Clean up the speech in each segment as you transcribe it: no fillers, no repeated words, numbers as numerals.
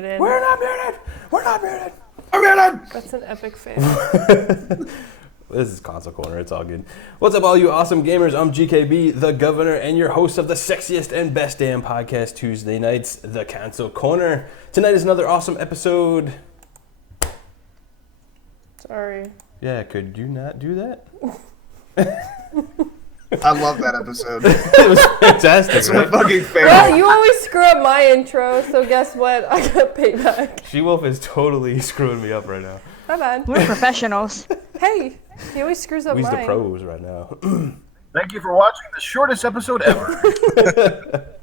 We're not muted! We're not muted! We're muted! That's an epic fail. This is Console Corner, it's all good. What's up, all you awesome gamers? I'm GKB, the governor, and your host of the sexiest and best damn podcast Tuesday nights, the Console Corner. Tonight is another awesome episode. Sorry. Yeah, could you not do that? I love that episode. It was fantastic, It's right? my fucking favorite. Well, you always screw up my intro, so guess what? I got payback. She-Wolf is totally screwing me up right now. My bad. We're professionals. Hey, he always screws up We's mine. the pros right now. Thank you for watching the shortest episode ever.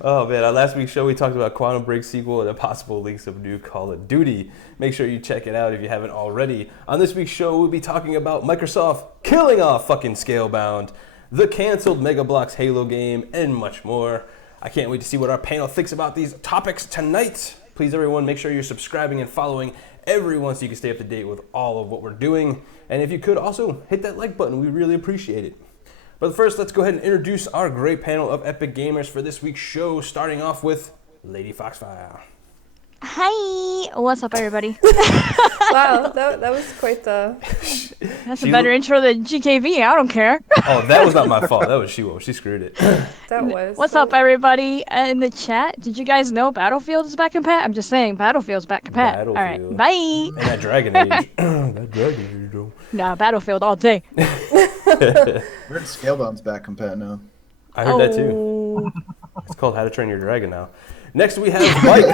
Oh man, on last week's show we talked about Quantum Break sequel and the possible leaks of new Call of Duty. Make sure you check it out if you haven't already. On this week's show we'll be talking about Microsoft killing off fucking Scalebound, the canceled Mega Bloks Halo game, and much more. I can't wait to see what our panel thinks about these topics tonight. Please everyone, make sure you're subscribing and following everyone so you can stay up to date with all of what we're doing. And if you could also hit that like button, we really appreciate it. But first, let's go ahead and introduce our great panel of epic gamers for this week's show, starting off with Lady Foxfire. Hi. What's up, everybody? Wow, that was quite the... That's a better intro than GKV. I don't care. Oh, that was not my fault. That was She-Wolf. She screwed it. That was... What's up, everybody in the chat? Did you guys know Battlefield is back in pat? I'm just saying, Battlefield's back in pat. All right, Battlefield. bye. And that Dragon Age. That Dragon Age, though. Nah, Battlefield all day. We're Scalebound's back compat now. I heard that too. Oh. It's called How to Train Your Dragon now. Next we have Mike.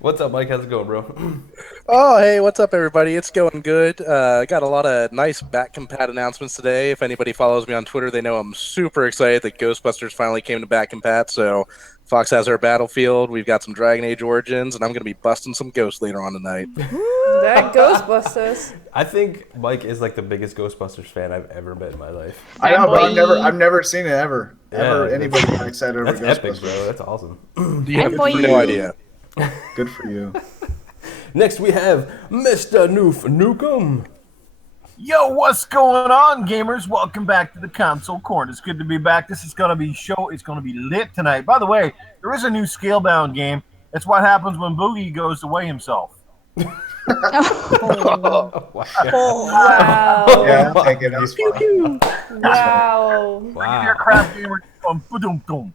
What's up, Mike? How's it going, bro? Oh, hey, what's up, everybody? It's going good. Got a lot of nice back compat announcements today. If anybody follows me on Twitter, they know I'm super excited that Ghostbusters finally came to back compat. So Fox has our Battlefield. We've got some Dragon Age Origins, and I'm going to be busting some ghosts later on tonight. That Ghostbusters. I think Mike is like the biggest Ghostbusters fan I've ever met in my life. I know, but Fanboy. I've never seen it ever. Yeah, Anybody got excited over That's epic, Ghostbusters? bro. That's awesome. You have Fanboy. no idea. Good for you. Next we have Mr. Noof Nukem. Yo, what's going on, gamers? Welcome back to the Console Corner. It's good to be back. This is going to be It's going to be lit tonight. By the way, there is a new Scalebound game. It's what happens when Boogie goes to weigh himself. Oh, wow. Wow. Yeah, I think it was fun. Wow. Wow. You're a crap gamer. Boom.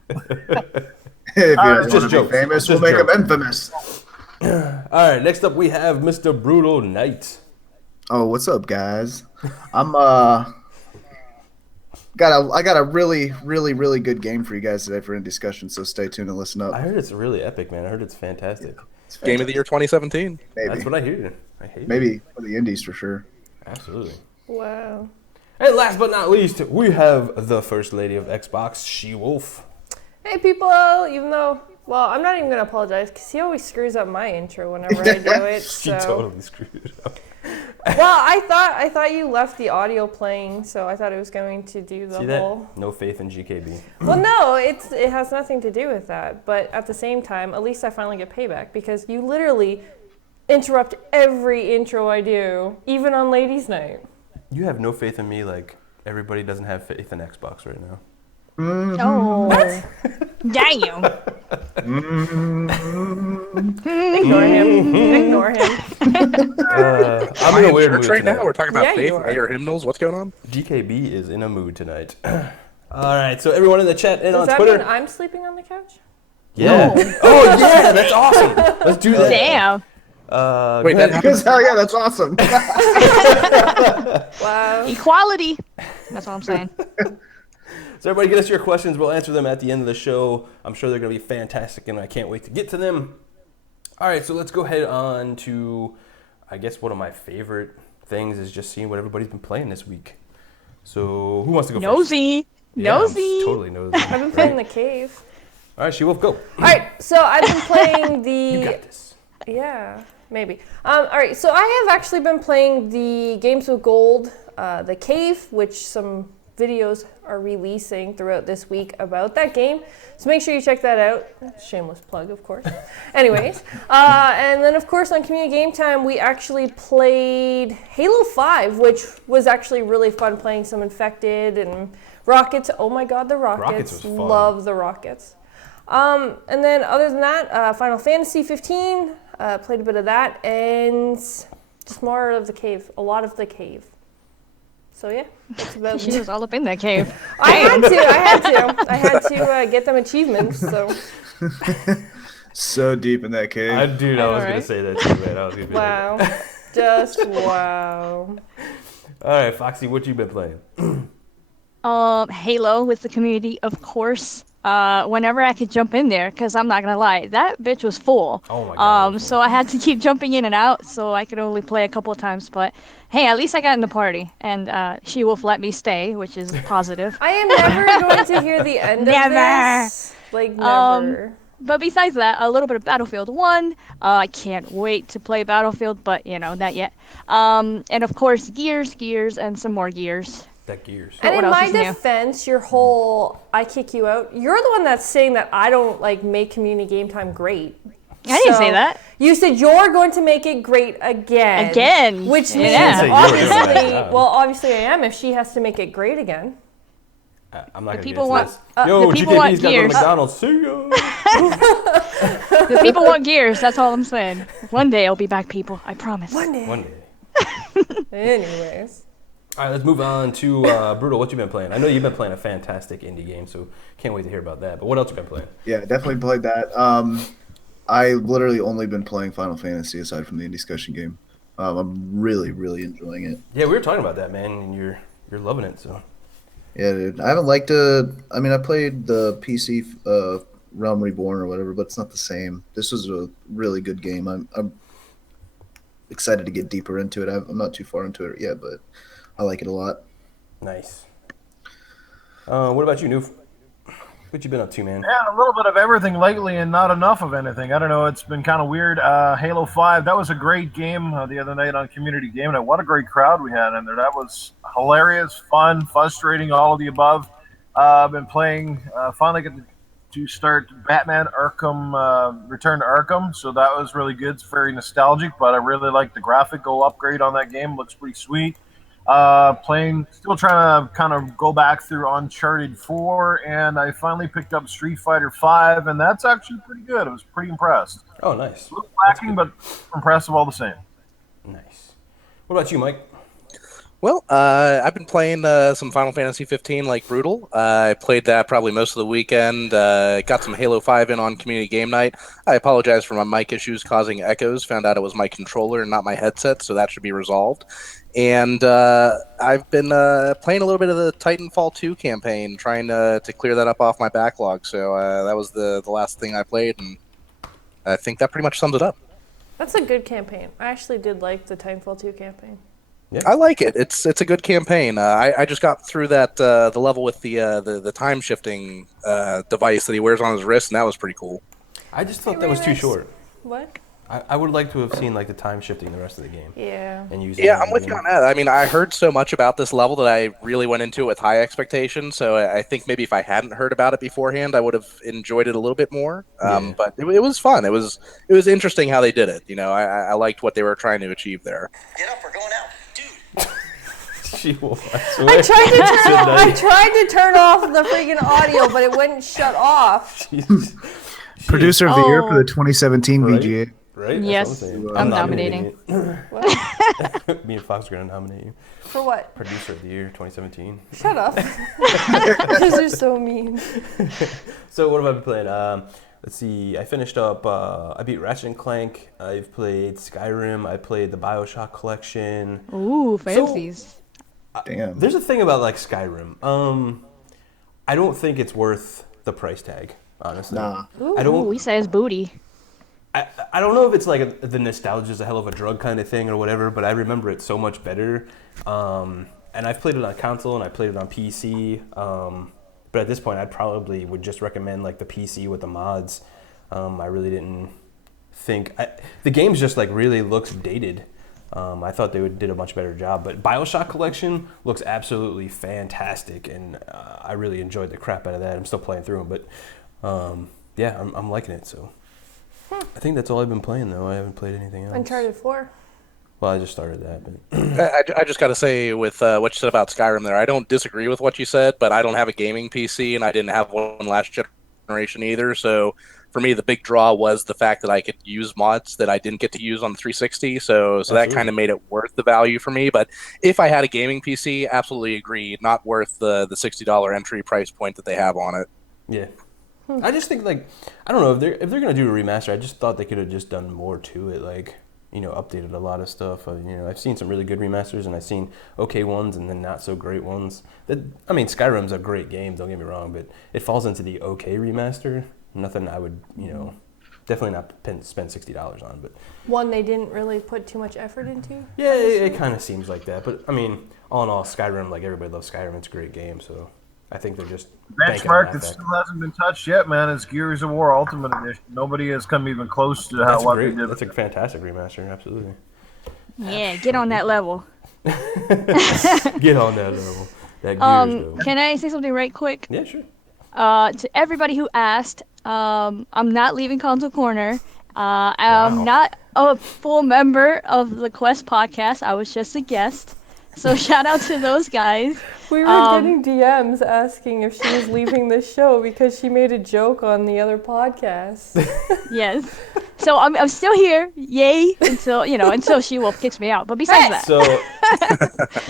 If you It's want just to jokes. be famous, It's we'll just make him jokes. infamous. All right, next up we have Mr. Brutal Knight. Oh, what's up, guys? I'm I got a really good game for you guys today for a discussion. So stay tuned and listen up. I heard it's really epic, man. I heard it's fantastic. It's Game of the year 2017. Maybe, That's what I hear. I hate it. maybe for the indies for sure. Absolutely. Wow. And last but not least, we have the First Lady of Xbox, She-Wolf. Hey, people, even though... Well, I'm not even going to apologize, because he always screws up my intro whenever I do it, She so... totally screwed it up. Well, I thought you left the audio playing, so I thought it was going to do the See that? whole... No faith in GKB. Well, no, it has nothing to do with that. But at the same time, at least I finally get payback, because you literally interrupt every intro I do, even on Ladies' Night. You have no faith in me like everybody doesn't have faith in Xbox right now. Oh. Damn. Ignore him. Ignore him. I'm in a weird mood Church right tonight. now. We're talking about Yeah, faith you and are. air hymnals. What's going on? GKB is in a mood tonight. All right, so everyone in the chat and Does on that Twitter. mean I'm sleeping on the couch? Yeah. Oh yeah, that's awesome. Let's do that. Damn. Wait, go that ahead. Because hell yeah, that's awesome. Wow. Equality. That's all I'm saying. So everybody get us your questions. We'll answer them at the end of the show. I'm sure they're going to be fantastic, and I can't wait to get to them. All right, so let's go ahead on to, I guess one of my favorite things is just seeing what everybody's been playing this week. So who wants to go first? Nosy. Yeah, I'm Nosy. totally nosy. I've been playing the cave. All right, She-Wolf, go. All right, so I've been playing You the... got this. Yeah, maybe. All right, so I have actually been playing the Games with Gold, the Cave, which some videos are releasing throughout this week about that game. So make sure you check that out. Shameless plug, of course. Anyways, and then of course on Community Game Time, we actually played Halo 5, which was actually really fun playing some Infected and Rockets. Oh my god, the Rockets. Rockets was fun. Love the Rockets. And then other than that, Final Fantasy 15, played a bit of that, and just more of the cave, a lot of the cave. So yeah, that's about She was all up in that cave. I had to get them achievements, so. So deep in that cave. I was know, gonna right? say that too, man. I was gonna be like, Wow. Just wow. all right, Foxy, what you been playing? Halo with the community, of course. Whenever I could jump in there, because I'm not gonna lie, that bitch was full. Oh my God. So I had to keep jumping in and out, so I could only play a couple of times. But hey, at least I got in the party, and She-Wolf let me stay, which is positive. I am never going to hear the end Never. of this. Like, never. But besides that, a little bit of Battlefield 1. I can't wait to play Battlefield, but not yet. And of course, Gears, and some more Gears. That Gears. And what in else my is new? defense, your whole I kick you out, you're the one that's saying that I don't like make community game time great. I didn't say So, that. You said you're going to make it great again. Again. Which means Yeah. You didn't say you were gonna make obviously, it. well, obviously I am if she has to make it great again. I'm not gonna people get want- into this. Yo, the people want GKP's got to go to Gears. McDonald's. See ya. The people want Gears, that's all I'm saying. One day I'll be back, people. I promise. One day. One day. Anyways. All right, let's move on to Brutal. What you been playing? I know you've been playing a fantastic indie game, so can't wait to hear about that. But what else you been playing? Yeah, definitely played that. I literally only been playing Final Fantasy aside from the discussion game. I'm really, really enjoying it. Yeah, we were talking about that, man, and you're loving it. So Yeah, dude. I haven't liked it. I mean, I played the PC Realm Reborn or whatever, but it's not the same. This was a really good game. I'm excited to get deeper into it. I'm not too far into it yet, but I like it a lot. nice. What about you, Noof? What you been up to, man? Yeah, a little bit of everything lately and not enough of anything. I don't know. It's been kind of weird. Halo 5, that was a great game the other night on Community Game Night. What a great crowd we had in there. That was hilarious, fun, frustrating, all of the above. I've been playing, finally get to start Batman Arkham, Return to Arkham. So that was really good. It's very nostalgic, but I really like the graphical upgrade on that game. Looks pretty sweet. Still trying to kind of go back through Uncharted 4, and I finally picked up Street Fighter 5, and that's actually pretty good. I was pretty impressed. Oh, nice. A little lacking, but impressive all the same. Nice. What about you, Mike? Well, I've been playing some Final Fantasy 15 like Brutal. I played that probably most of the weekend. Got some Halo 5 in on Community Game Night. I apologize for my mic issues causing echoes. Found out it was my controller and not my headset, so that should be resolved. And I've been playing a little bit of the Titanfall 2 campaign, trying to clear that up off my backlog. So that was the last thing I played, and I think that pretty much sums it up. That's a good campaign. I actually did like the Titanfall 2 campaign. I like it. It's a good campaign. I just got through that the level with the time shifting device that he wears on his wrist, and that was pretty cool. I just thought Hey, that was too Ramus. short. What? I would like to have seen like the time shifting the rest of the game. Yeah. And use Yeah, I'm with you on that. I mean, I heard so much about this level that I really went into it with high expectations. So I think maybe if I hadn't heard about it beforehand, I would have enjoyed it a little bit more. Yeah. But it was fun. It was interesting how they did it. You know, I liked what they were trying to achieve there. Get up, we're going out. Dude. She-Wolf, I I swear. tried to turn off the freaking audio, but it wouldn't shut off. Jesus. Producer of the year for Oh. the 2017 Right? VGA. Right? Yes, That's what I'm saying. I'm nominating What? it. Me and Fox are going to nominate you. For what? Producer of the year 2017. Shut up. Because you're so mean. So what have I been playing? Let's see. I finished up. I beat Ratchet and Clank. I've played Skyrim. I played the BioShock collection. Ooh, fancies. Damn. There's a thing about like Skyrim. I don't think it's worth the price tag. Honestly. Nah. Ooh, I don't. he says booty. I don't know if it's like the nostalgia is a hell of a drug kind of thing or whatever, but I remember it so much better. And I've played it on console and I played it on PC. But at this point, I probably would just recommend like the PC with the mods. I really didn't think the game's just like really looks dated. I thought they did a much better job, but BioShock Collection looks absolutely fantastic, and I really enjoyed the crap out of that. I'm still playing through them, but yeah, I'm liking it. So I think that's all I've been playing, though. I haven't played anything else. Uncharted 4. Well, I just started that, but I just got to say with what you said about Skyrim there, I don't disagree with what you said, but I don't have a gaming PC and I didn't have one last generation either. So for me, the big draw was the fact that I could use mods that I didn't get to use on the 360. So that kind of made it worth the value for me. But if I had a gaming PC, absolutely agree, not worth the $60 entry price point that they have on it. Yeah. I just think, like, I don't know, if they're gonna do a remaster, I just thought they could have just done more to it, like, you know, updated a lot of stuff. You know, I've seen some really good remasters, and I've seen okay ones and then not so great ones. I mean, Skyrim's a great game, don't get me wrong, but it falls into the okay remaster. Nothing I would, you know, definitely not spend $60 on. But one they didn't really put too much effort into. Yeah, it kind of seems like that. But I mean, all in all, Skyrim, like, everybody loves Skyrim. It's a great game, so I think they're just benchmark that still hasn't been touched yet, man, is Gears of War Ultimate Edition. Nobody has come even close to what they did. That's a fantastic remaster, absolutely. Yeah, get on that level. Get on that level. That Gears, though. Can I say something right quick? Yeah, sure. To everybody who asked, I'm not leaving Console Corner. I'm not a full member of the Quest podcast. I was just a guest. So shout out to those guys. We were getting DMs asking if she was leaving the show because she made a joke on the other podcast. Yes. So I'm still here, yay, until She-Wolf kicks me out. But besides that. So,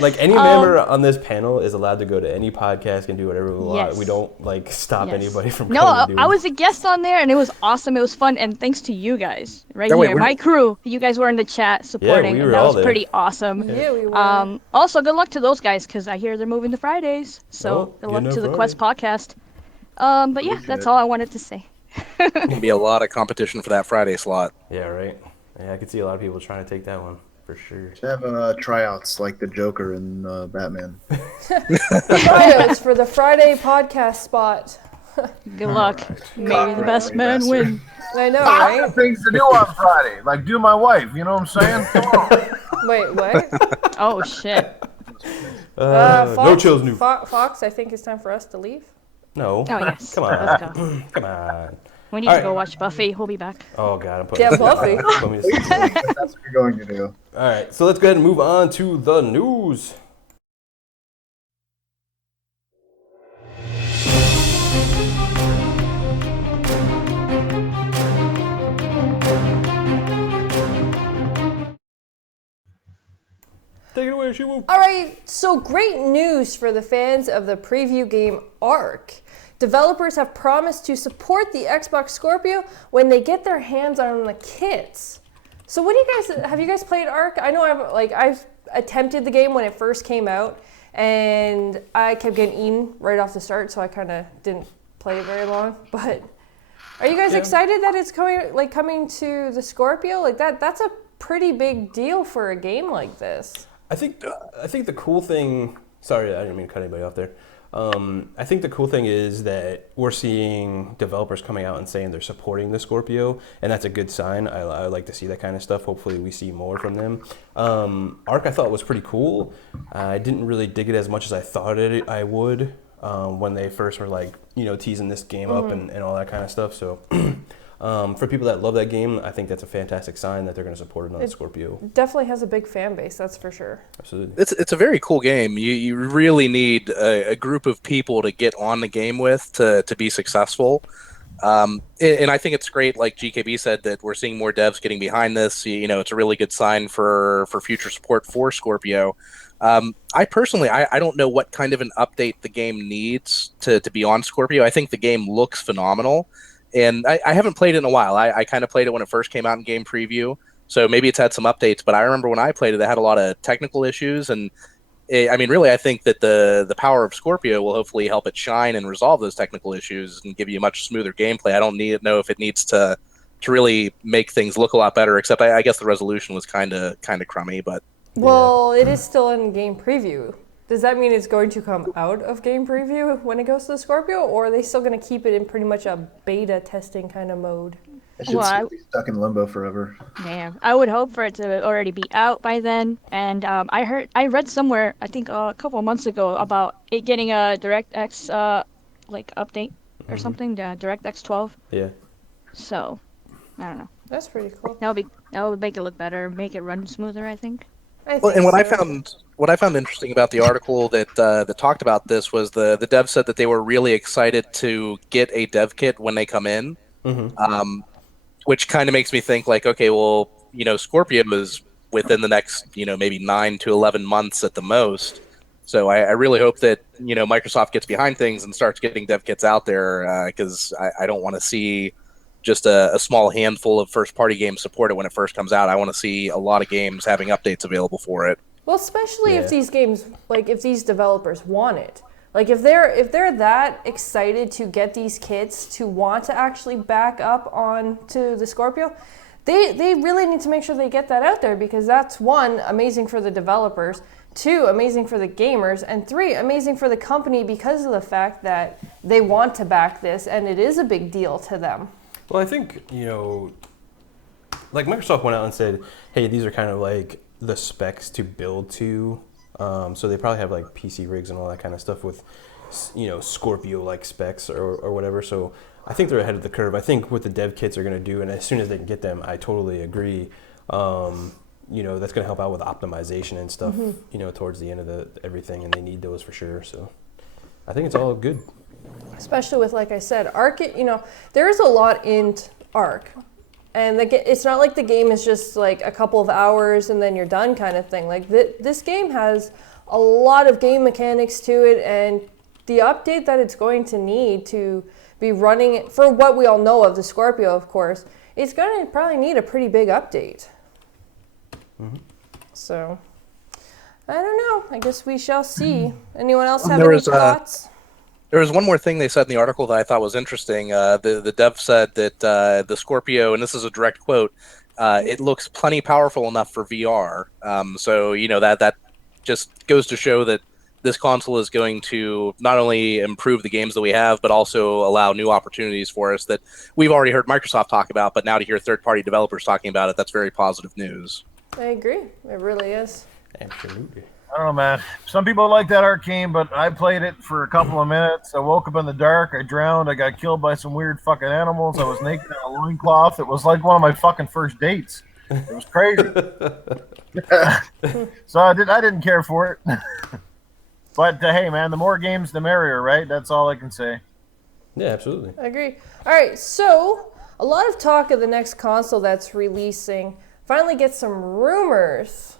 like, any member on this panel is allowed to go to any podcast and do whatever we want. Yes. We don't, like, stop anybody from No, coming to do I was a guest on there, and it was awesome. It was fun, and thanks to you guys my crew. You guys were in the chat supporting, we were and that all was there. pretty awesome. Yeah, we were. Also, good luck to those guys, because I hear they're moving to Fridays. So good luck to the Quest podcast. But yeah, that's all I wanted to say. Gonna be a lot of competition for that Friday slot. Yeah, right. Yeah, I could see a lot of people trying to take that one, for sure. Should have tryouts like the Joker in Batman. Tryouts for the Friday podcast spot. Good luck. Maybe the best man win. I know, I right? have things to do on Friday, like do my wife. You know what I'm saying? Come on. Wait, what? Oh, shit. Fox, no chills, new. Fox, I think it's time for us to leave. No. Oh, yes. Come on. Let's go. Come on. We need to go watch Buffy. We'll be back. Oh, God. I'm putting Yeah, Buffy. Put me to sleep. That's what you're going to do. All right. So let's go ahead and move on to the news. Take it away, She-Wolf. All right, so great news for the fans of the preview game Ark. Developers have promised to support the Xbox Scorpio when they get their hands on the kits. So what do you guys, have you guys played Ark? I know I've attempted the game when it first came out, and I kept getting eaten right off the start, so I kind of didn't play it very long. But are you guys excited that it's coming to the Scorpio? Like that's a pretty big deal for a game like this. I think the cool thing. Sorry, I didn't mean to cut anybody off there. I think the cool thing is that we're seeing developers coming out and saying they're supporting the Scorpio, and that's a good sign. I like to see that kind of stuff. Hopefully, we see more from them. Ark, I thought was pretty cool. I didn't really dig it as much as I thought I would when they first were teasing this game up and all that kind of stuff. So. For people that love that game, I think that's a fantastic sign that they're going to support it on the Scorpio. Definitely has a big fan base, that's for sure. Absolutely. It's a very cool game. You really need a group of people to get on the game with to be successful. And I think it's great, like GKB said, that we're seeing more devs getting behind this. It's a really good sign for future support for Scorpio. I personally, I don't know what kind of an update the game needs to be on Scorpio. I think the game looks phenomenal. And I haven't played it in a while. I kind of played it when it first came out in game preview. So maybe it's had some updates. But I remember when I played it, it had a lot of technical issues. And I think that the power of Scorpio will hopefully help it shine and resolve those technical issues and give you a much smoother gameplay. I don't know if it needs to really make things look a lot better, except I guess the resolution was kind of crummy. But Well, it is still in game preview. Does that mean it's going to come out of game preview when it goes to the Scorpio, or are they still going to keep it in pretty much a beta testing kind of mode? It should still be stuck in limbo forever. Damn, I would hope for it to already be out by then. And I read somewhere, I think a couple of months ago, about it getting a DirectX update or something, DirectX 12. Yeah. So, I don't know. That's pretty cool. That would make it look better, make it run smoother, I think. I Well, think and so. what I found interesting about the article that talked about this was the dev said that they were really excited to get a dev kit when they come in, um, which kind of makes me think like, okay, well, Scorpio is within the next maybe 9 to 11 months at the most. So I really hope that Microsoft gets behind things and starts getting dev kits out there because I don't want to see just a small handful of first party games supported when it first comes out. I want to see a lot of games having updates available for it. Well, especially if Yeah. these games, like if these developers want it. Like if they're that excited to get these kits to want to actually back up on to the Scorpio, they really need to make sure they get that out there because that's one, amazing for the developers, two, amazing for the gamers, and three, amazing for the company because of the fact that they want to back this and it is a big deal to them. Well, I think, like Microsoft went out and said, hey, these are kind of like the specs to build to. So they probably have like PC rigs and all that kind of stuff with, Scorpio-like specs or whatever. So I think they're ahead of the curve. I think what the dev kits are going to do, and as soon as they can get them, I totally agree. That's going to help out with optimization and stuff, towards the end of everything, and they need those for sure. So I think it's all good. Especially with, like I said, Arc, there's a lot in Arc. And it's not like the game is just like a couple of hours and then you're done kind of thing. Like this game has a lot of game mechanics to it, and the update that it's going to need to be running it, for what we all know of the Scorpio, of course, it's going to probably need a pretty big update. So, I don't know. I guess we shall see. Anyone else have any thoughts? There was one more thing they said in the article that I thought was interesting. The dev said that the Scorpio, and this is a direct quote, it looks plenty powerful enough for VR. So that just goes to show that this console is going to not only improve the games that we have, but also allow new opportunities for us that we've already heard Microsoft talk about. But now to hear third-party developers talking about it, that's very positive news. I agree. It really is. Absolutely. I don't know, man. Some people like that arcane, but I played it for a couple of minutes. I woke up in the dark. I drowned. I got killed by some weird fucking animals. I was naked in a loincloth. It was like one of my fucking first dates. It was crazy. So I didn't care for it. But hey, man, the more games, the merrier, right? That's all I can say. Yeah, absolutely. I agree. All right, so a lot of talk of the next console that's releasing finally gets some rumors,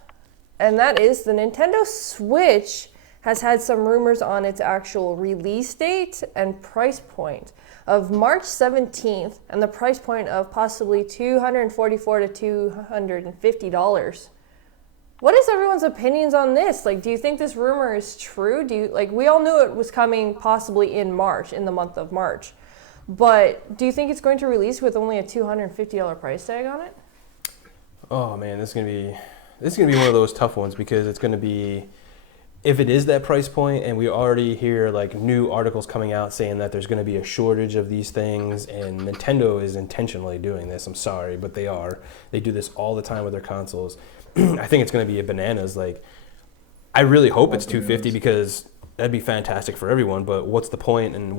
and that is the Nintendo Switch has had some rumors on its actual release date and price point of March 17th, and the price point of possibly $244 to $250. What is everyone's opinions on this? Like, do you think this rumor is true? We all knew it was coming possibly in March, in the month of March. But do you think it's going to release with only a $250 price tag on it? Oh man, this is gonna be one of those tough ones because it's gonna be, if it is that price point, and we already hear like new articles coming out saying that there's gonna be a shortage of these things, and Nintendo is intentionally doing this. I'm sorry, but they are. They do this all the time with their consoles. I think it's going to be a bananas. Like, I really hope it's $250 because that'd be fantastic for everyone. But what's the point? And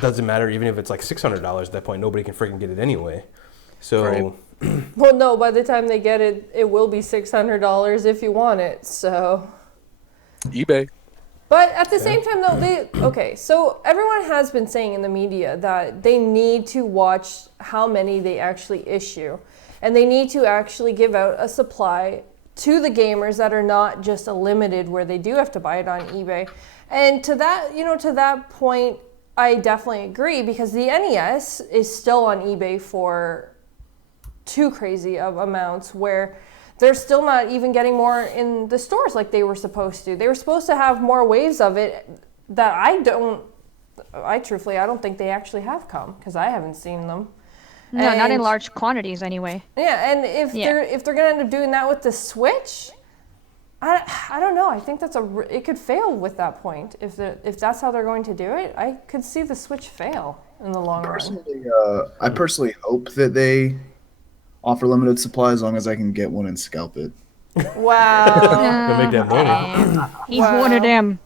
doesn't matter even if it's like $600 at that point. Nobody can freaking get it anyway. So, Right. Well, no. By the time they get it, it will be $600 if you want it. So. eBay. But at the same time, though, so everyone has been saying in the media that they need to watch how many they actually issue. And they need to actually give out a supply to the gamers that are not just a limited where they do have to buy it on eBay. And to that point, I definitely agree because the NES is still on eBay for too crazy of amounts where they're still not even getting more in the stores like they were supposed to. They were supposed to have more waves of it that I don't think they actually have come because I haven't seen them. No, not in large quantities anyway. Yeah, and if they're gonna end up doing that with the Switch, I don't know. I think it could fail with that point. If that's how they're going to do it, I could see the Switch fail in the long run. I personally hope that they offer limited supply as long as I can get one and scalp it. Wow. Gonna make that money. He's one of them.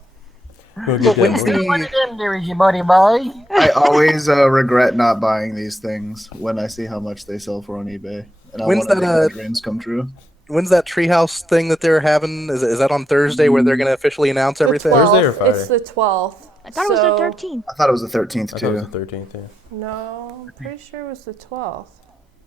When's There is your buddy boy. I always regret not buying these things when I see how much they sell for on eBay, and I When's want to that, make my dreams come true. when's that treehouse thing that they're having? Is that on Thursday where they're going to officially announce everything? The 12th. Thursday or Friday? It's the 12th. I thought it was the 13th. I thought it was the 13th I thought it was too. the 13th. Yeah. No, I'm pretty sure it was the 12th.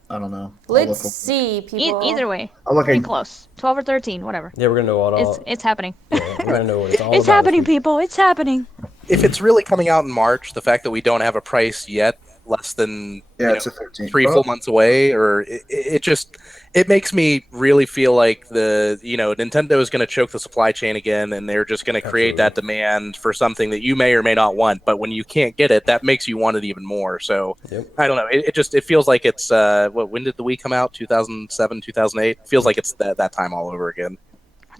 I don't know. Let's see, people. Either way, I'll look pretty at, close. 12 or 13, whatever. Yeah, we're gonna know what all. It's happening. Yeah, we're gonna know what it's all It's about. happening, this week. people. It's happening. If it's really coming out in March, the fact that we don't have a price yet, less than it's the 13th. 3 full months away, or it just it makes me really feel like Nintendo is going to choke the supply chain again, and they're just going to create that demand for something that you may or may not want. But when you can't get it, that makes you want it even more. So I don't know. It feels like it's when did the Wii come out? 2007, 2008. Feels like it's that time all over again.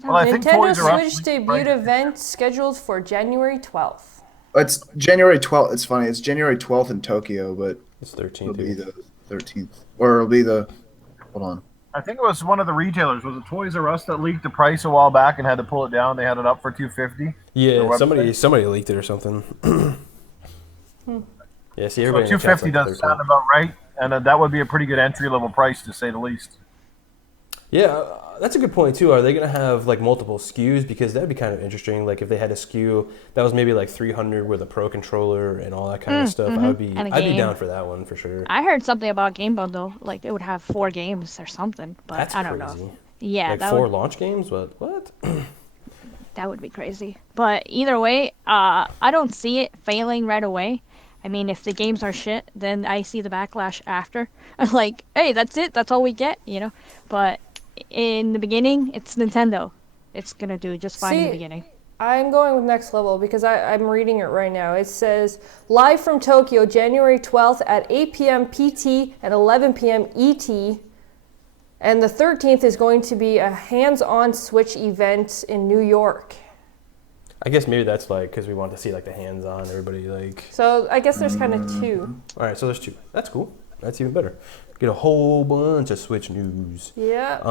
Well, I think Nintendo Toys R Us Switch debut event scheduled for January 12th. It's January 12th. It's funny. It's January 12th in Tokyo, but It's 13th. it'll be the 13th, or it'll be the. Hold on. I think it was one of the retailers. Was it Toys R Us that leaked the price a while back and had to pull it down? They had it up for $250. Yeah, Their somebody website? leaked it or something. Yeah, see, So everybody. in the chat's $250 like does 13th. sound about right, and that would be a pretty good entry level price to say the least. Yeah, that's a good point too. Are they gonna have like multiple SKUs? Because that'd be kind of interesting. Like if they had a SKU that was maybe like 300 with a pro controller and all that kind of stuff, I'd be And a I'd be game. down for that one for sure. I heard something about Game Bundle, like it would have 4 games or something, but That's I don't crazy. know. Yeah, Like that 4 would, launch games? What? that would be crazy. But either way, I don't see it failing right away. I mean, if the games are shit, then I see the backlash after. Like, hey, that's it. That's all we get, But in the beginning, it's Nintendo. It's gonna do just fine in the See, beginning. I'm going with next level because I'm reading it right now. It says live from Tokyo, January 12th at 8 p.m. PT and 11 p.m. ET. And the 13th is going to be a hands-on Switch event in New York. I guess maybe that's like because we want to see like the hands-on everybody like. So I guess there's kind of two. All right, so there's 2. That's cool. That's even better. Get a whole bunch of Switch news. Yeah.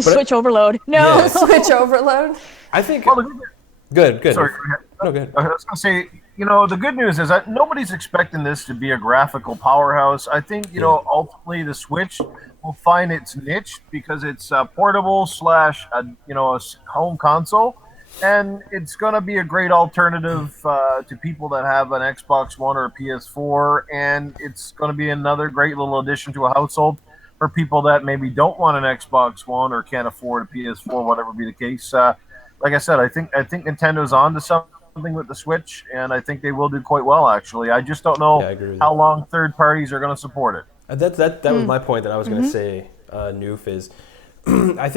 Switch overload. No. Yeah. Switch overload. I think. Well, Good. sorry, go ahead. No, good. I was going to say, the good news is that nobody's expecting this to be a graphical powerhouse. I think, ultimately the Switch will find its niche because it's portable / a home console. And it's going to be a great alternative to people that have an Xbox One or a PS4. And it's going to be another great little addition to a household for people that maybe don't want an Xbox One or can't afford a PS4, whatever be the case. Like I said, I think Nintendo's on to something with the Switch, and I think they will do quite well, actually. I just don't know Yeah, I agree with how you. long third parties are going to support it. That was my point that I was going to say. Noof is, I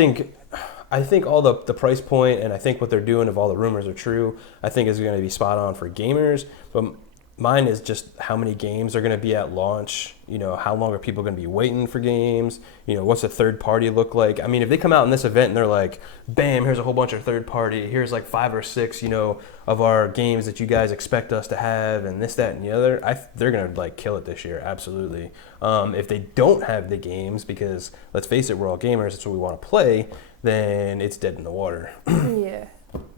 think all the price point and I think what they're doing, if all the rumors are true, I think is going to be spot on for gamers. But mine is just how many games are going to be at launch. How long are people going to be waiting for games? What's a third party look like? I mean, if they come out in this event and they're like, bam, here's a whole bunch of third party. Here's like 5 or 6, of our games that you guys expect us to have, and this, that, and the other. They're going to like kill it this year, absolutely. If they don't have the games, because let's face it, we're all gamers, that's what we want to play, then it's dead in the water. Yeah.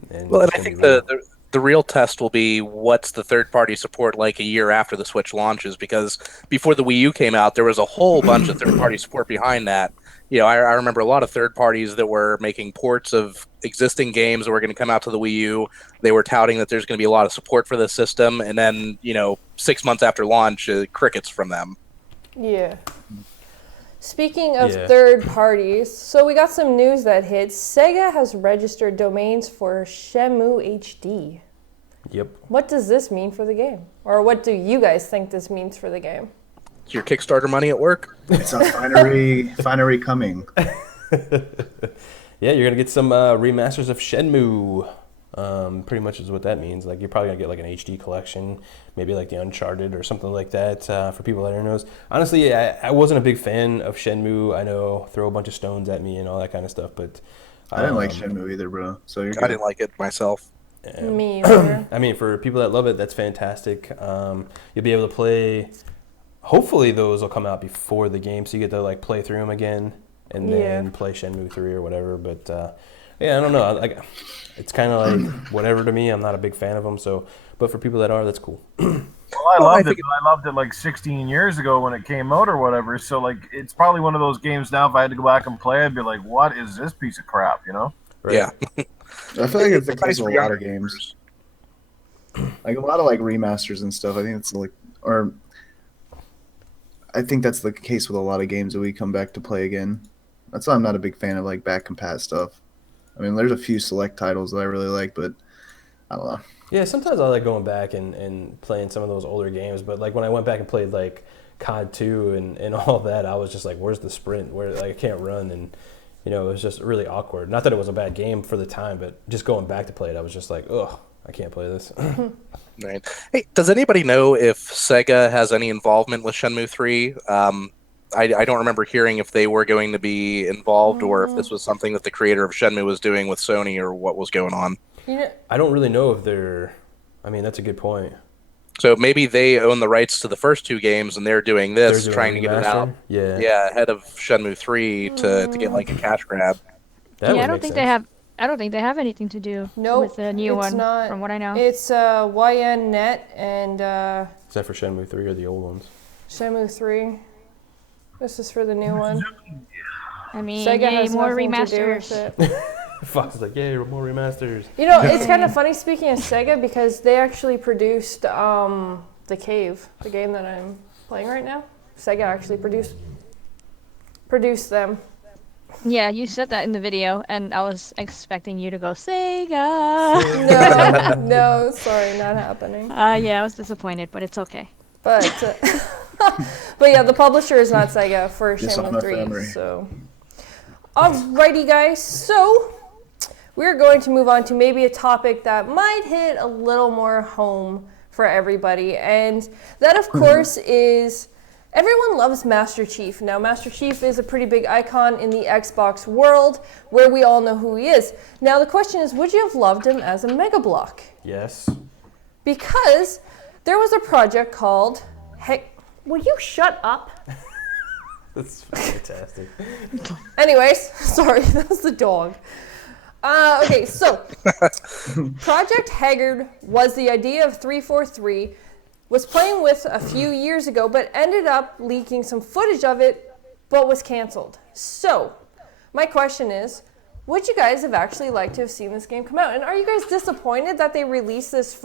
And I think the real test will be what's the third-party support like a year after the Switch launches, because before the Wii U came out, there was a whole bunch of third-party support behind that. I remember a lot of third parties that were making ports of existing games that were going to come out to the Wii U. They were touting that there's going to be a lot of support for this system, and then, 6 months after launch, crickets from them. Yeah. Speaking of Yeah. third parties, so we got some news that hit. Sega has registered domains for Shenmue HD. Yep. What does this mean for the game? Or what do you guys think this means for the game? Is your Kickstarter money at work? It's a finery coming. Yeah, you're gonna get some remasters of Shenmue. Pretty much is what that means. Like you're probably gonna get like an HD collection, maybe like the Uncharted or something like that. For people that don't know, honestly, I wasn't a big fan of Shenmue. I know, throw a bunch of stones at me and all that kind of stuff, but I didn't like Shenmue either, bro. So you're I good. didn't like it myself. Me either. I mean, for people that love it, that's fantastic. You'll be able to play. Hopefully, those will come out before the game, so you get to like play through them again and then play Shenmue 3 or whatever. But yeah, I don't know. Like, it's kind of like whatever to me. I'm not a big fan of them. So, but for people that are, that's cool. Well, I Well, I loved it, think- but I loved it like 16 years ago when it came out or whatever. So like, it's probably one of those games now. If I had to go back and play, I'd be like, "What is this piece of crap?" You know? Right. Yeah. I feel like it's the It's nice case with for a lot younger of games. Like a lot of like remasters and stuff. I think it's like, or I think that's the case with a lot of games that we come back to play again. That's why I'm not a big fan of like back compat stuff. I mean, there's a few select titles that I really like, but I don't know. Yeah, sometimes I like going back and playing some of those older games, but like when I went back and played like COD 2 and all that, I was just like, where's the sprint? Where like I can't run, and you know, it was just really awkward. Not that it was a bad game for the time, but just going back to play it, I was just like, ugh, I can't play this. Right. Hey, does anybody know if Sega has any involvement with Shenmue 3? I don't remember hearing if they were going to be involved or if this was something that the creator of Shenmue was doing with Sony or what was going on. You know, I don't really know if they're. I mean, that's a good point. So maybe they own the rights to the first two games and they're doing this, They're doing trying a to get it out. remaster? Yeah. Yeah, ahead of Shenmue 3 to get like a cash grab. That would I don't make think sense. I don't think they have anything to do Nope, with the new it's one, not. from what I know. It's YNNet and Is that for Shenmue 3 or the old ones? Shenmue 3. This is for the new one. I mean, Sega yay, has more nothing to do remasters. with it. Fox is like, yay, more remasters. You know, it's kind of funny speaking of Sega because they actually produced The Cave, the game that I'm playing right now. Sega actually produced them. Yeah, you said that in the video, and I was expecting you to go Sega. No, sorry, not happening. Yeah, I was disappointed, but it's okay. But but yeah, the publisher is not Sega for Dishonor Shenmue 3. family. So, alrighty, guys. So we're going to move on to maybe a topic that might hit a little more home for everybody, and that, of course, is everyone loves Master Chief. Now, Master Chief is a pretty big icon in the Xbox world, where we all know who he is. Now, the question is, would you have loved him as a Mega Block? Yes. Because there was a project called. Hey, will you shut up? That's fantastic. Anyways, sorry, that was the dog. Okay, so Project Haggard was the idea of 343, was playing with a few years ago, but ended up leaking some footage of it, but was canceled. So, my question is, would you guys have actually liked to have seen this game come out? And are you guys disappointed that they released this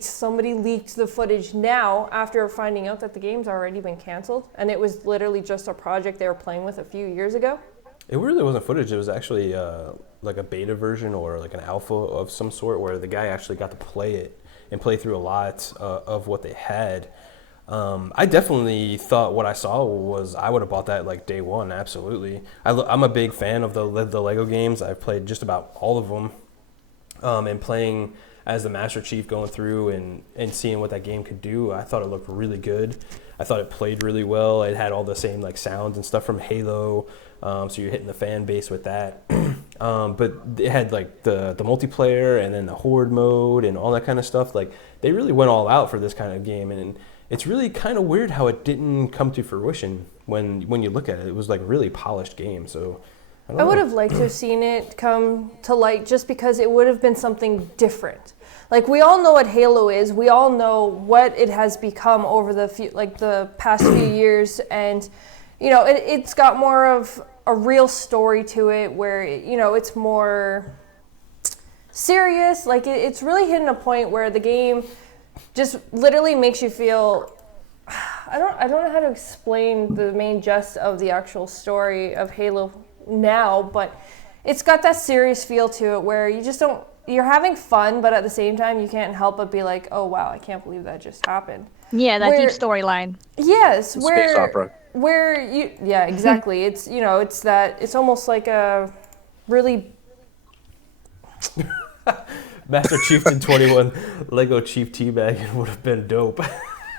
somebody leaked the footage now after finding out that the game's already been canceled and it was literally just a project they were playing with a few years ago? It really wasn't footage. It was actually like a beta version or like an alpha of some sort where the guy actually got to play it and play through a lot of what they had. I definitely thought what I saw was I would have bought that like day one, absolutely. I'm a big fan of the Lego games. I've played just about all of them, and playing as the Master Chief going through and seeing what that game could do, I thought it looked really good. I thought it played really well. It had all the same like sounds and stuff from Halo, so you're hitting the fan base with that. But it had like the multiplayer and then the horde mode and all that kind of stuff. Like they really went all out for this kind of game, and it's really kind of weird how it didn't come to fruition when you look at it. It was like a really polished game, so I would have liked to have seen it come to light just because it would have been something different. Like, we all know what Halo is. We all know what it has become over the past few years. And, you know, it's got more of a real story to it where, you know, it's more serious. Like, it's really hitting a point where the game just literally makes you feel... I don't know how to explain the main gist of the actual story of Halo now, but it's got that serious feel to it where you just don't... You're having fun, but at the same time, you can't help but be like, oh, wow, I can't believe that just happened. Yeah, that deep storyline. Yes, Space opera. Yeah, exactly. It's, you know, it's almost like a really... Master Chief in 21 Lego Chief teabagging would have been dope.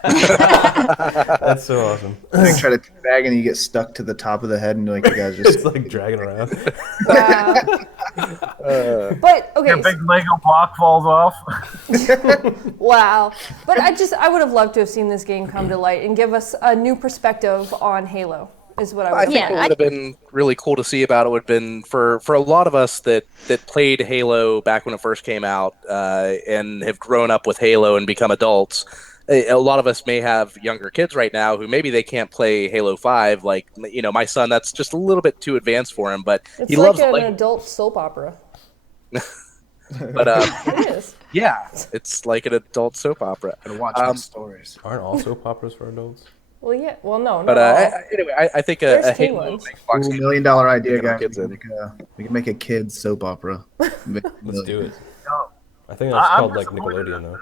That's so awesome. Like try to bag and you get stuck to the top of the head and like you guys just It's like dragging around. Wow. But, okay. Your big Lego block falls off. Wow. But I would have loved to have seen this game come to light and give us a new perspective on Halo, is what I would I have think what would have been really cool to see about it would have been for a lot of us that played Halo back when it first came out and have grown up with Halo and become adults. a lot of us may have younger kids right now who maybe they can't play Halo 5. Like, my son, that's just a little bit too advanced for him, but It's he like loves an Lego. adult soap opera. But It is. yeah, it's like an adult soap opera. Gotta watch my stories. Aren't all soap operas for adults? Well, yeah. Well, no, But not all. anyway, I think There's a teen Halo ones. Xbox Ooh, game- $1 million idea, Get our guys. kids in. We can make a kids soap opera. Let's do it. No, I think that's I'm called like disappointed. Nickelodeon though.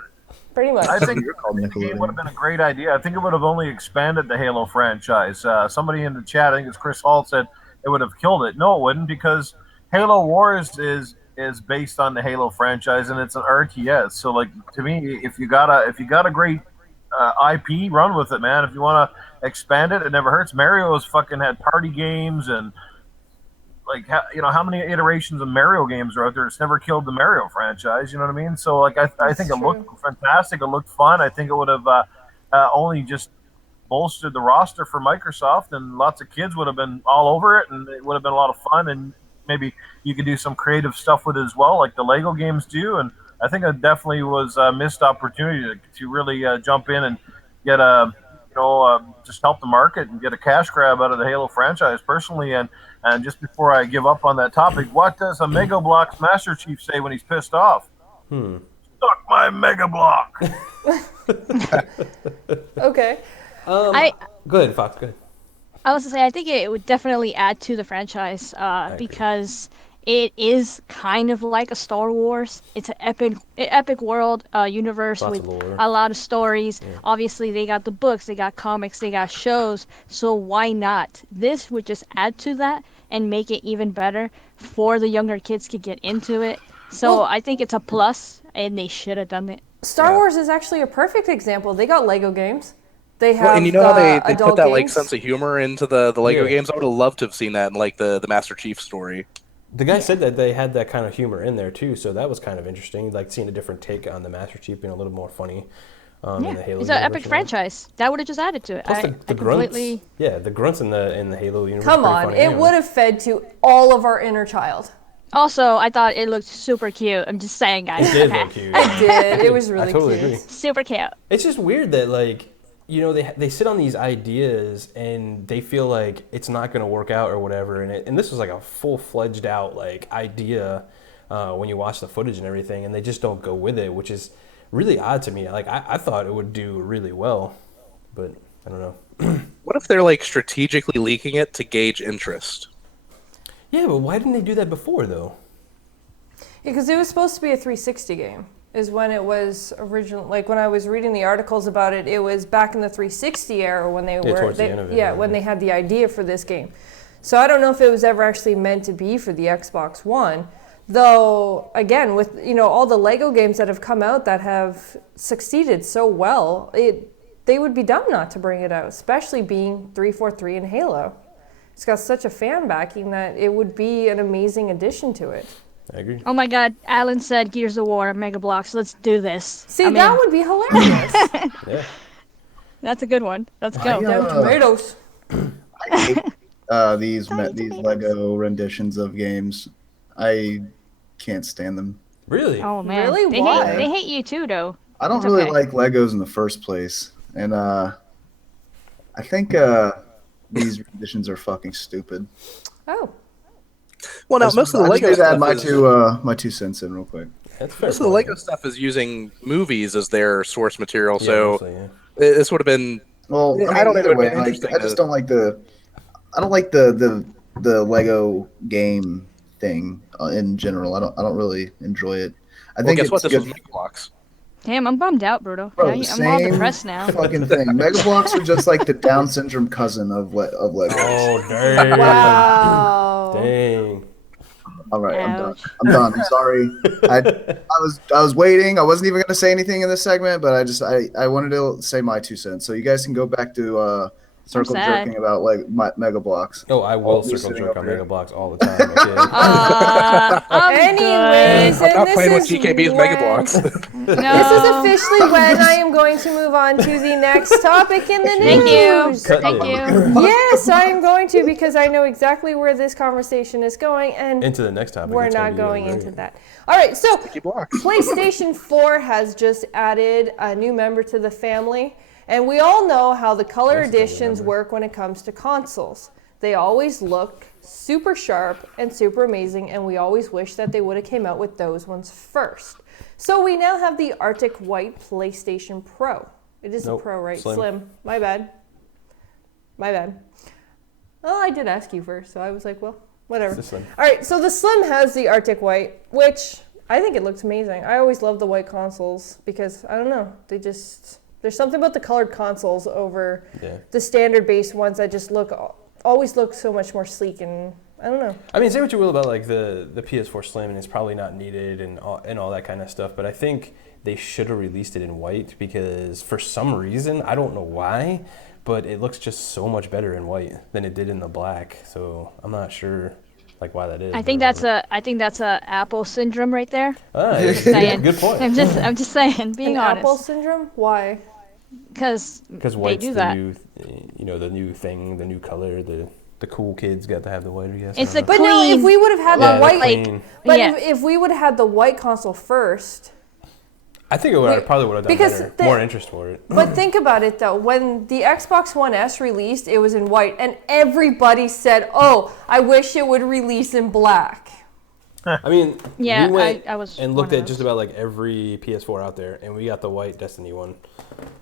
Pretty much. I think You're called the game Nickelodeon. would have been a great idea. I think it would have only expanded the Halo franchise. Somebody in the chat, I think it's Chris Hall, said it would have killed it. No, it wouldn't, because Halo Wars is based on the Halo franchise, and it's an RTS. So, like, to me, if you got a great IP, run with it, man. If you want to expand it, it never hurts. Mario's fucking had party games, and like, how many iterations of Mario games are out there? It's never killed the Mario franchise. You know what I mean? So, like, I think it true. looked fantastic. It looked fun. I think it would have only just bolstered the roster for Microsoft, and lots of kids would have been all over it, and it would have been a lot of fun. And maybe you could do some creative stuff with it as well, like the Lego games do. And I think it definitely was a missed opportunity to really jump in and get just help the market and get a cash grab out of the Halo franchise personally. And just before I give up on that topic, what does a Mega Bloks Master Chief say when he's pissed off? Suck my Mega Block. Okay. Go ahead, Fox. Go ahead. I was to say, I think it would definitely add to the franchise agree. because it is kind of like a Star Wars. It's an epic world, universe Lots with of lore. a lot of stories. Obviously, they got the books, they got comics, they got shows. So why not? This would just add to that and make it even better for the younger kids to get into it. So Well- I think it's a plus, and they should have done it. Star Wars is actually a perfect example. They got Lego games. They have and you know how they adult put that like games. sense of humor into the Lego Yeah. games? I would have loved to have seen that in like the Master Chief story. The guy said that they had that kind of humor in there too, so that was kind of interesting. Like seeing a different take on the Master Chief being a little more funny. In the Halo It's an universe epic and all. franchise. That would have just added to it. Plus I the grunts. completely. Yeah, the grunts in the Halo universe. Come pretty on, funny it anyway. would have fed to all of our inner child. Also, I thought it looked super cute. I'm just saying, guys. It did Okay. look cute. It did. It was really I totally cute. agree. Super cute. It's just weird that they sit on these ideas and they feel like it's not going to work out or whatever, and this was like a full-fledged out like idea when you watch the footage and everything, and they just don't go with it, which is really odd to me. Like I thought it would do really well, but I don't know. What if they're like strategically leaking it to gauge interest? Yeah, but why didn't they do that before though? Because it was supposed to be a 360 game, is when it was original. Like when I was reading the articles about it, it was back in the 360 era when they were, towards the end of it, yeah, right. when they had the idea for this game. So I don't know if it was ever actually meant to be for the Xbox One. Though, again, with all the Lego games that have come out that have succeeded so well, they would be dumb not to bring it out, especially being 343 and Halo. It's got such a fan backing that it would be an amazing addition to it. I agree. Oh my God, Alan said Gears of War, Mega Bloks. Let's do this. See, I'm that in. would be hilarious. Yeah. That's a good one. Let's go. Them tomatoes. I hate these Lego renditions of games. I can't stand them. Really? Oh man, Really? They Why? hate you too, though. I don't It's really okay. like Legos in the first place, and I think these renditions are fucking stupid. Oh. Well, now most of the I just Lego need to add stuff my 2 cents in real quick. That's fair. most of the Lego stuff is using movies as their source material, Yeah, so mostly, yeah. this would have been. Well, I don't think it either would way, be like, interesting I just to- don't like the Lego game thing in general. I don't really enjoy it. I Well, think guess it's what? This good. was Mega Bloks. Damn, I'm bummed out, Bruto. Bro, Now the I'm all same depressed now. fucking thing. Mega Bloks are just like the Down syndrome cousin of Legos. Oh dang! Wow. Dang! All right, I'm done. Ouch. I'm done. I'm sorry. I was waiting. I wasn't even going to say anything in this segment, but I wanted to say my 2 cents. So you guys can go back to circle sad. jerking about like Mega Blocks. Oh, I will I'll be circle sitting jerk up on here. Mega Blocks all the time. Okay? I'm Anyways, good. I'm not and playing with this is DKB's Mega when- Blocks. No. This is officially when I am going to move on to the next topic in the Thank you. news. Cut Thank it. you. Yes, I am going to because I know exactly where this conversation is going, and Into the next topic. we're that's gonna not be going great. into that. All right, so Keep blocks. PlayStation 4 has just added a new member to the family, and we all know how the color That's a family editions member. work when it comes to consoles. They always look super sharp and super amazing, and we always wish that they would have came out with those ones first. So we now have the Arctic White PlayStation Pro. It is Nope, a Pro, right? Slim. My bad. My bad. Well, I did ask you first, so I was like, well, whatever. It's the Slim. All right, so the Slim has the Arctic White, which I think it looks amazing. I always love the white consoles because, I don't know, there's something about the colored consoles over Yeah. the standard base ones that just always look so much more sleek, and I don't know. I mean, say what you will about like the PS4 Slim, and it's probably not needed and all that kind of stuff. But I think they should have released it in white because for some reason, I don't know why, but it looks just so much better in white than it did in the black. So I'm not sure like why that is. I think that's a Apple syndrome right there. Yeah, Saying. good point. I'm just saying, being An Apple honest, syndrome? Why? because Because they white's do the that. new, the new thing, the new color. The cool kids got to have the white, I guess. It's I a don't know. But no, if Clean. we would have had Yeah, the the white, clean. but Yeah. if we would have had the white console first. I think it probably would have done because better. the- More interest for it. But think about it though, when the Xbox One S released, it was in white, and everybody said, "Oh, I wish it would release in black." I mean, Yeah, we went I was and one looked of at just those. about like every PS4 out there, and we got the white Destiny one.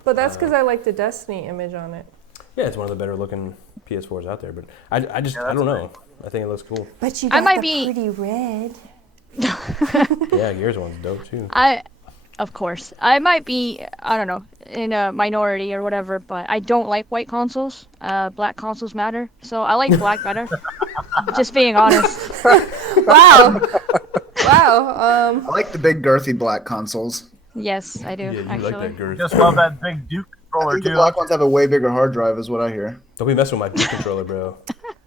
But that's because I like the Destiny image on it. Yeah, it's one of the better looking PS4s out there, but I don't know. I think it looks cool. But you I got might the be- pretty red. Yeah, Gears one's dope too. Of course, I might be, I don't know, in a minority or whatever, but I don't like white consoles. Black consoles matter, so I like black better. Just being honest. Wow. Wow. I like the big girthy black consoles. Yes, I do. Yeah, you actually. like that girth. Just love that big Duke I controller think the too. black ones have a way bigger hard drive, is what I hear. Don't be messing with my Duke controller, bro.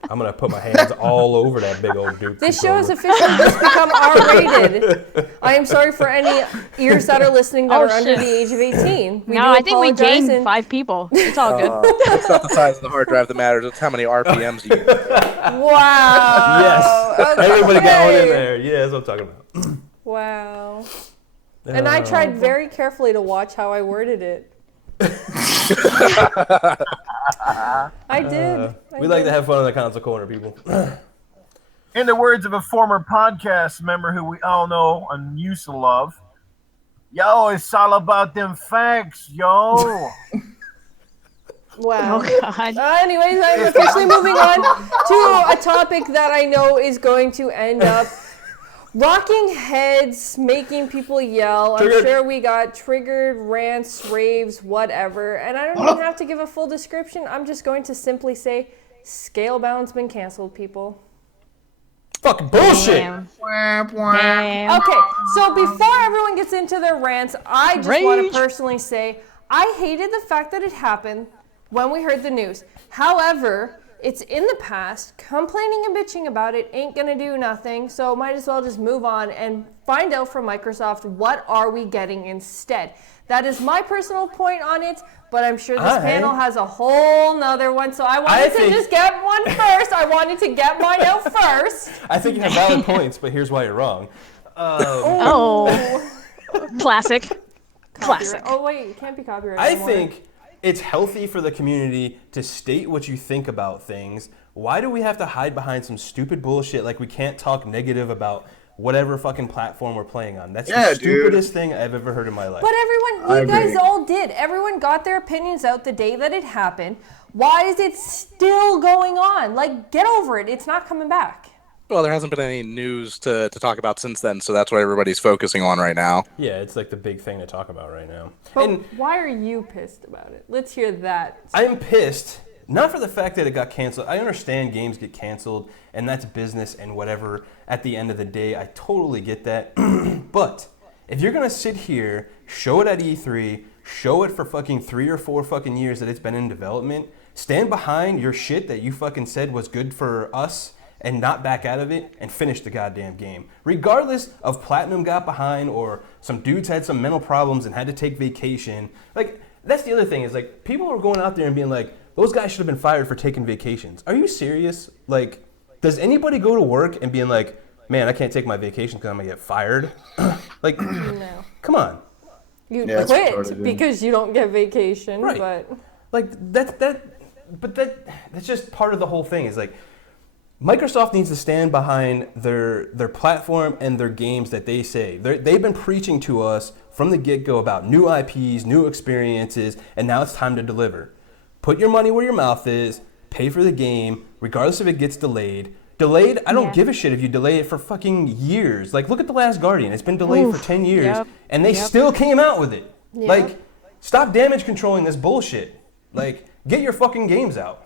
I'm gonna put my hands all over that big old Duke. This show has controller. officially just become R-rated. I am sorry for any ears that are listening that Oh, are under shit. the age of 18. No, I think we apologize gained and- 5 people. It's all good. It's not the size of the hard drive that matters. It's how many RPMs you use. Wow. Yes, everybody got one in Okay. there. Yeah, that's what I'm talking about. Wow. And I tried very carefully to watch how I worded it. I did. We like to have fun in the console corner, people. In the words of a former podcast member who we all know and used to love, yo, it's all about them facts, yo. Wow. Oh god. Anyways, I'm officially moving on to a topic that I know is going to end up rocking heads, making people yell. I'm Triggered. sure we got triggered, rants, raves, whatever. And I don't even have to give a full description. I'm just going to simply say Scalebound's been canceled, people. Fucking bullshit. Damn. Damn. Okay, so before everyone gets into their rants, I just want Rage. to personally say I hated the fact that it happened when we heard the news. However, it's in the past. Complaining and bitching about it ain't gonna do nothing, so might as well just move on and find out from Microsoft what are we getting instead. That is my personal point on it, but I'm sure this Alright. panel has a whole nother one, so I wanted to think- just get one first. I wanted to get mine out first. I think you have valid points, but here's why you're wrong. Oh. Classic. Classic. Oh wait, it can't be copyrighted I anymore. think it's healthy for the community to state what you think about things. Why do we have to hide behind some stupid bullshit like we can't talk negative about whatever fucking platform we're playing on? That's Yeah, the dude. stupidest thing I've ever heard in my life. But I you guys agree. all did. Everyone got their opinions out the day that it happened. Why is it still going on? Like, get over it. It's not coming back. Well, there hasn't been any news to talk about since then, so that's what everybody's focusing on right now. Yeah, it's like the big thing to talk about right now. But And why are you pissed about it? Let's hear that. I'm pissed, not for the fact that it got canceled. I understand games get canceled, and that's business and whatever. At the end of the day, I totally get that. But if you're going to sit here, show it at E3, show it for fucking 3 or 4 fucking years that it's been in development, stand behind your shit that you fucking said was good for us and not back out of it and finish the goddamn game. Regardless of Platinum got behind or some dudes had some mental problems and had to take vacation. Like, that's the other thing is, like, people are going out there and being like, those guys should have been fired for taking vacations. Are you serious? Like, does anybody go to work and being like, man, I can't take my vacation because I'm going to get fired? Like, No. come on. You Yeah, it's quit retarded, yeah. because you don't get vacation, Right. but Like, that's just part of the whole thing is, like, Microsoft needs to stand behind their platform and their games that they say. They've been preaching to us from the get-go about new IPs, new experiences, and now it's time to deliver. Put your money where your mouth is, pay for the game, regardless if it gets delayed. Delayed, I don't Yeah. give a shit if you delay it for fucking years. Like, look at The Last Guardian. It's been delayed for 10 years, Yep. and they still came out with it. Yeah. Like, stop damage controlling this bullshit. Like, get your fucking games out.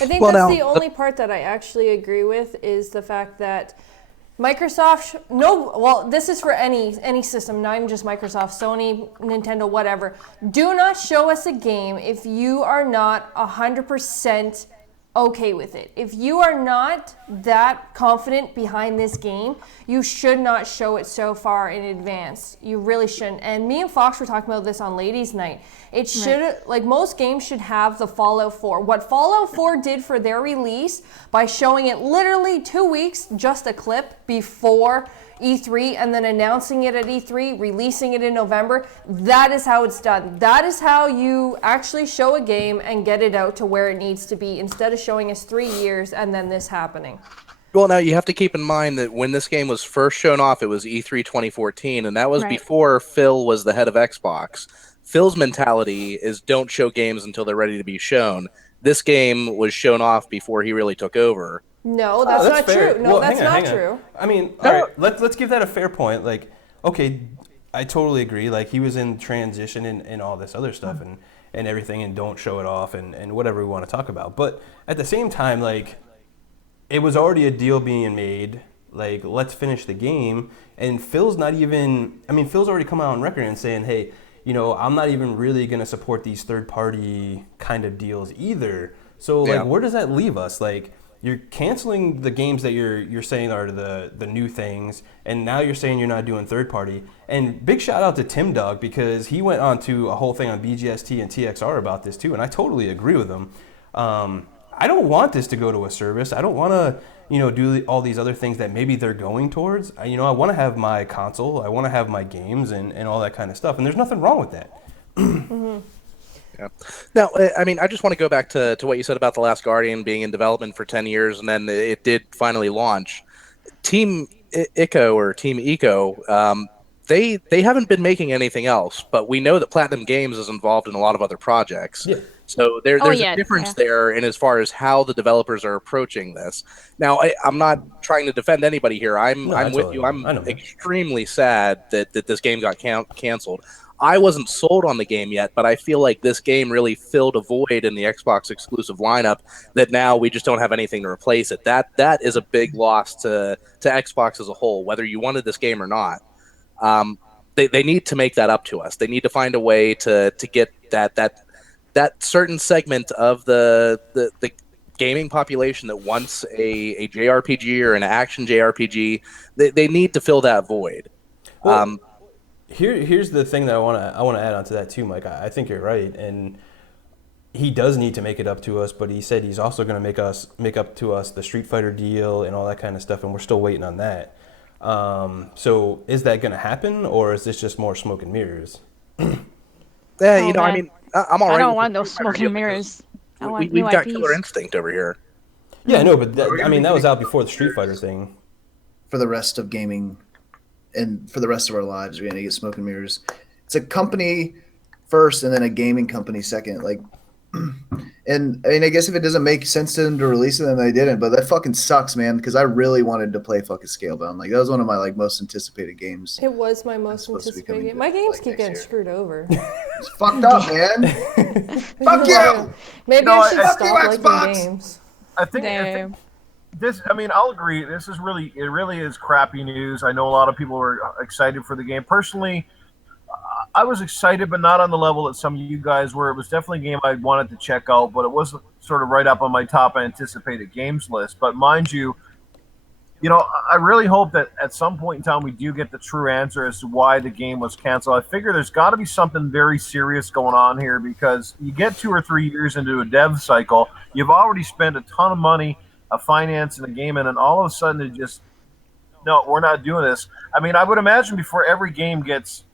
I think Well, that's now, the only part that I actually agree with is the fact that Microsoft, this is for any system, not even just Microsoft, Sony, Nintendo, whatever. Do not show us a game if you are not 100% okay with it. If you are not that confident behind this game, you should not show it so far in advance. You really shouldn't. And me and Fox were talking about this on Ladies' Night. It should, like, most games should have the Fallout 4. What Fallout 4 did for their release by showing it literally 2 weeks, just a clip before E3, and then announcing it at E3, releasing it in November, that is how it's done. That is how you actually show a game and get it out to where it needs to be, instead of showing us 3 years and then this happening. Well, now you have to keep in mind that when this game was first shown off, it was E3 2014, and that was Right. before Phil was the head of Xbox. Phil's mentality is don't show games until they're ready to be shown. This game was shown off before he really took over. No, that's not fair. true. No, Well, that's hang on, not hang on. true. I mean, all right, let's give that a fair point. Like, okay, I totally agree. Like, he was in transition and all this other stuff and everything, and don't show it off and whatever we want to talk about. But at the same time, like, it was already a deal being made. Like, let's finish the game. And Phil's not even, I mean, Phil's already come out on record and saying, hey, you know, I'm not even really going to support these third-party kind of deals either. So, like, Yeah. where does that leave us? Like, you're canceling the games that you're saying are the new things, and now you're saying you're not doing third-party. And big shout-out to Tim Dog, because he went on to a whole thing on BGST and TXR about this, too, and I totally agree with him. I don't want this to go to a service. I don't want to, you know, do all these other things that maybe they're going towards. I want to have my console. I want to have my games and all that kind of stuff. And there's nothing wrong with that. Yeah. Now, I mean, I just want to go back to what you said about The Last Guardian being in development for 10 years, and then it did finally launch. Team Eco, they haven't been making anything else, but we know that Platinum Games is involved in a lot of other projects. Yeah. So there's yeah, a difference yeah. there in as far as how the developers are approaching this. Now, I'm not trying to defend anybody here. I'm No, I with totally you. know. I'm I know, man. extremely sad that this game got canceled. I wasn't sold on the game yet, but I feel like this game really filled a void in the Xbox exclusive lineup that now we just don't have anything to replace it. That is a big loss to Xbox as a whole, whether you wanted this game or not. They need to make that up to us. They need to find a way to get that certain segment of the gaming population that wants a JRPG or an action JRPG. They need to fill that void. Well, here's the thing that I want to add on to that too, Mike. I think you're right, and he does need to make it up to us. But he said he's also going to make up to us the Street Fighter deal and all that kind of stuff, and we're still waiting on that. So is that going to happen, or is this just more smoke and mirrors? Yeah, Oh, I man. mean, I'm all right. I don't with want the those Street Fighter smoke deal and mirrors. I because want we've new got IPs. Killer Instinct over here. Yeah, no, but I mean that was out before the Street Fighter thing. For the rest of gaming and for the rest of our lives, we're going to get smoke and mirrors. It's a company first and then a gaming company second. Like, and I mean, I guess if it doesn't make sense to them to release it, then they didn't. But that fucking sucks, man, because I really wanted to play fucking Scalebound. Like, that was one of my most anticipated games. It was my most supposed to be anticipated coming game. My games like keep next getting year. screwed over. It's fucked up, man. Fuck you. Maybe No, I should fuck stop you, liking Xbox. games. I think Damn. this. I mean, I'll agree. This is really is crappy news. I know a lot of people are excited for the game. Personally, I was excited, but not on the level that some of you guys were. It was definitely a game I wanted to check out, but it wasn't sort of right up on my top anticipated games list. But mind you, I really hope that at some point in time we do get the true answer as to why the game was canceled. I figure there's got to be something very serious going on here because you get 2 or 3 years into a dev cycle, you've already spent a ton of money, finance in a game, and then all of a sudden it just no, we're not doing this. I mean, I would imagine before every game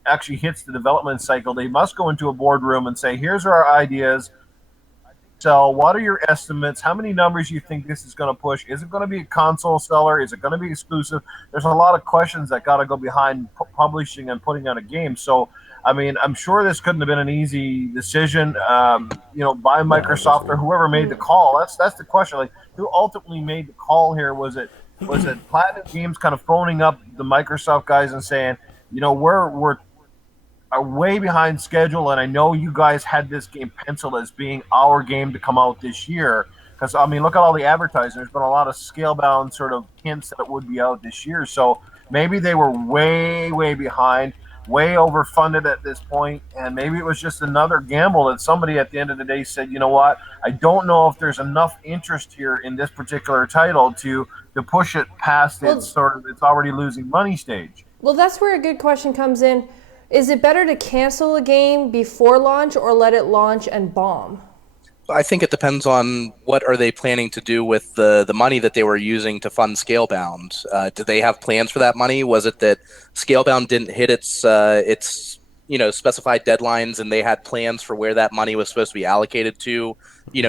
actually hits the development cycle, they must go into a boardroom and say, "Here's our ideas. So, what are your estimates? How many numbers you think this is going to push? Is it going to be a console seller? Is it going to be exclusive?" There's a lot of questions that got to go behind publishing and putting out a game. So, I mean, I'm sure this couldn't have been an easy decision, by Microsoft or whoever made the call. That's the question. Like, who ultimately made the call here? Was it Platinum Games kind of phoning up the Microsoft guys and saying, we're are way behind schedule, and I know you guys had this game penciled as being our game to come out this year. Because, I mean, look at all the advertising. There's been a lot of Scalebound sort of hints that it would be out this year. So maybe they were way, way behind, way overfunded at this point, and maybe it was just another gamble that somebody at the end of the day said, you know what, I don't know if there's enough interest here in this particular title to push it past its already losing money stage. Well, that's where a good question comes in. Is it better to cancel a game before launch or let it launch and bomb? I think it depends on what are they planning to do with the money that they were using to fund Scalebound. Do they have plans for that money? Was it that Scalebound didn't hit its specified deadlines, and they had plans for where that money was supposed to be allocated to,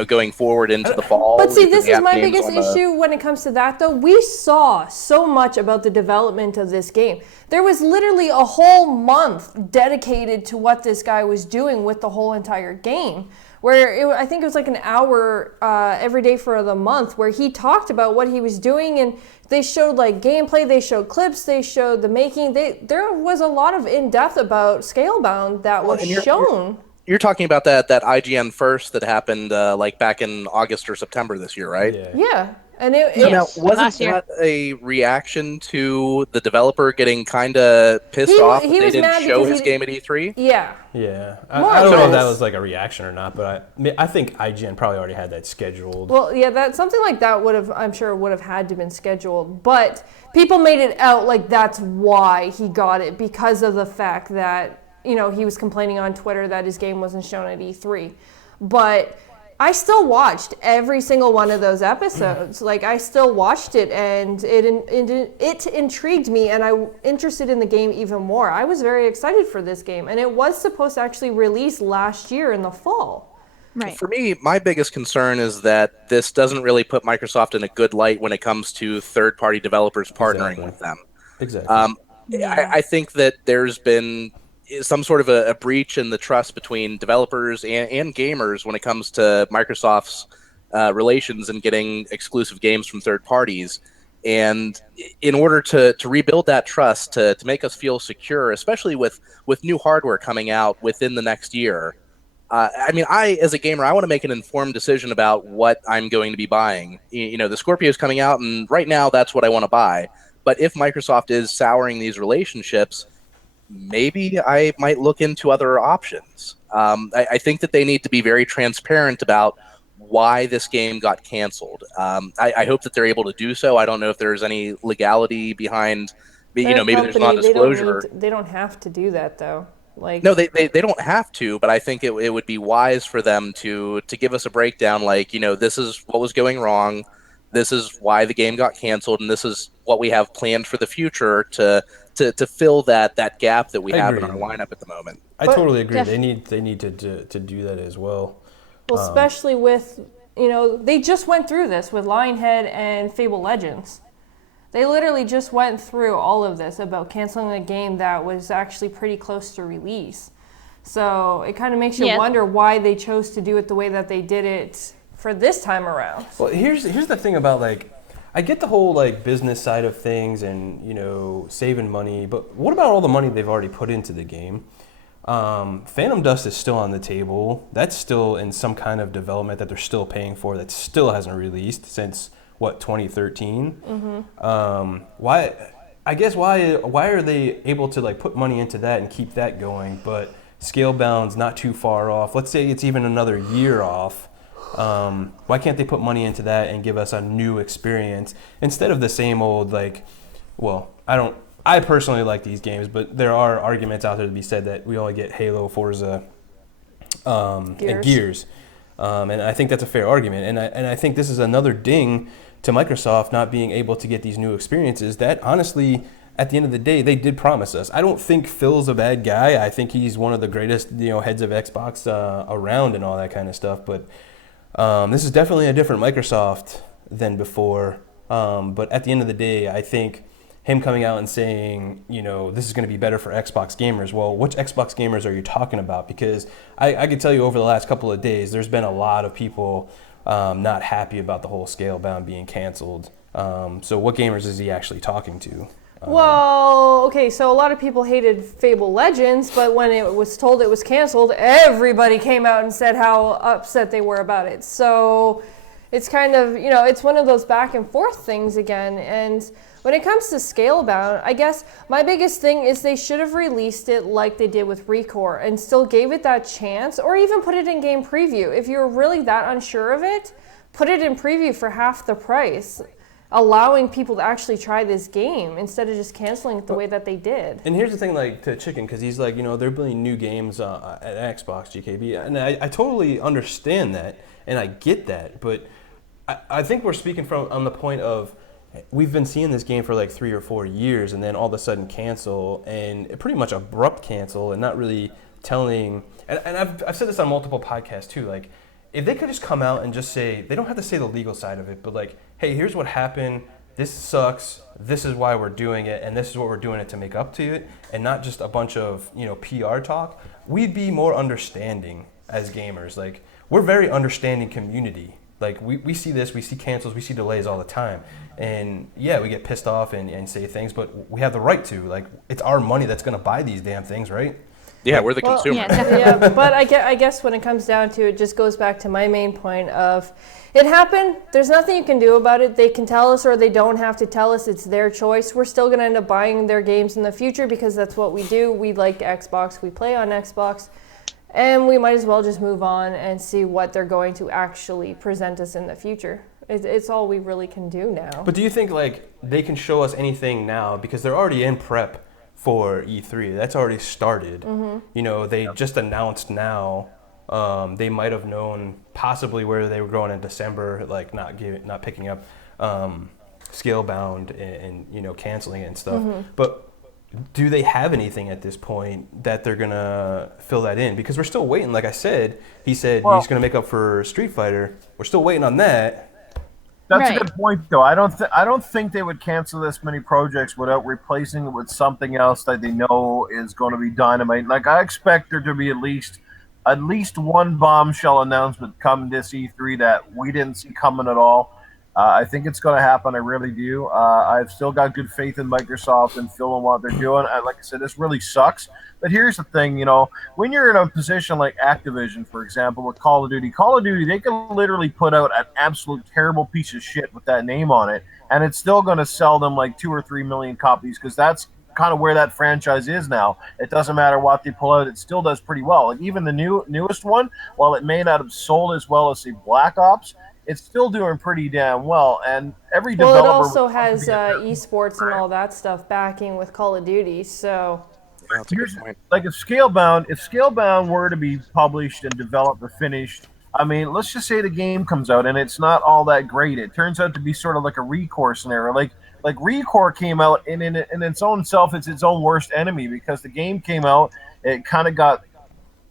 going forward into the fall? But see, this is my biggest issue when it comes to that, though. We saw so much about the development of this game. There was literally a whole month dedicated to what this guy was doing with the whole entire game, where I think it was like an hour every day for the month where he talked about what he was doing, and they showed like gameplay, they showed clips, they showed the making. There was a lot of in-depth about Scalebound that was shown. You're talking about that IGN first that happened like back in August or September this year, right? Yeah. And now, wasn't that a reaction to the developer getting kind of pissed off that they didn't show his game at E3? Yeah. Yeah. I don't know if that was like a reaction or not, but I think IGN probably already had that scheduled. Well, yeah, something like that I'm sure would have had to been scheduled, but people made it out like that's why he got it, because of the fact that, he was complaining on Twitter that his game wasn't shown at E3. But I still watched every single one of those episodes. Like, I still watched it, and it intrigued me, and I'm interested in the game even more. I was very excited for this game, and it was supposed to actually release last year in the fall. Right. For me, my biggest concern is that this doesn't really put Microsoft in a good light when it comes to third-party developers partnering with them. Exactly. I think that there's been some sort of a breach in the trust between developers and gamers when it comes to Microsoft's relations and getting exclusive games from third parties. And in order to rebuild that trust, to make us feel secure, especially with new hardware coming out within the next year, I, as a gamer, I want to make an informed decision about what I'm going to be buying. The Scorpio is coming out, and right now that's what I want to buy. But if Microsoft is souring these relationships, maybe I might look into other options. I think that they need to be very transparent about why this game got canceled. I hope that they're able to do so. I don't know if there's any legality behind, maybe there's non-disclosure. They don't have to do that, though. No, they don't have to, but I think it would be wise for them to give us a breakdown, like, this is what was going wrong, this is why the game got canceled, and this is what we have planned for the future to fill that gap that we have in our lineup at the moment. I totally agree. They need to do that as well. Well, especially with, they just went through this with Lionhead and Fable Legends. They literally just went through all of this about canceling a game that was actually pretty close to release. So it kind of makes you wonder why they chose to do it the way that they did it for this time around. Well, here's the thing about, like, I get the whole, like, business side of things and, saving money, but what about all the money they've already put into the game? Phantom Dust is still on the table. That's still in some kind of development that they're still paying for that still hasn't released since, 2013? Mm-hmm. Why are they able to, like, put money into that and keep that going, but Scalebound's not too far off. Let's say it's even another year off. Why can't they put money into that and give us a new experience instead of the same old, like, well, I personally like these games, but there are arguments out there to be said that we only get Halo, Forza, and Gears. And I think that's a fair argument. And I think this is another ding to Microsoft not being able to get these new experiences that, honestly, at the end of the day, they did promise us. I don't think Phil's a bad guy. I think he's one of the greatest, heads of Xbox around and all that kind of stuff. But this is definitely a different Microsoft than before. But at the end of the day, I think him coming out and saying, this is going to be better for Xbox gamers. Well, which Xbox gamers are you talking about? Because I could tell you over the last couple of days, there's been a lot of people not happy about the whole Scalebound being canceled. So what gamers is he actually talking to? Well, okay, so a lot of people hated Fable Legends, but when it was told it was canceled, everybody came out and said how upset they were about it. So it's kind of, it's one of those back and forth things again. And when it comes to Scalebound, I guess my biggest thing is they should have released it like they did with Recore and still gave it that chance, or even put it in game preview. If you're really that unsure of it, put it in preview for half the price, allowing people to actually try this game instead of just canceling it the way that they did. And here's the thing, like, to Chicken, because he's like, they're building new games at Xbox, GKB, and I totally understand that, and I get that, but I think we're speaking from on the point of, we've been seeing this game for like 3 or 4 years, and then all of a sudden cancel, and pretty much abrupt cancel, and not really telling, and I've said this on multiple podcasts too, like, if they could just come out and just say, they don't have to say the legal side of it, but like, hey, here's what happened, this sucks, this is why we're doing it, and this is what we're doing it to make up to it, and not just a bunch of, PR talk, we'd be more understanding as gamers. Like, we're a very understanding community. Like, we see this, we see cancels, we see delays all the time. And yeah, we get pissed off and say things, but we have the right to. Like, it's our money that's going to buy these damn things, right? Yeah, we're the consumer. Yeah, But I guess when it comes down to it, just goes back to my main point of, it happened, there's nothing you can do about it. They can tell us or they don't have to tell us, it's their choice. We're still going to end up buying their games in the future because that's what we do. We like Xbox, we play on Xbox, and we might as well just move on and see what they're going to actually present us in the future. It's all we really can do now. But do you think, like, they can show us anything now, because they're already in prep for E3. That's already started. Mm-hmm. They just announced now. They might have known possibly where they were going in December, like not picking up Scalebound and canceling it and stuff. Mm-hmm. But do they have anything at this point that they're gonna fill that in? Because we're still waiting. Like I said, he said he's gonna make up for Street Fighter. We're still waiting on that. That's a good point, though. I don't think they would cancel this many projects without replacing it with something else that they know is going to be dynamite. Like, I expect there to be at least one bombshell announcement come this E3 that we didn't see coming at all. I think it's going to happen. I really do. I've still got good faith in Microsoft and Phil and what they're doing. Like I said, this really sucks. But here's the thing, when you're in a position like Activision, for example, with Call of Duty, they can literally put out an absolute terrible piece of shit with that name on it, and it's still going to sell them like 2 or 3 million copies, because that's kind of where that franchise is now. It doesn't matter what they pull out, it still does pretty well. Like, even the newest one, while it may not have sold as well as, say, Black Ops, it's still doing pretty damn well. And every developer... Well, it also has esports and all that stuff backing with Call of Duty, so... That's a good point. Like, if Scalebound were to be published and developed or finished, I mean, let's just say the game comes out and it's not all that great. It turns out to be sort of like a Recore scenario. Like Recore came out, and in its own self, it's its own worst enemy, because the game came out, it kind of got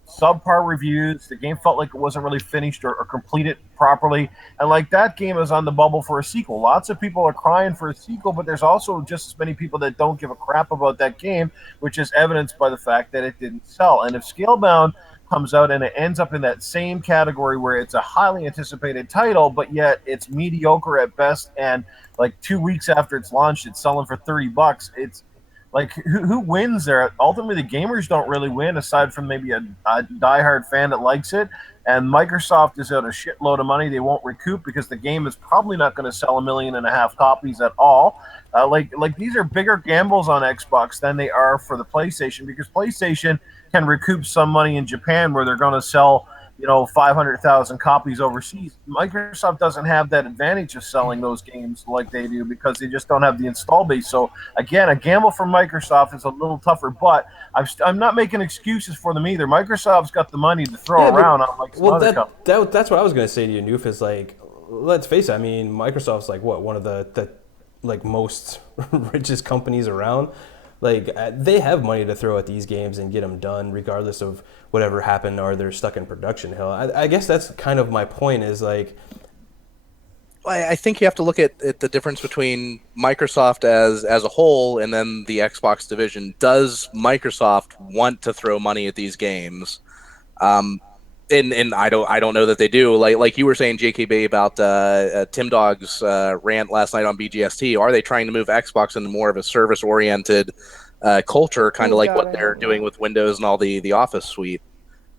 subpar reviews. The game felt like it wasn't really finished or completed properly, and like, that game is on the bubble for a sequel. Lots of people are crying for a sequel, but there's also just as many people that don't give a crap about that game, which is evidenced by the fact that it didn't sell. And if Scalebound comes out and it ends up in that same category where it's a highly anticipated title, but yet it's mediocre at best, and like 2 weeks after it's launched, it's selling for $30, it's like, who wins there? Ultimately, the gamers don't really win, aside from maybe a diehard fan that likes it. And Microsoft is out a shitload of money they won't recoup, because the game is probably not going to sell 1.5 million copies at all. Like these are bigger gambles on Xbox than they are for the PlayStation, because PlayStation can recoup some money in Japan where they're going to sell, 500,000 copies overseas. Microsoft doesn't have that advantage of selling those games like they do because they just don't have the install base. So again, a gamble for Microsoft is a little tougher, but I'm not making excuses for them either. Microsoft's got the money to throw around on like some other companies. That's what I was going to say to you, Noof, is like, let's face it, I mean, Microsoft's like what, one of the like most richest companies around. Like, they have money to throw at these games and get them done regardless of whatever happened or they're stuck in production hell. I guess that's kind of my point is like... I think you have to look at the difference between Microsoft as a whole and then the Xbox division. Does Microsoft want to throw money at these games? And I don't know that they do. Like you were saying, JKB, about Tim Dog's rant last night on BGST. Are they trying to move Xbox into more of a service-oriented culture, kind of like what they're doing with Windows and all the Office suite?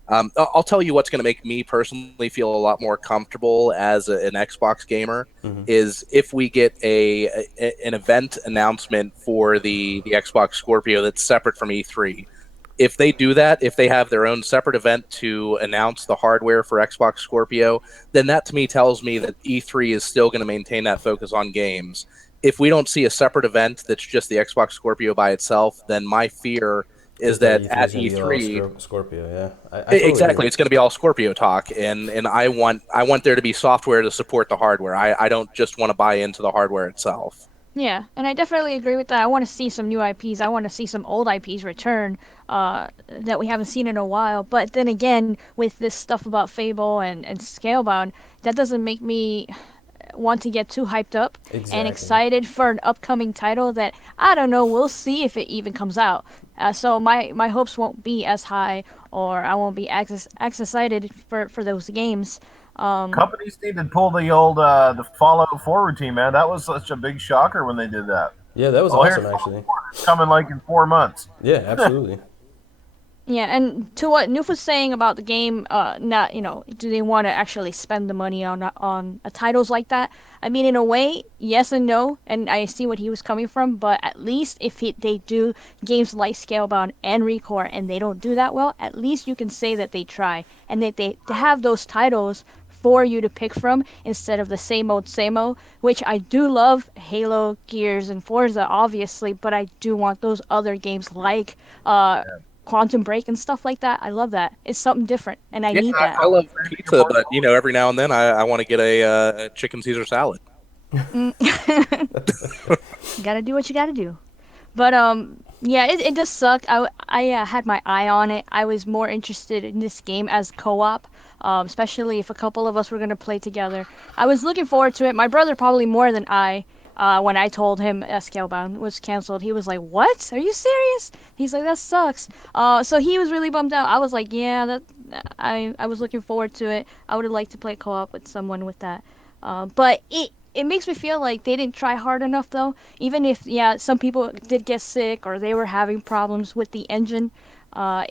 I'll tell you what's going to make me personally feel a lot more comfortable as an Xbox gamer is if we get an event announcement for the Xbox Scorpio that's separate from E3. If they do that, if they have their own separate event to announce the hardware for Xbox Scorpio, then that to me tells me that E3 is still going to maintain that focus on games. If we don't see a separate event that's just the Xbox Scorpio by itself, then my fear is that at E3, Scorpio, yeah, I exactly, it's going to be all Scorpio talk, and I want there to be software to support the hardware. I don't just want to buy into the hardware itself. Yeah, and I definitely agree with that. I want to see some new IPs. I want to see some old IPs return that we haven't seen in a while. But then again, with this stuff about Fable and Scalebound, that doesn't make me want to get too hyped up and excited for an upcoming title that, I don't know, we'll see if it even comes out. So my hopes won't be as high, or I won't be as excited for those games. Companies need to pull the old the Fallout 4 routine, man. That was such a big shocker when they did that. Yeah, that was awesome, actually. It's coming like in 4 months. Yeah, absolutely. Yeah, and to what Noof was saying about the game, not do they want to actually spend the money on titles like that? I mean, in a way, yes and no, and I see what he was coming from. But at least if they do games like Scalebound and Recore, and they don't do that well, at least you can say that they try and that they have those titles for you to pick from instead of the same old, which I do love, Halo, Gears, and Forza, obviously, but I do want those other games like Quantum Break and stuff like that. I love that. It's something different, and I need that. I love pizza, but every now and then I want to get a chicken Caesar salad. You gotta do what you gotta do. But yeah, it does suck. I had my eye on it. I was more interested in this game as co-op, especially if a couple of us were gonna play together. I was looking forward to it. My brother probably more than I. When I told him Scalebound was canceled, he was like, "What? Are you serious?" He's like, "That sucks." So he was really bummed out. I was like, "Yeah, I was looking forward to it. I would have liked to play co-op with someone with that." But it makes me feel like they didn't try hard enough, though. Even if some people did get sick or they were having problems with the engine,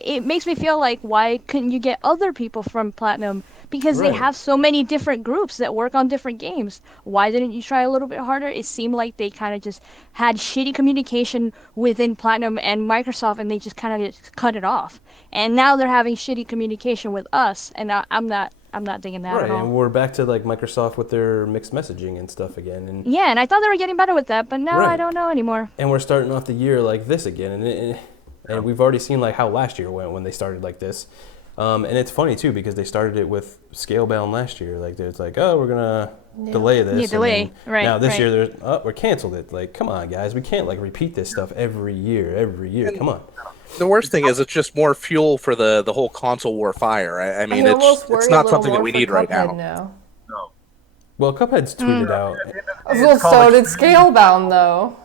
it makes me feel like, why couldn't you get other people from Platinum? Because they have so many different groups that work on different games. Why didn't you try a little bit harder? It seemed like they kind of just had shitty communication within Platinum and Microsoft, and they just kind of just cut it off. And now they're having shitty communication with us, and I'm not digging that at all. And we're back to like Microsoft with their mixed messaging and stuff again. And yeah, and I thought they were getting better with that, but now I don't know anymore. And we're starting off the year like this again, and we've already seen like how last year went when they started like this. And it's funny too because they started it with Scalebound last year. Like it's like, oh, we're gonna delay this. Yeah, delay. Right. Now this year, we're canceled it. Like, come on, guys, we can't like repeat this stuff every year. Come on. The worst thing is it's just more fuel for the whole console war fire. I mean, it's not something that we need right now. No. Well, Cuphead's tweeted out. Well, so did Scalebound, though.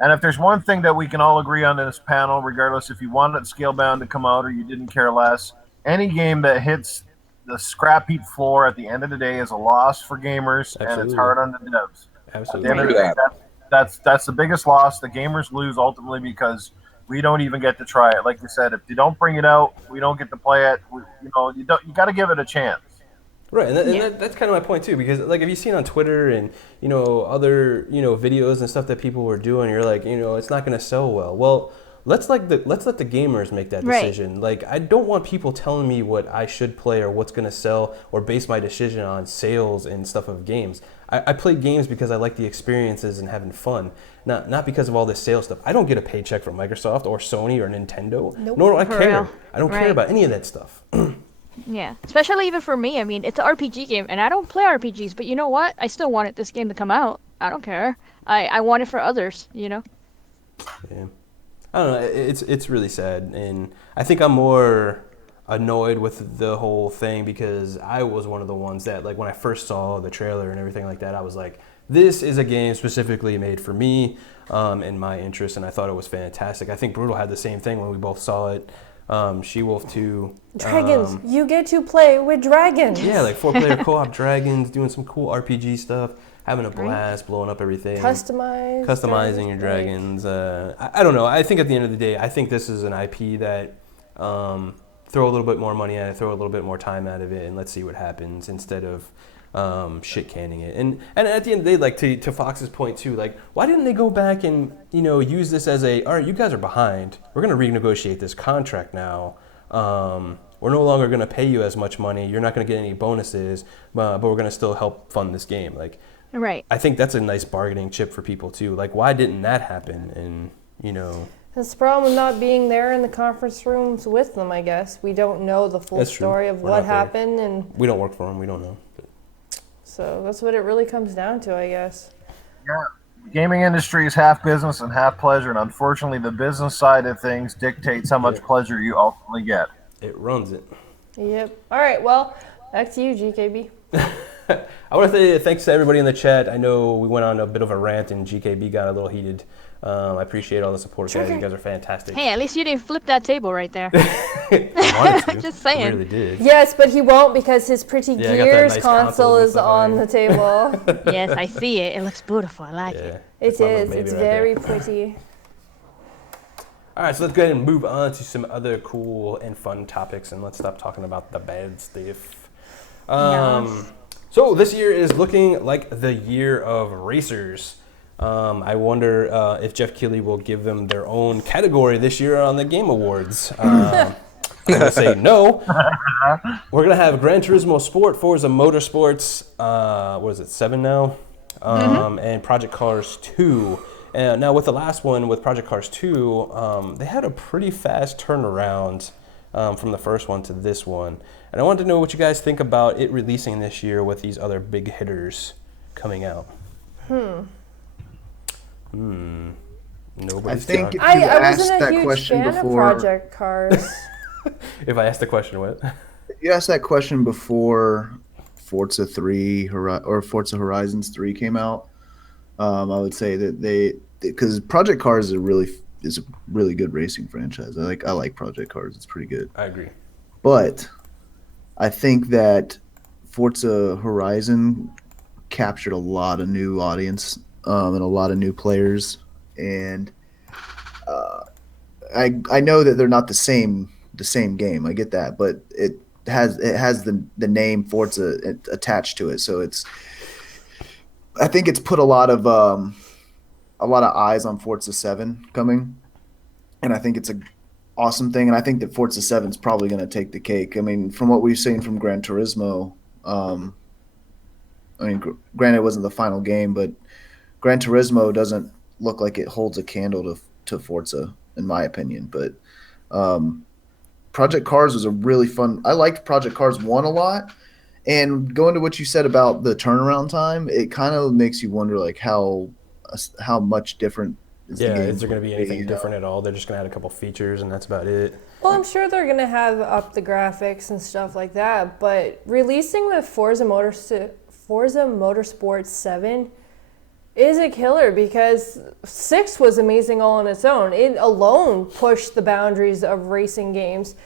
And if there's one thing that we can all agree on in this panel, regardless if you wanted Scalebound to come out or you didn't care less, any game that hits the scrap heap floor at the end of the day is a loss for gamers, and it's hard on the devs. Absolutely. At the end of the day, that's the biggest loss. The gamers lose ultimately because we don't even get to try it. Like you said, if you don't bring it out, we don't get to play it. You got to give it a chance. Right, and that's kind of my point too, because like if you've seen on Twitter and other videos and stuff that people were doing, you're like, it's not going to sell well. Well, let's let the gamers make that Right. decision. Like, I don't want people telling me what I should play or what's going to sell or base my decision on sales and stuff of games. I play games because I like the experiences and having fun, not because of all this sales stuff. I don't get a paycheck from Microsoft or Sony or Nintendo, nor do I For care. real. I don't care Right. about any of that stuff. Yeah, especially even for me. I mean, it's an RPG game, and I don't play RPGs, but you know what? I still wanted this game to come out. I don't care. I want it for others, you know? Yeah. I don't know. It's really sad, and I think I'm more annoyed with the whole thing because I was one of the ones that, like, when I first saw the trailer and everything like that, I was like, this is a game specifically made for me and my interests, and I thought it was fantastic. I think Brutal had the same thing when we both saw it. She-Wolf 2. Dragons. You get to play with dragons. Yeah, like 4-player co-op dragons, doing some cool RPG stuff, having a blast, blowing up everything. Customizing your dragons. I don't know. I think at the end of the day, I think this is an IP that throw a little bit more money at it, throw a little bit more time out of it, and let's see what happens instead of shit canning it. And at the end of the day, like to Fox's point too, like why didn't they go back and use this as all right, you guys are behind. We're gonna renegotiate this contract now. We're no longer gonna pay you as much money. You're not gonna get any bonuses, but we're gonna still help fund this game. Like, Right. I think that's a nice bargaining chip for people too. Like, why didn't that happen? And That's the problem with not being there in the conference rooms with them, I guess. We don't know the full That's true. story of We're what not there. happened, and we don't work for them. We don't know. so that's what it really comes down to, I guess. Yeah, the gaming industry is half business and half pleasure, and unfortunately, the business side of things dictates how much pleasure you ultimately get. It runs it. Yep. All right, well, back to you, GKB. I want to say thanks to everybody in the chat. I know we went on a bit of a rant and GKB got a little heated. I appreciate all the support, guys. You guys are fantastic. Hey, at least you didn't flip that table right there. I wanted to. Just saying. I really did. Yes, but he won't because his pretty Yeah, I got that Gears nice console console and is stuff on on the table. Yes, I see it. It looks beautiful. I like it. Yeah. It That's my little is. baby It's right very there. pretty. All right, so let's go ahead and move on to some other cool and fun topics, and let's stop talking about the bad stuff. Yes. So this year is looking like the year of racers. I wonder if Jeff Keighley will give them their own category this year on the Game Awards. I'm going to say no. We're going to have Gran Turismo Sport, Forza Motorsports, what is it, 7 now? And Project Cars 2. And now with the last one, with Project Cars 2, they had a pretty fast turnaround from the first one to this one. And I wanted to know what you guys think about it releasing this year with these other big hitters coming out. Nobody's I think talking. if you I asked wasn't a that huge question fan before, of Project Cars. If I asked the question, what? if you asked that question before Forza 3 or Forza Horizons 3 came out, I would say that because Project Cars is a really good racing franchise. I like Project Cars. It's pretty good. I agree. But I think that Forza Horizon captured a lot of new audience and a lot of new players, and I know that they're not the same game. I get that, but it has the name Forza attached to it, so I think it's put a lot of eyes on Forza 7 coming, and I think it's a awesome thing, and I think that Forza 7 is probably going to take the cake. I mean, from what we've seen from Gran Turismo, granted it wasn't the final game, but Gran Turismo doesn't look like it holds a candle to Forza, in my opinion. But Project Cars was a really fun. I liked Project Cars 1 a lot, and going to what you said about the turnaround time, it kind of makes you wonder like how much different. Is Yeah, is there going to be anything different at all? They're just going to add a couple features, and that's about it. Well, I'm sure they're going to have up the graphics and stuff like that, but releasing with Forza Motorsport 7 is a killer because 6 was amazing all on its own. It alone pushed the boundaries of racing games.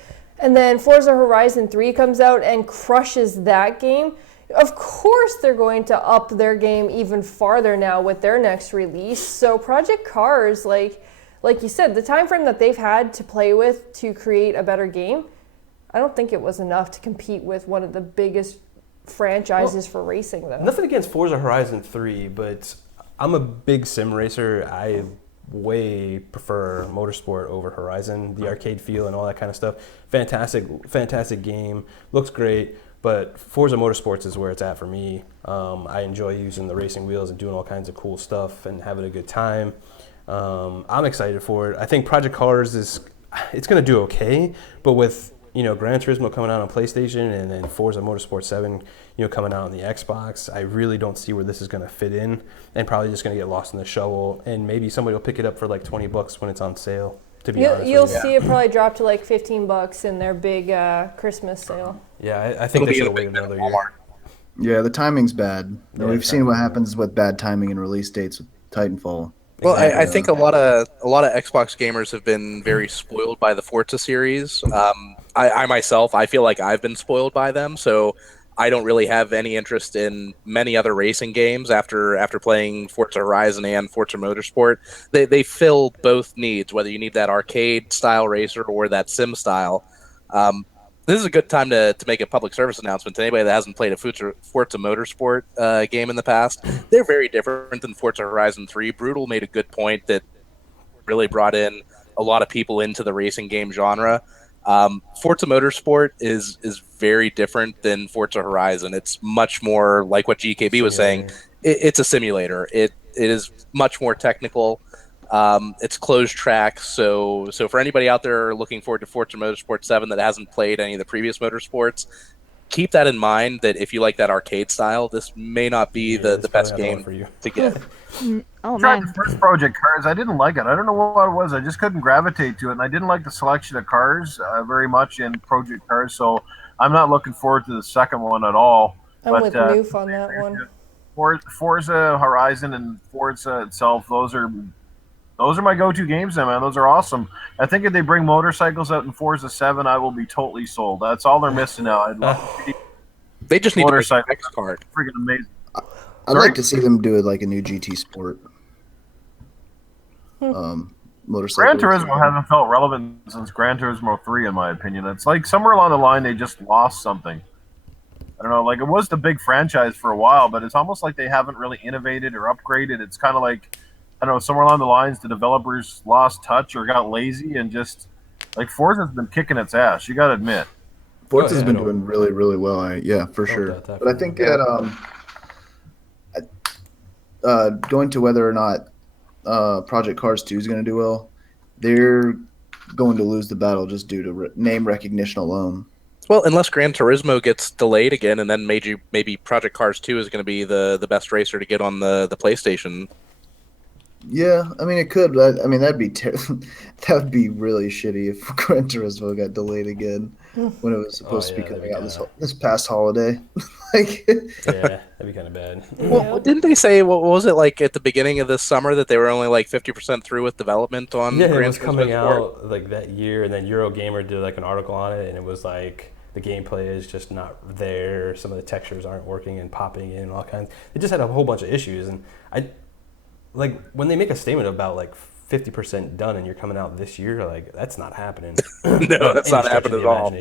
And then Forza Horizon 3 comes out and crushes that game. Of course they're going to up their game even farther now with their next release. So Project Cars, like you said, the time frame that they've had to play with to create a better game, I don't think it was enough to compete with one of the biggest franchises for racing, though. Nothing against Forza Horizon 3, but I'm a big sim racer. I way prefer Motorsport over Horizon. The arcade feel and all that kind of stuff. Fantastic game. Looks great. But Forza Motorsports is where it's at for me. I enjoy using the racing wheels and doing all kinds of cool stuff and having a good time. I'm excited for it. I think Project Cars it's going to do okay, but with Gran Turismo coming out on PlayStation and then Forza Motorsport 7 coming out on the Xbox, I really don't see where this is going to fit in, and probably just going to get lost in the shovel, and maybe somebody will pick it up for like $20 when it's on sale. To be honest, you'll see it probably drop to like $15 in their big Christmas sale. Yeah, I think they should have waited another year. Yeah, the timing's bad. Yeah, We've seen what happens with bad timing and release dates with Titanfall. Well, I think a lot of Xbox gamers have been very spoiled by the Forza series. I myself, I feel like I've been spoiled by them, so I don't really have any interest in many other racing games after playing Forza Horizon and Forza Motorsport. They fill both needs, whether you need that arcade style racer or that sim style. This is a good time to make a public service announcement to anybody that hasn't played a Forza Motorsport game in the past. They're very different than Forza Horizon 3. Brutal made a good point that really brought in a lot of people into the racing game genre. Forza Motorsport is very different than Forza Horizon. It's much more like what GKB was saying. It's a simulator. It is much more technical. It's closed track, so for anybody out there looking forward to Forza Motorsport 7 that hasn't played any of the previous motorsports, keep that in mind, that if you like that arcade style, this may not be the best game for you to get. Oh, Tried man. the first Project Cars. I didn't like it. I don't know what it was. I just couldn't gravitate to it, and I didn't like the selection of cars very much in Project Cars. So I'm not looking forward to the second one at all. I'm with Noof on that one. Forza Horizon and Forza itself, those are my go-to games now, man. Those are awesome. I think if they bring motorcycles out in Forza 7, I will be totally sold. That's all they're missing now. I'd love to see They just need to make motorcycle an X card. freaking amazing. I'd like to see them do it like a new GT Sport. Motorcycle. Gran Turismo hasn't felt relevant since Gran Turismo 3, in my opinion. It's like somewhere along the line they just lost something. I don't know, like it was the big franchise for a while, but it's almost like they haven't really innovated or upgraded. It's kind of like, I don't know, somewhere along the lines the developers lost touch or got lazy, and just like Forza's been kicking its ass. You got to admit. Forza's been doing really, really well. For sure. But I think that going to whether or not Project Cars 2 is going to do well, they're going to lose the battle just due to name recognition alone. Well, unless Gran Turismo gets delayed again, and then maybe Project Cars 2 is going to be the best racer to get on the PlayStation. Yeah, I mean it could, but I mean that'd be that would be really shitty if Gran Turismo got delayed again when it was supposed to be coming out this past holiday. Like, yeah, that'd be kind of bad. Well, didn't they say, what was it, like at the beginning of this summer, that they were only like 50% through with development on? Yeah, Gran it was Turismo coming Sport? out like that year, and then Eurogamer did like an article on it, and it was like the gameplay is just not there. Some of the textures aren't working and popping in, all kinds. It just had a whole bunch of issues, and like when they make a statement about like 50% done and you're coming out this year, like that's not happening. No, that's not happening at all.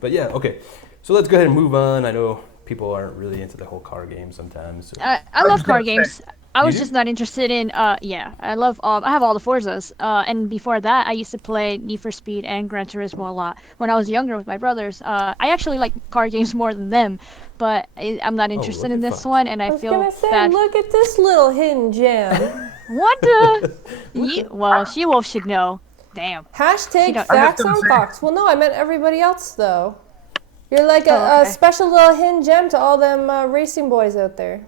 But yeah, okay. So let's go ahead and move on. I know people aren't really into the whole car game sometimes. So. I love car games. I was just not interested in, I love, I have all the Forzas, and before that, I used to play Need for Speed and Gran Turismo a lot when I was younger with my brothers. I actually like car games more than them, but I'm not interested in this one, and I feel gonna say, bad. look at this little hidden gem. What the? Well, She-Wolf should know. Damn. Hashtag facts on Fox. Well, no, I meant everybody else, though. You're like a special little hidden gem to all them racing boys out there.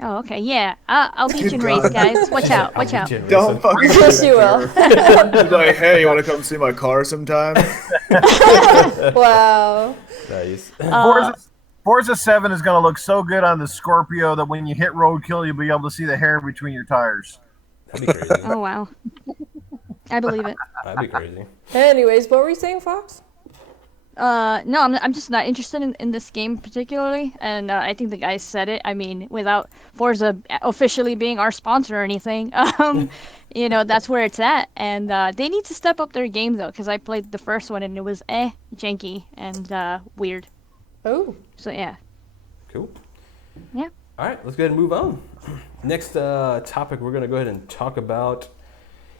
Oh, okay, yeah. I'll beat you in race, guys. Watch out, watch out. don't fucking. Yes, you will. Like, hey, you want to come see my car sometime? Wow. Nice. Forza 7 is going to look so good on the Scorpio that when you hit roadkill, you'll be able to see the hair between your tires. That'd be crazy. Oh, wow. I believe it. That'd be crazy. Anyways, what were you saying, Fox? No, I'm just not interested in this game particularly, and I think the guy said it. I mean, without Forza officially being our sponsor or anything, that's where it's at. And they need to step up their game though, because I played the first one and it was janky and weird. Oh. So yeah. Cool. Yeah. All right, let's go ahead and move on. Next topic we're going to go ahead and talk about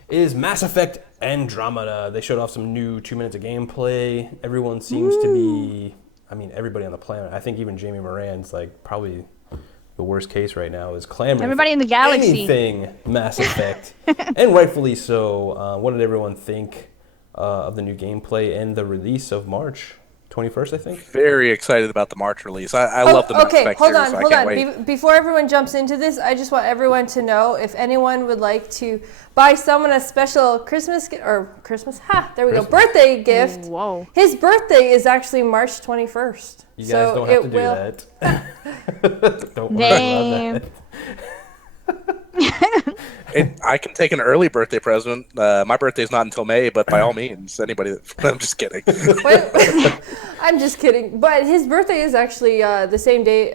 is Mass Effect Andromeda. They showed off some new 2 minutes of gameplay. Everyone seems to be, I mean, everybody on the planet. I think even Jamie Moran's like probably the worst case right now is clamoring Everybody for in the galaxy. anything Mass Effect, and rightfully so. What did everyone think of the new gameplay and the release of March 21st, I think? Very excited about the March release. I love the Mass Okay, Effect hold series, on, so I hold can't on. wait. Before everyone jumps into this, I just want everyone to know if anyone would like to buy someone a special Christmas there we go, birthday gift. Whoa. His birthday is actually March 21st. You guys so don't have to it do will, that. Don't worry Damn. about that. I can take an early birthday present. My birthday's not until May, but by all means, anybody that... I'm just kidding. I'm just kidding. But his birthday is actually the same day,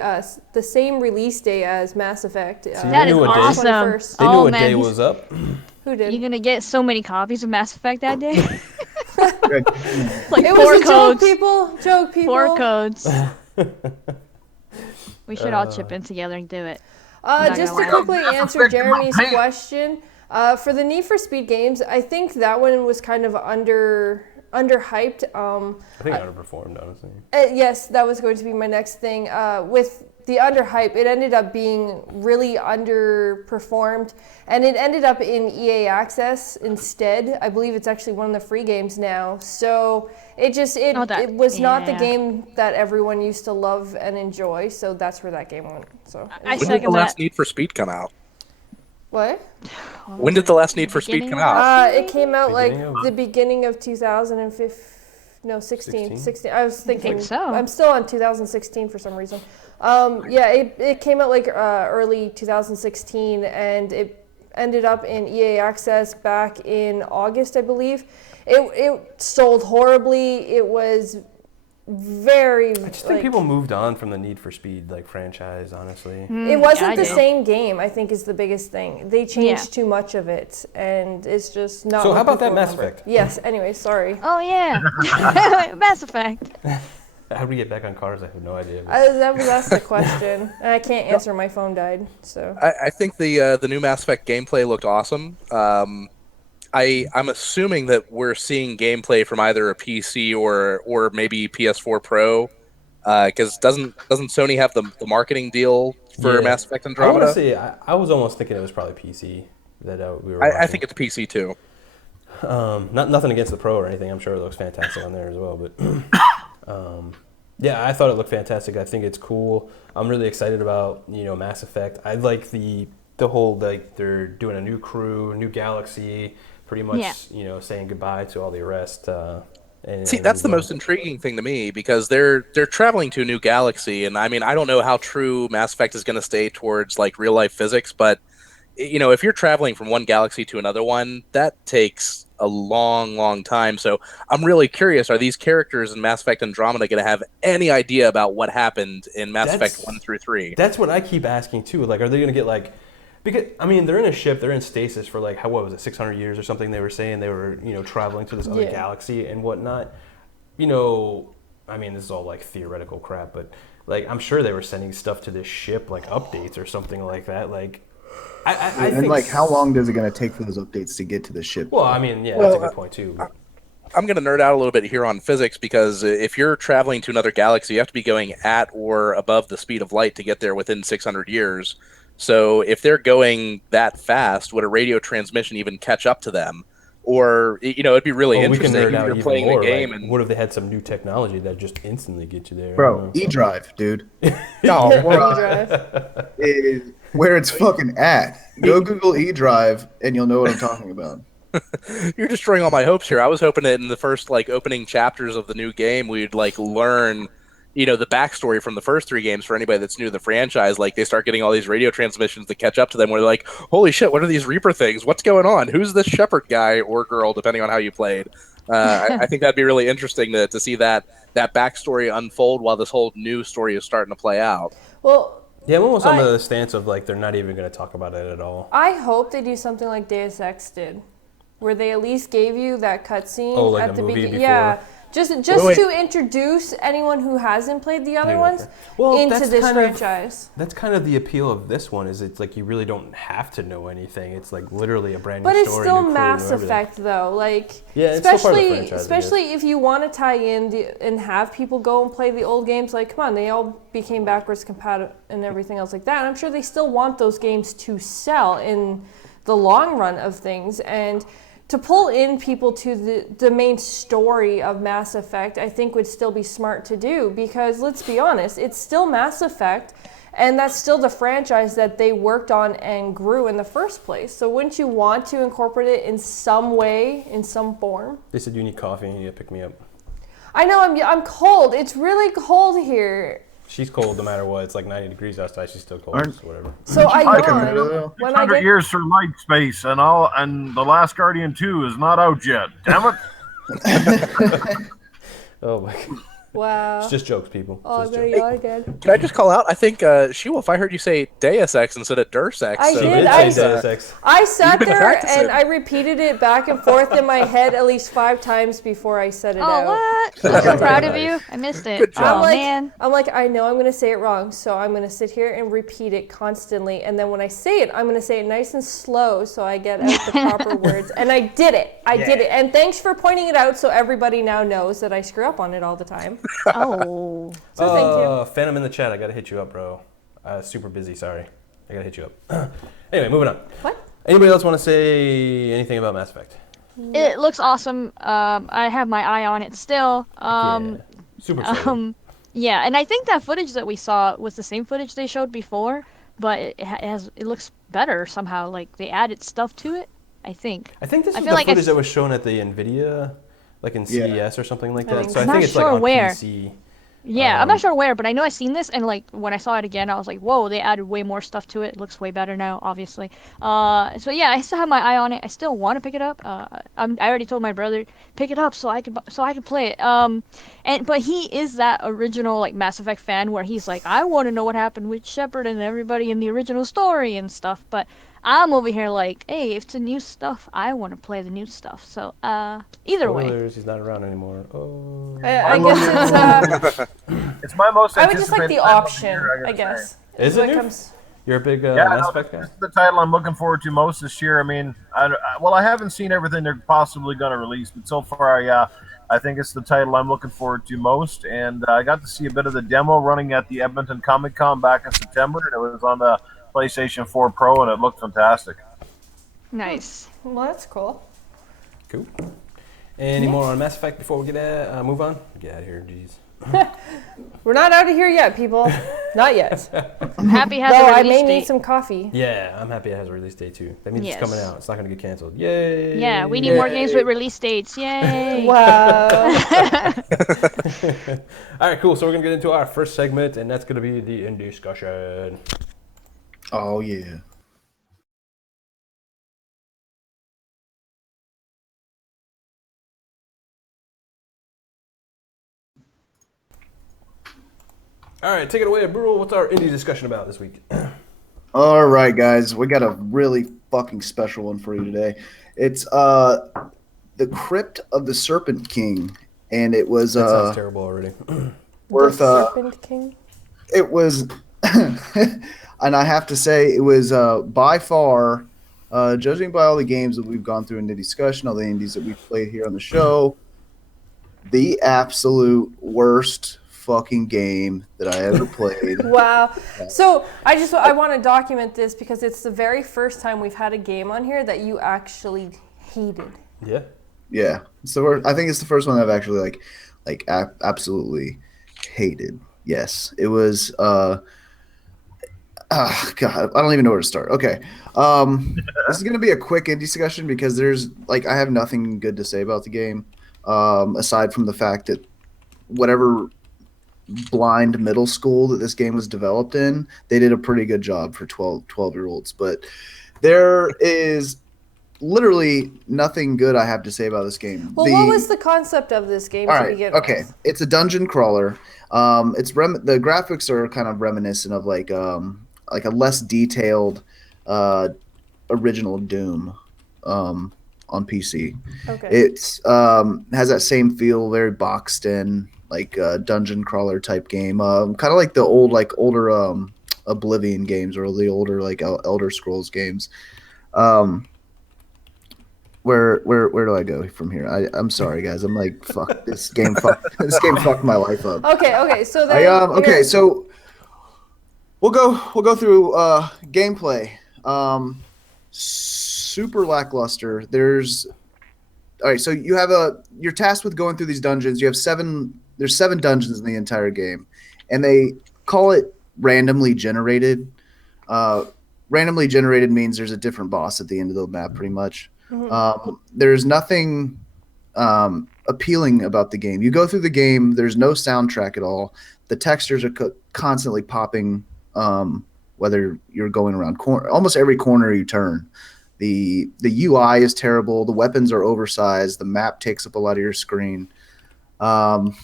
the same release day as Mass Effect. That is knew what day- awesome. 21st. They knew Oh what man, day was up. Who did? you're gonna get so many copies of Mass Effect that day. Good. Like It four was a codes. joke, people. 4 codes. We should all chip in together and do it. Not Just gonna to lie. quickly answer Jeremy's question, for the Need for Speed games, I think that one was kind of underhyped. I think I underperformed, honestly. Yes, that was going to be my next thing. With the underhype, it ended up being really underperformed, and it ended up in EA Access instead. I believe it's actually one of the free games now. So it was not the yeah. game that everyone used to love and enjoy. So that's where that game went. So I When did the second last that. Need for Speed come out? what? When did the last Need for Speed come out? It came out like Beginning of- the beginning of 2015. No, 16. 16. I was thinking. think so. I'm still on 2016 for some reason. It came out like early 2016, and it ended up in EA Access back in August, I believe. It sold horribly. It was very. I just think people moved on from the Need for Speed like franchise, honestly. It wasn't I the do. same game, I think, is the biggest thing. They changed too much of it, and it's just not. So what how about that people Mass remember. Effect? Yes. Anyway, sorry. Oh yeah, Mass Effect. How do we get back on cars? I have no idea. That was asked a question, and I can't answer. My phone died, so. I think the new Mass Effect gameplay looked awesome. I'm assuming that we're seeing gameplay from either a PC or maybe PS4 Pro, because doesn't Sony have the marketing deal for Yeah. Mass Effect I want Andromeda? to say I was almost thinking it was probably PC that we were. I watching. think it's PC too. Nothing against the Pro or anything. I'm sure it looks fantastic on there as well. But yeah, I thought it looked fantastic. I think it's cool. I'm really excited about Mass Effect. I like the whole like they're doing a new crew, new galaxy, pretty much saying goodbye to all the rest. See, that's the most intriguing thing to me because they're traveling to a new galaxy, and I mean I don't know how true Mass Effect is going to stay towards like real life physics, but if you're traveling from one galaxy to another one, that takes a long time. So I'm really curious, are these characters in Mass Effect Andromeda going to have any idea about what happened in Mass Effect 1 through 3? That's what I keep asking too. Like, are they going to get like, because I mean, they're in a ship, they're in stasis for like what was it, 600 years or something? They were saying they were traveling to this other galaxy and whatnot. I mean, this is all like theoretical crap, but like I'm sure they were sending stuff to this ship, like updates or something like that. Like, I And think like, how long is it going to take for those updates to get to the ship? Well, I mean, yeah, that's a good point too. But I'm going to nerd out a little bit here on physics because if you're traveling to another galaxy, you have to be going at or above the speed of light to get there within 600 years. So if they're going that fast, would a radio transmission even catch up to them? Or, it'd be really we can interesting nerd if out you're even playing more. the game. Like, And what if they had some new technology that just instantly get you there? I don't Bro, know. E-Drive, dude. no, Drive. Is where it's fucking at. Go Google E-Drive, and you'll know what I'm talking about. you're destroying all my hopes here. I was hoping that in the first opening chapters of the new game, we'd learn the backstory from the first 3 games for anybody that's new to the franchise. Like, they start getting all these radio transmissions that catch up to them where they're like, holy shit, what are these Reaper things? What's going on? Who's this Shepherd guy or girl, depending on how you played? I think that'd be really interesting to see that backstory unfold while this whole new story is starting to play out. Well, Yeah, I'm almost on the stance of like they're not even going to talk about it at all. I hope they do something like Deus Ex did, where they at least gave you that cutscene Oh, like at a the movie beginning. before? Yeah, Just Wait. to introduce anyone who hasn't played the other Yeah, ones okay. Well, into that's this kind of- franchise. That's kind of the appeal of this one. Is it's like you really don't have to know anything. It's like literally a brand new But story. it's still new crew, Mass new everything. Effect, though. Like, Yeah, it's still part of the especially franchise, I guess. especially if you want to tie in and have people go and play the old games. Like, come on, they all became backwards compatible and everything else like that. And I'm sure they still want those games to sell in the long run of things. And to pull in people to the main story of Mass Effect, I think would still be smart to do, because let's be honest, it's still Mass Effect, and that's still the franchise that they worked on and grew in the first place. So wouldn't you want to incorporate it in some way, in some form? They said you need coffee and you need to pick me up. I know, I'm cold. It's really cold here. She's cold no matter what. It's like 90 degrees outside. She's still cold. Aren't- So whatever. So I I can yawn do that. when I 100 get... years for light space, and The Last Guardian 2 is not out yet. Damn it! Oh my god. Wow. It's just jokes, people. Oh, I'm Just gonna jokes. yawn again. Can I just call out? I think She-Wolf, I heard you say Deus Ex instead of Deus Ex. I so did, Did I- say Deus Ex. I sat You've been there practicing. and I repeated it back and forth in my head at least 5 times before I said it Oh, out. what? I'm so proud of you. I missed it. Good job. Oh, man. I'm like, I know I'm going to say it wrong, so I'm going to sit here and repeat it constantly. And then when I say it, I'm going to say it nice and slow so I get out the proper words. And I did it. I did it. And thanks for pointing it out so everybody now knows that I screw up on it all the time. Oh. So thank you. Phantom in the chat. I gotta hit you up, bro. Super busy. Sorry. I gotta hit you up. Anyway, moving on. What? Anybody else want to say anything about Mass Effect? It looks awesome. I have my eye on it still. Yeah. Super excited. Yeah, and I think that footage that we saw was the same footage they showed before, but it looks better somehow. Like they added stuff to it. I think. I think this I was feel the like footage that was shown at the NVIDIA, like in CES or something like that. think So I I'm think not it's like sure on where. PC. Yeah, I'm not sure where, but I know I seen this, and like when I saw it again, I was like, "Whoa!" They added way more stuff to it. It looks way better now, obviously. So yeah, I still have my eye on it. I still want to pick it up. I already told my brother pick it up so I can play it. But he is that original like Mass Effect fan where he's like, I want to know what happened with Shepard and everybody in the original story and stuff. But I'm over here like, hey, if it's the new stuff, I want to play the new stuff. So either way. Spoilers, he's not around anymore. Oh. I guess it's... It's my most I would just like anticipated the title of the option, year, I gotta guess. say. Is When it new? comes- You're a big Yeah, Mass no, Effect guy? this is the title I'm looking forward to most this year. I mean, I haven't seen everything they're possibly going to release, but so far, I think it's the title I'm looking forward to most. And I got to see a bit of the demo running at the Edmonton Comic Con back in September, and it was on the PlayStation 4 Pro, and it looked fantastic. Nice. Well, that's cool. Cool. Any more on Mass Effect before we move on? Get out of here, jeez. We're not out of here yet, people. Not yet. I'm happy it has No, a I release may date. need some coffee. Yeah, I'm happy it has a release date too. That means Yes. it's coming out. It's not going to get canceled. Yay! Yeah, we need more games with release dates. Yay! Wow. All right, cool. So we're going to get into our first segment, and that's going to be the in discussion. Oh yeah. All right, take it away, Brutal. What's our indie discussion about this week? All right, guys, we got a really fucking special one for you today. It's the Crypt of the Serpent King, and it was That sounds terrible already. worth The Serpent King? it was, and I have to say it was by far, judging by all the games that we've gone through in the discussion, all the indies that we've played here on the show, the absolute worst fucking game that I ever played. Wow. So I want to document this because it's the very first time we've had a game on here that you actually hated. Yeah. Yeah, so I think it's the first one I've actually absolutely hated. Yes, it was. God, I don't even know where to start. Okay, this is gonna be a quick indie discussion because there's I have nothing good to say about the game, aside from the fact that whatever blind middle school that this game was developed in, they did a pretty good job for 12-year-olds. But there is literally nothing good I have to say about this game. Well, what was the concept of this game to begin Okay. with? It's a dungeon crawler. The graphics are kind of reminiscent of like a less detailed original Doom. on PC. Okay. It's has that same feel, very boxed in, like dungeon crawler type game. Kind of like the older Oblivion games or the older like Elder Scrolls games. Where do I go from here? I'm sorry, guys. I'm like, fuck this game. This game fucked my life up. Okay. So then. Okay. So we'll go through gameplay. Super lackluster. All right. So you're tasked with going through these dungeons. You have There's 7 dungeons in the entire game, and they call it randomly generated. Randomly generated means there's a different boss at the end of the map, pretty much. Mm-hmm. There's nothing appealing about the game. You go through the game, there's no soundtrack at all. The textures are constantly popping, whether you're going around almost every corner you turn. The UI is terrible. The weapons are oversized. The map takes up a lot of your screen. I'm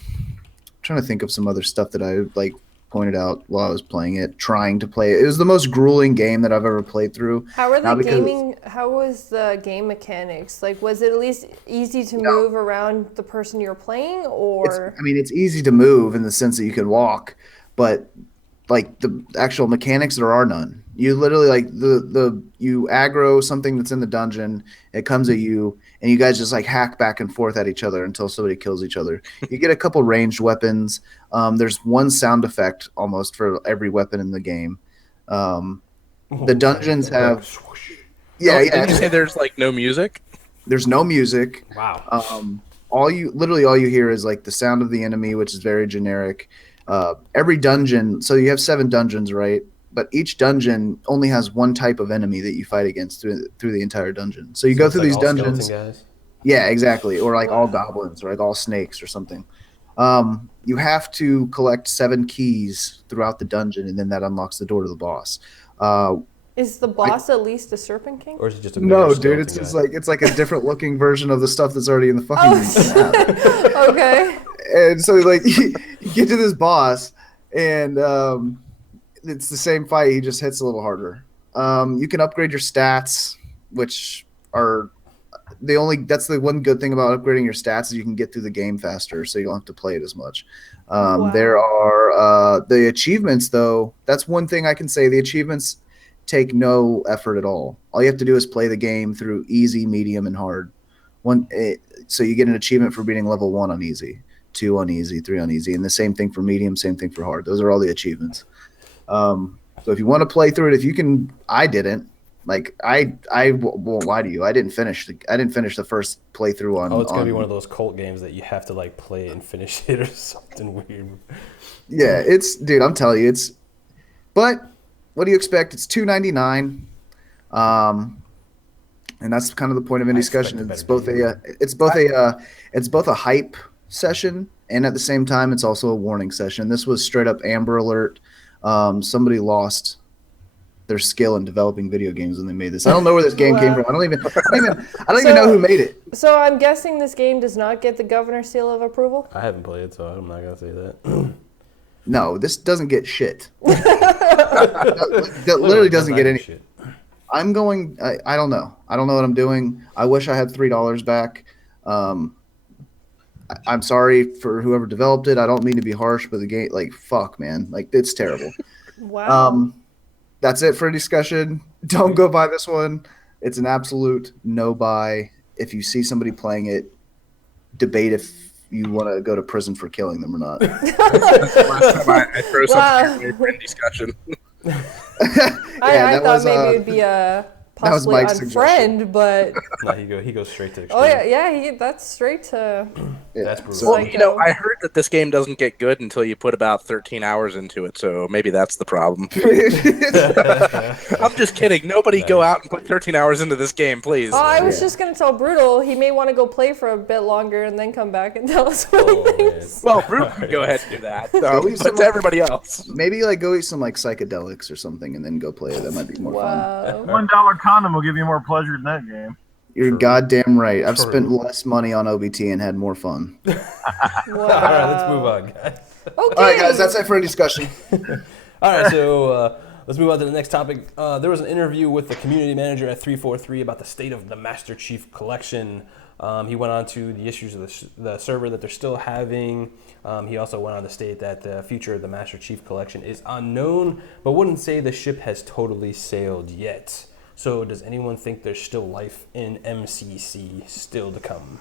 trying to think of some other stuff that I pointed out while I was playing it, trying to play it. It was the most grueling game that I've ever played through. How was the game mechanics? Like, was it at least easy to move around the person you're playing, or? It's easy to move in the sense that you can walk, but like the actual mechanics, there are none. You literally you aggro something that's in the dungeon, it comes at you, and you guys just hack back and forth at each other until somebody kills each other. You get a couple ranged weapons. There's one sound effect almost for every weapon in the game. The dungeons have Did you say there's no music? There's no music. Wow. All you hear is the sound of the enemy, which is very generic. Every dungeon, so you have 7 dungeons, right? But each dungeon only has one type of enemy that you fight against through the entire dungeon. So you go through these dungeons. Guys? Yeah, exactly. Or all goblins, or all snakes or something. You have to collect 7 keys throughout the dungeon, and then that unlocks the door to the boss. Is the boss at least a Serpent King? Or is it just a dude? It's just it's a different looking version of the stuff that's already in the fucking. Okay. And so you get to this boss, and it's the same fight. He just hits a little harder. You can upgrade your stats, which are that's the one good thing about upgrading your stats is you can get through the game faster, so you don't have to play it as much. Wow. There are the achievements, though. That's one thing I can say. The achievements take no effort at all. All you have to do is play the game through easy, medium, and hard. So you get an achievement for beating level 1 on easy, 2 on easy, 3 on easy, and the same thing for medium, same thing for hard. Those are all the achievements. So if you want to play through it, if you can, I didn't. I won't lie to you. I didn't finish the first playthrough on. Oh, it's gonna be one of those cult games that you have to play and finish it or something weird. Yeah, dude. I'm telling you, But what do you expect? It's $2.99, and that's kind of the point of any discussion. It's both a hype session, and at the same time, it's also a warning session. This was straight up Amber Alert. Somebody lost their skill in developing video games when they made this. I don't know where this game came from. I don't even know who made it. So I'm guessing this game does not get the governor's seal of approval? I haven't played it, so I'm not gonna say that. No, this doesn't get shit. That literally doesn't get any shit. I don't know. I don't know what I'm doing. I wish I had $3 back. I'm sorry for whoever developed it. I don't mean to be harsh, but the game, fuck, man. It's terrible. Wow. That's it for a discussion. Don't go buy this one. It's an absolute no buy. If you see somebody playing it, debate if you want to go to prison for killing them or not. Last time I throw something away for a discussion. I thought maybe it would be a possibly unfriend, but No, he goes straight to extreme. oh yeah, that's straight to. That's brutal. So, I heard that this game doesn't get good until you put about 13 hours into it, so maybe that's the problem. I'm just kidding. Nobody go out and put 13 hours into this game, please. Oh, I was just gonna tell Brutal he may want to go play for a bit longer and then come back and tell us what he thinks. Well, Brutal can go ahead and do that. So, but to everybody else. maybe go eat some psychedelics or something and then go play it. That might be more fun. $1 condom will give you more pleasure than that game. You're goddamn right. I've spent less money on OBT and had more fun. Wow. All right, let's move on, guys. Okay. All right, guys, that's it for a discussion. All right, so let's move on to the next topic. There was an interview with the community manager at 343 about the state of the Master Chief Collection. He went on to the issues of the server that they're still having. He also went on to state that the future of the Master Chief Collection is unknown, but wouldn't say the ship has totally sailed yet. So does anyone think there's still life in MCC still to come?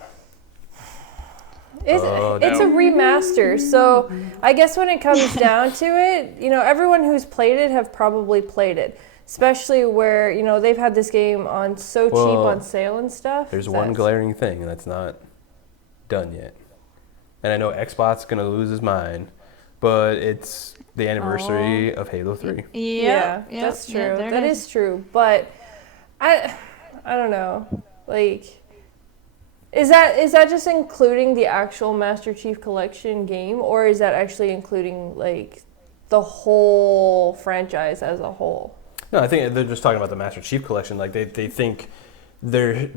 It's a remaster, so I guess when it comes down to it, everyone who's played it have probably played it. Especially where, they've had this game on so cheap on sale and stuff. There's one glaring thing, and that's not done yet. And I know Xbox going to lose his mind, but it's the anniversary of Halo 3. Yeah, that's true. Yeah, that is true. But I don't know. Like, is that just including the actual Master Chief Collection game, or is that actually including like the whole franchise as a whole? No, I think they're just talking about the Master Chief Collection. Like they think they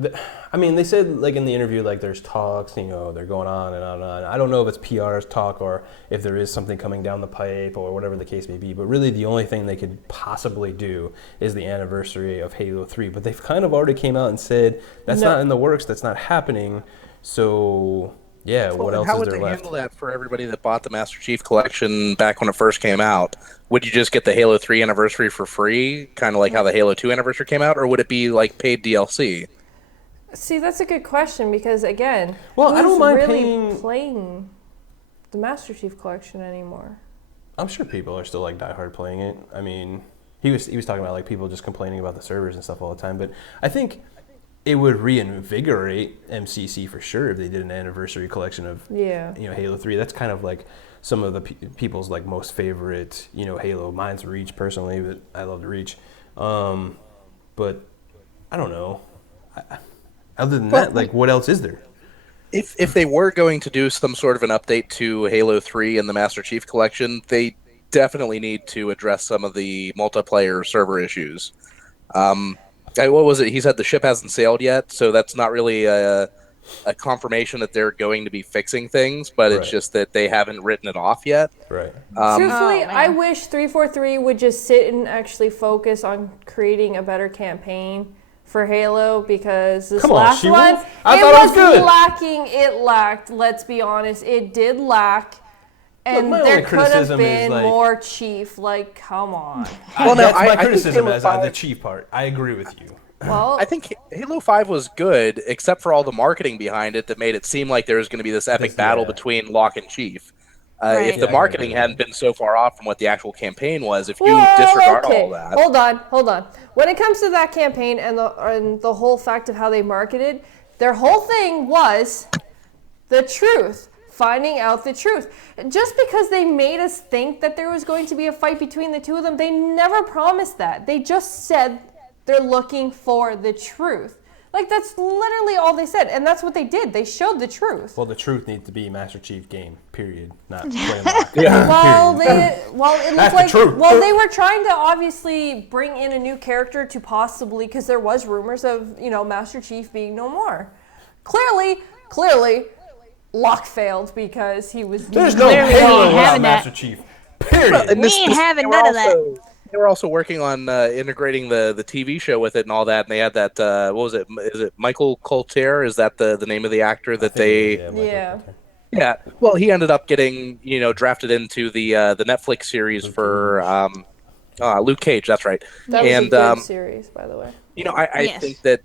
said like in the interview, like there's talks, they're going on and on and on. I don't know if it's PR's talk or if there is something coming down the pipe or whatever the case may be. But really the only thing they could possibly do is the anniversary of Halo 3. But they've kind of already came out and said that's not in the works, that's not happening. So yeah, what else is there left? How would they handle that for everybody that bought the Master Chief Collection back when it first came out? Would you just get the Halo 3 anniversary for free, kind of like how the Halo 2 anniversary came out, or would it be like paid DLC? See, that's a good question because, again, I don't mind really playing the Master Chief Collection anymore? I'm sure people are still like diehard playing it. I mean, he was talking about like people just complaining about the servers and stuff all the time, but I think it would reinvigorate MCC for sure if they did an anniversary collection of Halo 3. That's kind of like some of the people's like most favorite Halo. Mine's Reach personally, but I love the Reach. But I don't know. Other than that, like what else is there? If they were going to do some sort of an update to Halo 3 and the Master Chief Collection, they definitely need to address some of the multiplayer server issues. What was it? He said the ship hasn't sailed yet, so that's not really a confirmation that they're going to be fixing things, but it's just that they haven't written it off yet. Right. Truthfully, I wish 343 would just sit and actually focus on creating a better campaign for Halo, because this last one, it was lacking. It lacked, let's be honest. It did lack. And there could have been more Chief. Like, come on. That's my criticism as the Chief part. I agree with you. Well, I think Halo 5 was good, except for all the marketing behind it that made it seem like there was going to be this epic battle between Locke and Chief. If the marketing hadn't been so far off from what the actual campaign was, if you disregard all that. Hold on. When it comes to that campaign and the whole fact of how they marketed, their whole thing was the truth. Finding out the truth. Just because they made us think that there was going to be a fight between the two of them, they never promised that. They just said they're looking for the truth. Like, that's literally all they said, and that's what they did. They showed the truth. Well, the truth needs to be Master Chief game, period. Not playing Locke. They were trying to obviously bring in a new character to possibly, because there was rumors of, Master Chief being no more. Clearly, Locke failed because he was... There's no Halo without Master Chief. Period. We ain't having none of that. They were also working on integrating the TV show with it and all that, and they had that, what was it? Is it Michael Colter? Is that the name of the actor that they... Yeah. Well, he ended up getting, drafted into the Netflix series for Luke Cage, that's right. That was a good series, by the way. I think that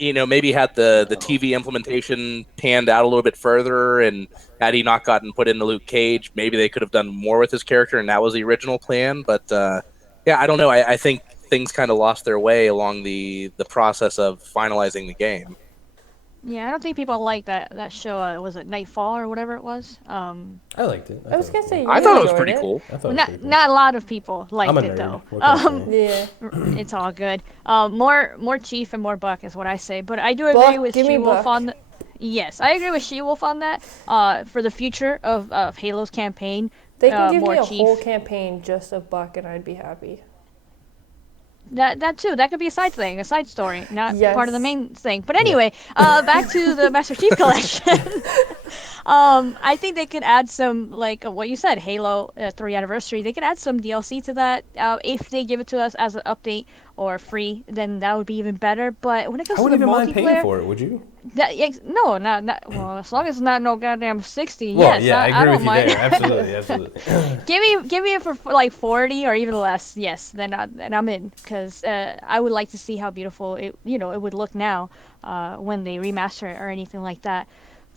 maybe had the TV implementation panned out a little bit further, and had he not gotten put into Luke Cage, maybe they could have done more with his character, and that was the original plan. But I don't know. I think things kind of lost their way along the process of finalizing the game. Yeah, I don't think people like that show. Was it Nightfall or whatever it was? I liked it. I was gonna say I thought it was pretty cool. Not a lot of people liked it though. It's all good. More Chief and more Buck is what I say. But I do agree with She-Wolf on. Yes, I agree with She-Wolf on that. For the future of Halo's campaign, they can give me a Chief. whole campaign just of Buck, and I'd be happy. That too. That could be a side thing, a side story, not part of the main thing. But anyway, back to the Master Chief Collection. I think they could add some, like what you said, Halo 3 anniversary. They could add some DLC to that. If they give it to us as an update or free, then that would be even better. But when it comes I to the wouldn't even mind paying multiplayer, for it, would you? no, not well. As long as it's not no goddamn 60. Well, yes, yeah, I agree don't with you mind. there. Absolutely, absolutely. Give me it for like 40 or even less. Yes, then I'm in, because I would like to see how beautiful it would look now when they remaster it or anything like that.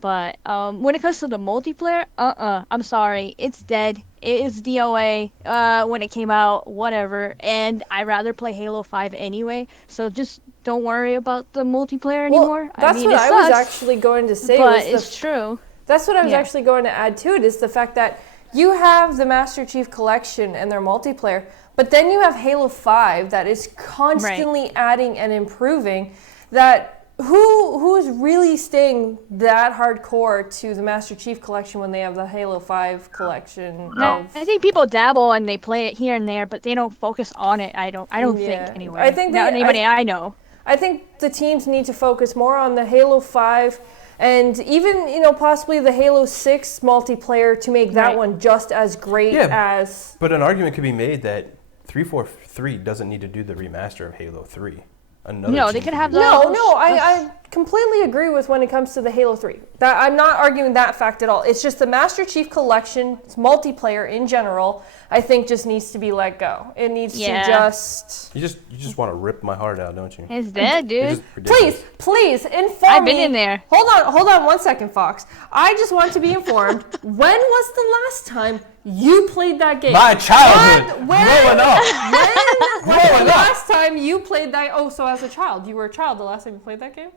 But when it comes to the multiplayer, I'm sorry, it's dead. It is DOA when it came out, whatever. And I rather play Halo 5 anyway. So just don't worry about the multiplayer anymore. Well, that's I mean, what it I was sucks, actually going to say. but it's true. That's what I was Yeah. actually going to add to it, is the fact that you have the Master Chief Collection and their multiplayer, but then you have Halo 5 that is constantly adding and improving. That who's really staying that hardcore to the Master Chief Collection when they have the Halo 5 collection? I think people dabble and they play it here and there, but they don't focus on it. I don't think anyway. I think not anybody I know. I think the teams need to focus more on the Halo 5 and even, possibly the Halo 6 multiplayer to make that one just as great as... But an argument could be made that 343 doesn't need to do the remaster of Halo 3. No, they could have I completely agree with when it comes to the Halo 3. That I'm not arguing that fact at all. It's just the Master Chief Collection's multiplayer in general, I think just needs to be let go. It needs to just... You just want to rip my heart out, don't you? It's dead, dude. Please inform me. I've been in there. Hold on 1 second, Fox. I just want to be informed. When was the last time you played that game? My childhood. Growing up. When was the last time you played that? Oh, so as a child, you were a child the last time you played that game?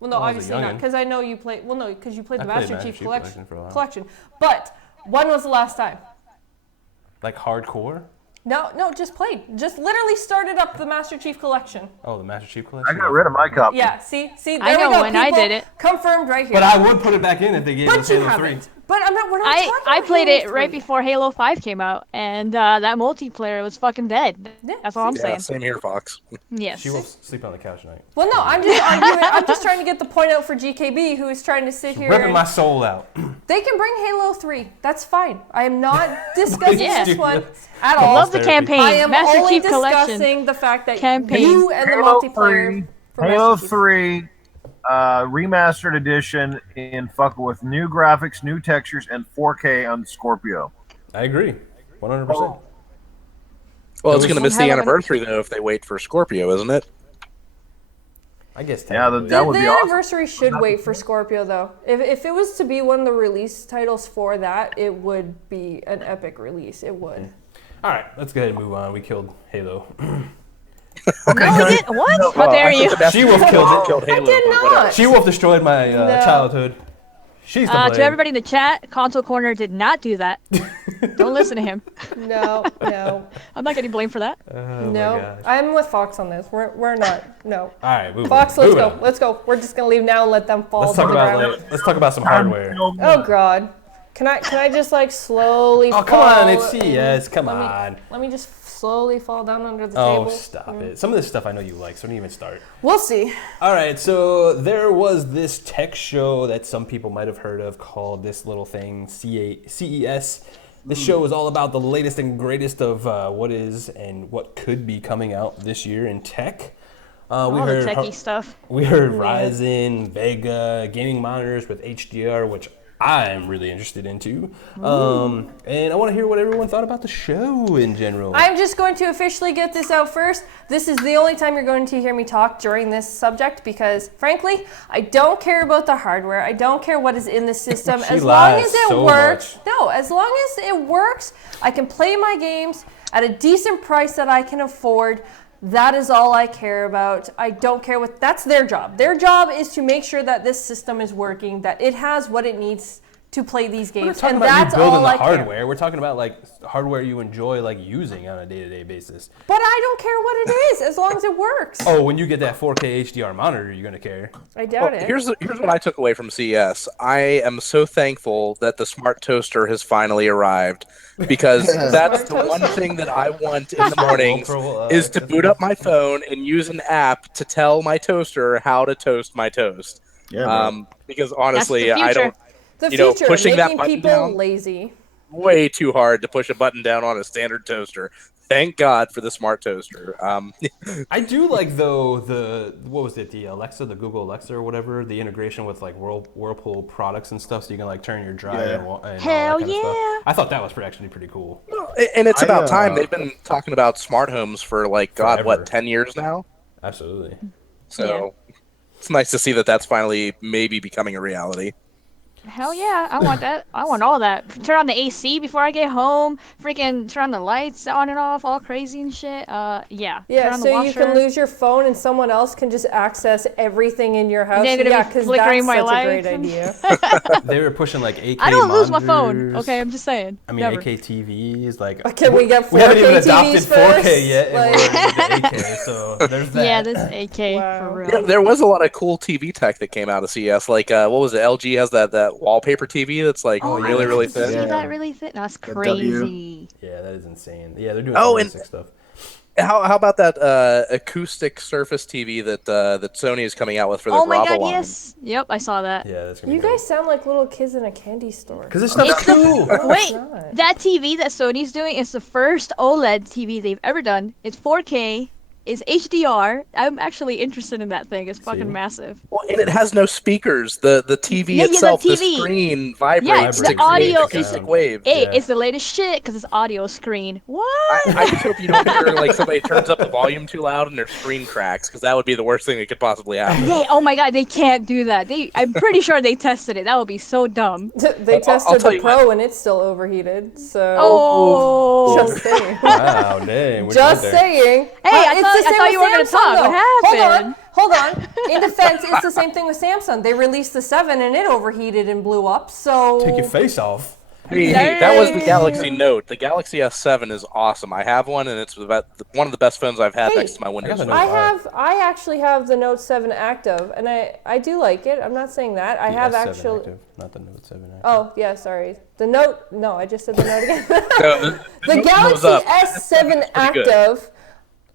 Well, no, obviously not, because I know you played. Well, no, because you played the Master Chief Collection for a while. Collection. But when was the last time? Like hardcore? No, just played. Just literally started up the Master Chief Collection. Oh, the Master Chief Collection? I got rid of my copy. Yeah, see, there I know we go. when I did it. Confirmed right here. But I would put it back in if they gave us But you Halo 3. haven't. But we're not talking I about played Halo it right 3. before Halo 5 came out, and that multiplayer was fucking dead. Yeah, That's all I'm Yeah, saying. same here, Fox. Yes. She will sleep on the couch tonight. Well, no, I'm just arguing. I'm just trying to get the point out for GKB, who is trying to sit here. Ripping my soul out. They can bring Halo 3. That's fine. I am not discussing Yeah. this one at all. Love the campaign. I am Master only Chief Collection. discussing the fact that Campaign. you and the Halo multiplayer 3, for Halo Master Chief. 3 remastered edition in fucking with new graphics, new textures, and 4K on Scorpio. I agree. 100%. Well, it's going to miss the Hell of an- anniversary, though, if they wait for Scorpio, isn't it? I guess Yeah, technically. that would The be awesome. anniversary should wait for Scorpio, though. If it was to be one of the release titles for that, it would be an epic release. It would. All right, let's go ahead and move on. We killed Halo. No, we didn't. What? How dare you? She-Wolf killed it. Killed Halo, I did but whatever. not. She-Wolf destroyed my childhood. She's to blame. To everybody in the chat, Console Corner did not do that. Don't listen to him. No. I'm not getting blamed for that. Oh my No, gosh. I'm with Fox on this. We're not. No. All right, move Fox, on. let's Moving go. on. Let's go. We're just gonna leave now and let them fall Let's to talk the about ground. let's talk about some hardware. Oh God. Can I just like slowly? Oh come on, fall it's CES. Come Let me- on. Let me just slowly fall down under the Oh table. stop it. Some of this stuff I know you like, so don't even start. We'll see. All right, so there was this tech show that some people might have heard of called this little thing, CES. This show is all about the latest and greatest of what is and what could be coming out this year in tech. All the techie stuff. We heard Ryzen, Vega, gaming monitors with HDR, which I'm really interested into. And I want to hear what everyone thought about the show in general. I'm just going to officially get this out first. This is the only time you're going to hear me talk during this subject because, frankly, I don't care about the hardware. I don't care what is in the system. She As long lies as it so works. much. No, as long as it works, I can play my games at a decent price that I can afford. That is all I care about. I don't care what, that's their job. Their job is to make sure that this system is working, that it has what it needs to play these We're not games. talking And about that's you building all the I care. hardware. We're talking about like hardware you enjoy like using on a day-to-day basis. But I don't care what it is, as long as it works. Oh, when you get that 4K HDR monitor, you're gonna care. I doubt it. Here's what I took away from CES. I am so thankful that the smart toaster has finally arrived because that's the one thing that I want in the mornings is to boot up my phone and use an app to tell my toaster how to toast my toast. Yeah, bro. Because honestly, That's the I future. The you know, future, pushing that making button people down lazy. way too hard to push a button down on a standard toaster. Thank God for the smart toaster. I do like though what was it, the Alexa, the Google Alexa or whatever, the integration with like Whirlpool products and stuff, so you can like turn your dryer Yeah. and all that Hell kind of stuff. yeah. I thought that was actually pretty cool. And it's about I, time. They've been talking about smart homes for like God, Forever. what, 10 years now? Absolutely. So it's nice to see that that's finally maybe becoming a reality. Hell yeah, I want that. I want all that. Turn on the AC before I get home. Freaking turn on the lights on and off, all crazy and shit. Yeah. Turn Yeah, on the so washer. you can lose your phone and someone else can just access everything in your house. They're gonna Yeah, be because flickering that's my such a great lights. idea. They were pushing like 8K I don't lose my phone. monitors. Okay, I'm just saying. I mean, Never. 8K TVs, like Can we get 4K we haven't even TVs adopted 4K first? yet, and Like- we're into 8K, so there's that. Yeah, this AK Wow. for Yeah, real. there was a lot of cool TV tech that came out of CES. Like, what was it? LG has that wallpaper TV that's like Oh, really, I really didn't see thin. Yeah. that really thin. That's The W. crazy. Yeah, that is insane. Yeah, they're doing Oh, some and- basic stuff. How about that acoustic Surface TV that Sony is coming out with for the Oh my Bravo god, line? yes. Yep, I saw that. Yeah, that's gonna You be guys sound like little kids in a candy store. because this stuff's It's the- cool. No, it's Wait, not. that TV that Sony's doing is the first OLED TV they've ever done. It's 4K. It's HDR. I'm actually interested in that thing. It's fucking See? massive. Well, and it has no speakers. The TV Yeah, the itself, the TV. screen vibrates Yeah, to the create audio acoustic is- waves. Hey, Yeah. it's the latest shit because it's audio screen. What? I just hope you don't hear like somebody turns up the volume too loud and their screen cracks, because that would be the worst thing that could possibly happen. They, oh my god, they can't do that. I'm pretty sure they tested it. That would be so dumb. They I'll tested tell the you Pro and it's still overheated. So Oh. just saying. Wow, dang. we Just got there. saying. Hey, I It's thought- the I same thought with you were gonna Samsung, talk. What though. happened? Hold on. In defense, it's the same thing with Samsung. They released the 7 and it overheated and blew up. So Take your face off. Hey, that was the Galaxy Note. The Galaxy S7 is awesome. I have one, and it's one of the best phones I've had Hey, next to my Windows the Phone. Note. I actually have the Note 7 active, and I do like it. I'm not saying that. I The have S7 actually. active, not the Note 7 active. Oh yeah, sorry. The Note. No, I just said the Note again. No, The Note Galaxy goes up. S7 pretty good. active.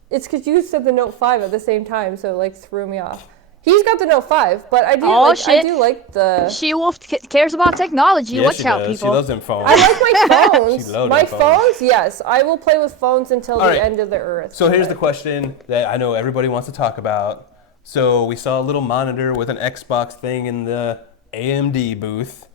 It's because you said the Note 5 at the same time, so it like threw me off. He's got the Note 5, but I do Oh, I shit. do like the. She-Wolf cares about technology. Yeah, Watch she out, does. people. She loves them phones. I like my phones. She loves My them phones. phones, yes. I will play with phones until All the right. end of the earth. So here's the question that I know everybody wants to talk about. So we saw a little monitor with an Xbox thing in the AMD booth.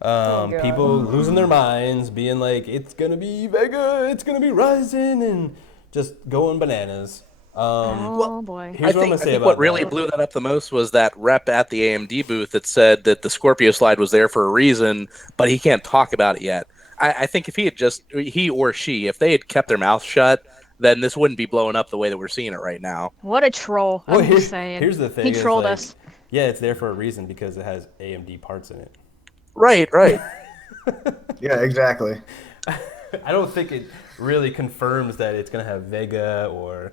God. People losing their minds, being like, it's going to be Vega, it's going to be Ryzen, and just going bananas. Oh boy. Here's what I'm going to I say think about what really that. blew that up the most was that rep at the AMD booth that said that the Scorpio slide was there for a reason, but he can't talk about it yet. I think if he or she, if they had kept their mouth shut, then this wouldn't be blowing up the way that we're seeing it right now. What a troll. Well, I'm just saying. here's the thing. He is, trolled like, us. Yeah, it's there for a reason because it has AMD parts in it. Right. Yeah, exactly. I don't think it really confirms that it's going to have Vega or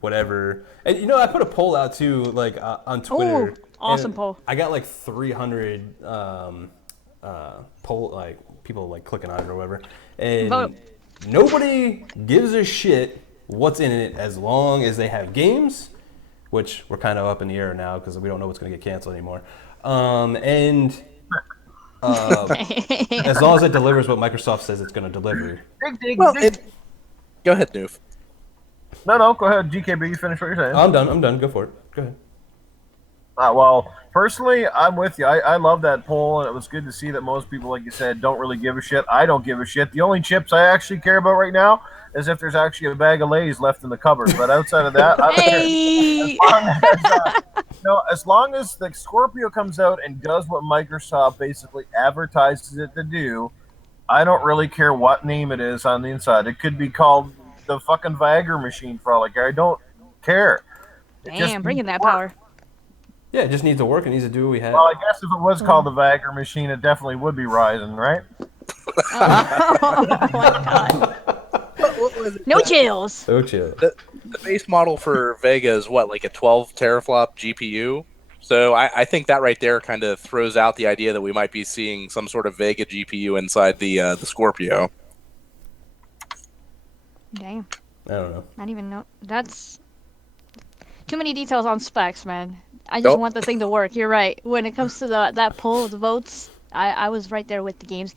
whatever. And you know, I put a poll out too, like on Twitter. Ooh, awesome and poll. I got like 300 poll, like people like clicking on it or whatever. And Vote. nobody gives a shit what's in it as long as they have games, which we're kind of up in the air now because we don't know what's going to get canceled anymore. And as long as it delivers what Microsoft says it's going to deliver. Well, go ahead, Noof. No, go ahead, GKB. You finish what you're saying. I'm done. Go for it. Go ahead. Well, personally, I'm with you. I love that poll, and it was good to see that most people, like you said, don't really give a shit. I don't give a shit. The only chips I actually care about right now is if there's actually a bag of Lay's left in the cupboard. But outside of that, I don't care. Hey! As long as the Scorpio comes out and does what Microsoft basically advertises it to do, I don't really care what name it is on the inside. It could be called the fucking Viagra machine for all I care. I don't care. It just Damn, bringing needs that to work. power. Yeah, it just needs to work. It needs to do what we have. Well, I guess if it was called the Viagra machine, it definitely would be Ryzen, right? Oh my god. No chills. So chill. The base model for Vega is what, like a 12 teraflop GPU? So I think that right there kind of throws out the idea that we might be seeing some sort of Vega GPU inside the Scorpio. Damn. I don't know. Not even know. That's too many details on specs, man. I just Nope. want the thing to work. You're right. When it comes to that poll, the votes, I was right there with the games.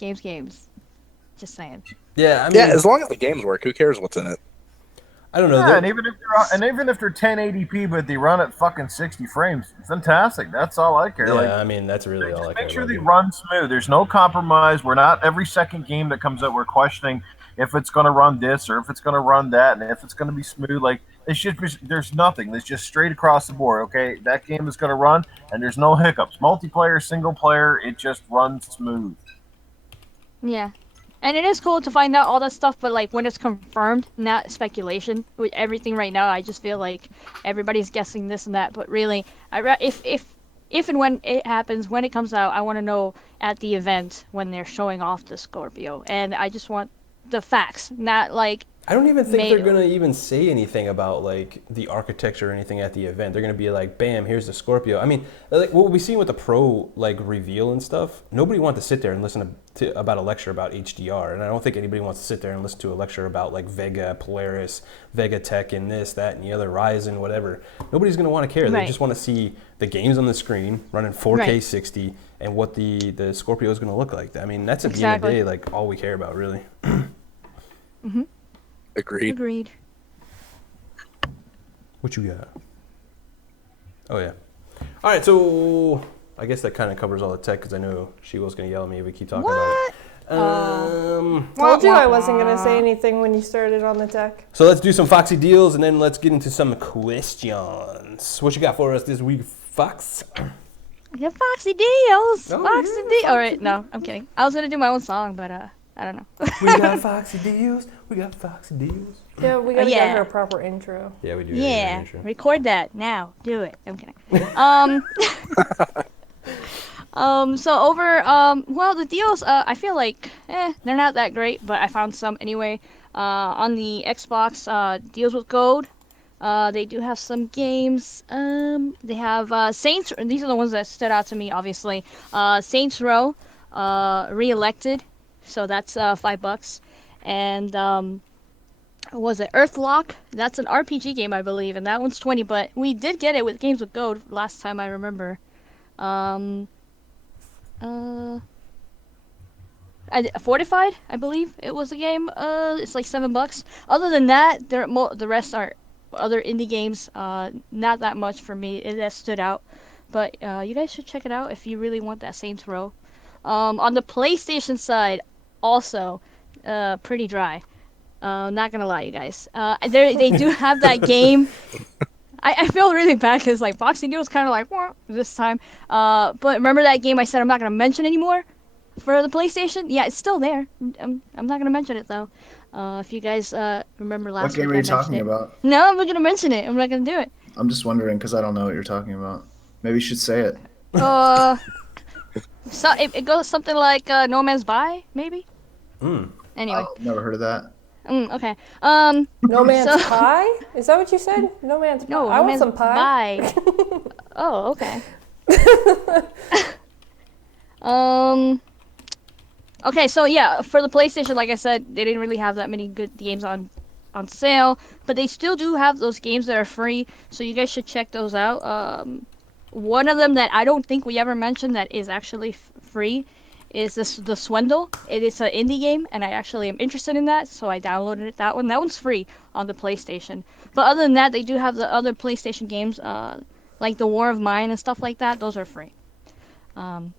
Just saying. Yeah, I mean, Yeah, as long as the games work, who cares what's in it? I don't know. Yeah, they're- and even if they're 1080p, but they run at fucking 60 frames, fantastic. That's all I care. yeah, Like, I mean, that's really all I just care make sure about. they dude. run smooth. There's no compromise. We're not every second game that comes out. We're questioning if it's going to run this or if it's going to run that, and if it's going to be smooth. Like it's just there's nothing. It's just straight across the board. Okay, that game is going to run, and there's no hiccups. Multiplayer, single player, it just runs smooth. Yeah. And it is cool to find out all that stuff, but like when it's confirmed, not speculation. With everything right now, I just feel like everybody's guessing this and that. But really, if and when it happens, when it comes out, I want to know at the event when they're showing off the Scorpio, and I just want the facts, not like. I don't even think Made- they're gonna even say anything about like the architecture or anything at the event. They're gonna be like, "Bam, here's the Scorpio." I mean, like what we seen with the Pro like reveal and stuff. Nobody wanted to sit there and listen to about a lecture about HDR, and I don't think anybody wants to sit there and listen to a lecture about like Vega, Polaris, Vega Tech, and this, that, and the other, Ryzen, whatever. Nobody's gonna want to care. They Right. just want to see the games on the screen running 4K Right. 60 and what the Scorpio is gonna look like. I mean, that's at the Exactly. end of the day like all we care about, really. Agreed. What you got? Oh yeah. All right, so I guess that kind of covers all the tech because I know she was gonna yell at me if we keep talking about it. Told you I wasn't going to say anything when you started on the tech. So let's do some Foxy deals and then let's get into some questions. What you got for us this week, Fox? The Foxy Deals. Oh, Foxy yeah, Deals. All right, no, I'm kidding. I was gonna do my own song, but I don't know. We got Foxy deals. We got Foxy deals. Yeah, we got to yeah. get her a proper intro. Yeah, we do. Yeah, Intro. record that now. Do it. I'm kidding. So over, well, the deals, I feel like, they're not that great, but I found some anyway. On the Xbox, deals with gold. They do have some games. They have Saints. These are the ones that stood out to me, obviously. Saints Row, re-elected, so that's $5. And what was it? Earthlock. That's an RPG game, I believe, and that one's 20. But we did get it with Games with Gold last time, I remember. Fortified, I believe it was a game. It's like $7. Other than that, the rest are other indie games. Not that much for me. That stood out. But you guys should check it out if you really want that Saints Row. On the PlayStation side, also pretty dry. Not gonna lie, you guys. They do have that game. I feel really bad because like Boxing Deal was kind of like wah, this time. But remember that game I said I'm not gonna mention anymore for the PlayStation? Yeah, it's still there. I'm not gonna mention it though. If you guys remember last What game week, are I you talking mentioned it. about? No, I'm not gonna mention it. I'm not gonna do it. I'm just wondering because I don't know what you're talking about. Maybe you should say it. So it goes something like No Man's By, maybe. Anyway, Oh, never heard of that. okay. No Man's So- Pie? Is that what you said? No Man's Pie. No, I No want Man's some pie. By. Oh, okay. Okay, so yeah, for the PlayStation, like I said, they didn't really have that many good games on sale, but they still do have those games that are free, so you guys should check those out. One of them that I don't think we ever mentioned that is actually free is the Swindle. It is an indie game, and I actually am interested in that, so I downloaded it. That one's free on the PlayStation. But other than that, they do have the other PlayStation games, like the War of Mine and stuff like that. Those are free.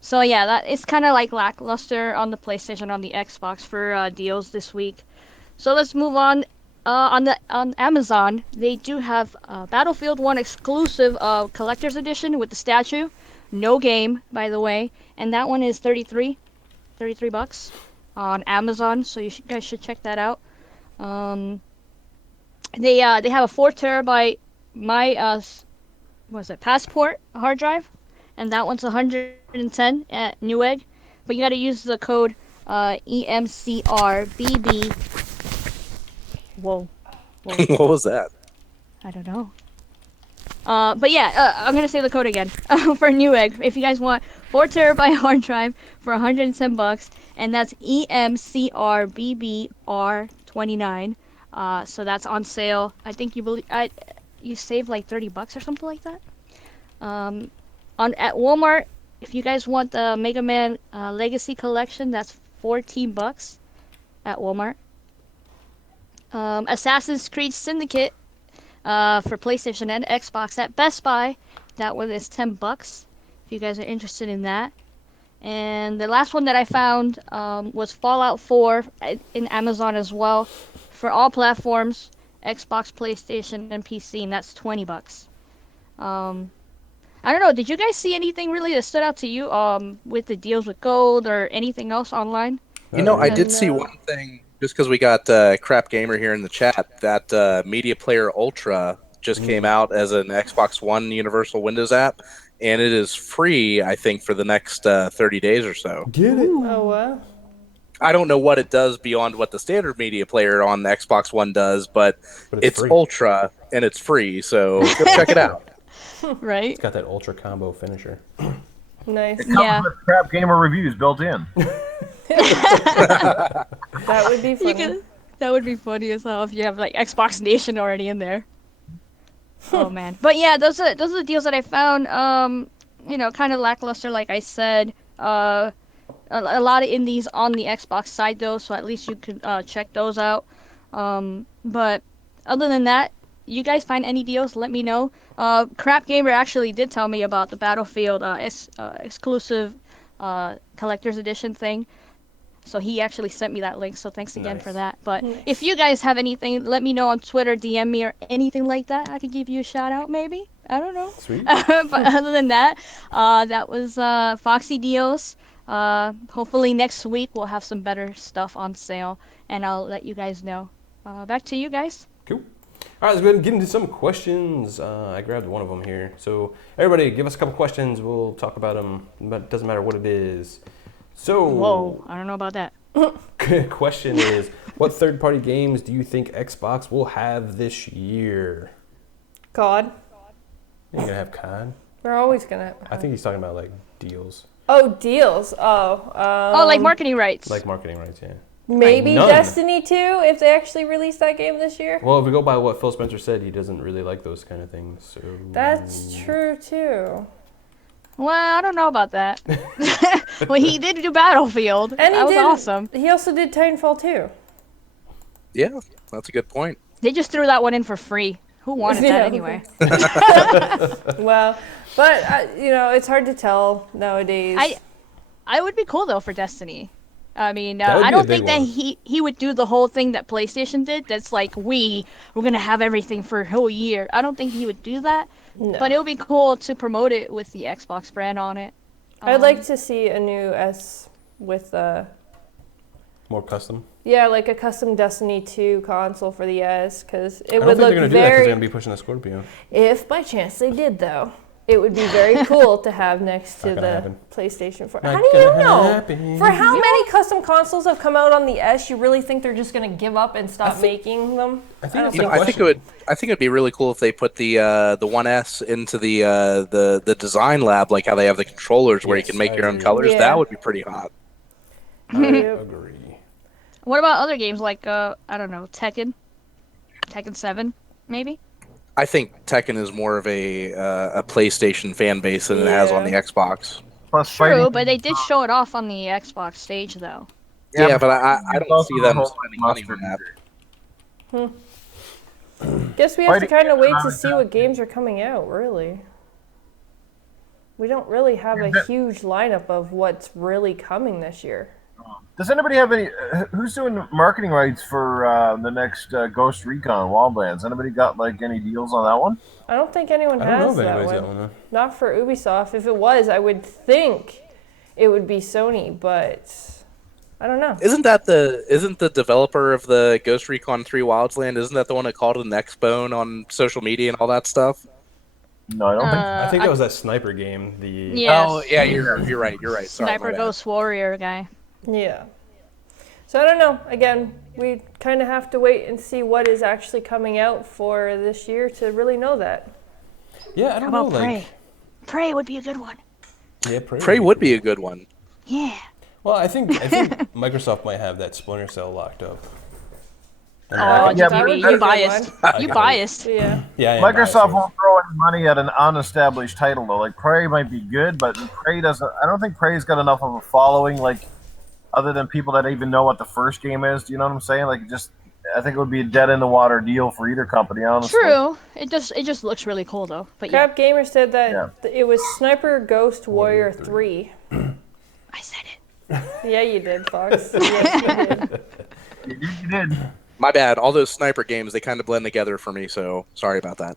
So yeah, that it's kind of like lackluster on the PlayStation, on the Xbox for deals this week. So let's move on. On Amazon, they do have Battlefield 1 exclusive collector's edition with the statue. No game, by the way, and that one is $33 on Amazon. So you guys should check that out. They have a 4 TB Passport hard drive, and that one's 110 at Newegg, but you got to use the code EMCRBB. Whoa. What was that? I don't know. But yeah, I'm gonna say the code again for Newegg. If you guys want 4 TB hard drive for $110, and that's EMCRBBR29. So that's on sale. I think you save like $30 or something like that. At Walmart, if you guys want the Mega Man Legacy Collection, that's $14 at Walmart. Assassin's Creed Syndicate for PlayStation and Xbox at Best Buy. That one is $10 if you guys are interested in that. And the last one that I found was Fallout 4 in Amazon as well for all platforms, Xbox, PlayStation, and PC, and that's $20. I don't know. Did you guys see anything really that stood out to you with the deals with gold or anything else online? I did see one thing, just because we got Crap Gamer here in the chat, that Media Player Ultra just came out as an Xbox One Universal Windows app, and it is free, I think, for the next 30 days or so. Get it? Oh, wow. I don't know what it does beyond what the standard media player on the Xbox One does, but it's free. Ultra, and it's free, so go check it out. Right? It's got that ultra combo finisher. Nice. It comes with Crap Gamer reviews built in. That would be funny. That would be funny as hell if you have like Xbox Nation already in there. Oh man. But yeah, those are the deals that I found. Kind of lackluster, like I said. A lot of indies on the Xbox side though, so at least you could check those out. But other than that, you guys find any deals, let me know. Crap Gamer actually did tell me about the Battlefield exclusive collector's edition thing. So he actually sent me that link, so thanks again for that. But if you guys have anything, let me know on Twitter, DM me, or anything like that. I could give you a shout out, maybe. I don't know. Sweet. But other than that, that was Foxy Deals. Hopefully next week we'll have some better stuff on sale, and I'll let you guys know. Back to you guys. Cool. All right, let's go ahead and get into some questions. I grabbed one of them here. So everybody, give us a couple questions. We'll talk about them, but it doesn't matter what it is. So, Whoa, I don't know about that. Question is, what third-party games do you think Xbox will have this year? God. You're gonna have COD? We're always gonna. I think he's talking about like deals, Oh, deals. Oh. Like marketing rights. like marketing rights. Yeah. Maybe None. Destiny 2 if they actually release that game this year. Well, if we go by what Phil Spencer said, he doesn't really like those kind of things. So That's true too. Well, I don't know about that. Well, he did do Battlefield. And that was did, awesome. He also did Titanfall 2. Yeah, that's a good point. They just threw that one in for free. Who wanted Yeah. that anyway? Well, but it's hard to tell nowadays. I would be cool though for Destiny. I mean, That would be I a don't big think that one. he would do the whole thing that PlayStation did. That's like we're gonna have everything for a whole year. I don't think he would do that. No. But it would be cool to promote it with the Xbox brand on it. I'd like to see a new S with more custom. like a custom Destiny 2 console for the S, because it I don't would think they're look gonna do that because very. they're gonna be pushing the Scorpio. If by chance they did, though, it would be very cool to have next to Not the gonna happen. PlayStation 4. Not How do you gonna know? happen. For how many custom consoles have come out on the S, you really think they're just going to give up and stop making them? I think don't that's You the know, I think question. it'd be really cool if they put the One S into the design lab, like how they have the controllers where Yes, you can make I your own agree. colors. Yeah. That would be pretty hot. I agree. What about other games like I don't know, Tekken 7, maybe? I think Tekken is more of a PlayStation fan base than it has on the Yeah. Xbox. Plus True, fighting- but they did show it off on the Xbox stage though. Yeah, but I it's don't also see the them whole spending money on mustard. that. Guess we have to Fighting kind of wait to economic see what games are coming out, really. We don't really have a huge lineup of what's really coming this year. Does anybody have any? Who's doing marketing rights for the next Ghost Recon Wildlands? Anybody got like any deals on that one? I don't think anyone I don't know has if that anybody's one. got one though. Not for Ubisoft. If it was, I would think it would be Sony, but I don't know. Isn't the developer of the Ghost Recon 3 Wildlands? Isn't that the one that called it an X-Bone on social media and all that stuff? No, I don't think. I think that was that sniper game. The Yes. Oh yeah, you're right. You're right. Sorry, Sniper my bad. Ghost Warrior guy. Yeah. So I don't know. Again, we kind of have to wait and see what is actually coming out for this year to really know that. yeah, I How don't know. about Like, Prey? Prey would be a good one. yeah, Prey would be a good one. Yeah. Well, I think Microsoft might have that Splinter Cell locked up. Oh, Yeah, that would GKB, be a you good biased. one. You biased. Yeah. Yeah, I am Microsoft biased. won't throw any money at an unestablished title though. Like Prey might be good, but Prey doesn't. I don't think Prey's got enough of a following, like other than people that even know what the first game is. Do you know what I'm saying? Like, I think it would be a dead in the water deal for either company. Honestly, True. It just looks really cool though. But yeah, Crap Gamer said that Yeah. it was Sniper Ghost Warrior 3. I said it. Yeah, you did, Fox. Yes, you did. You did. My bad. All those sniper games, they kind of blend together for me, so sorry about that.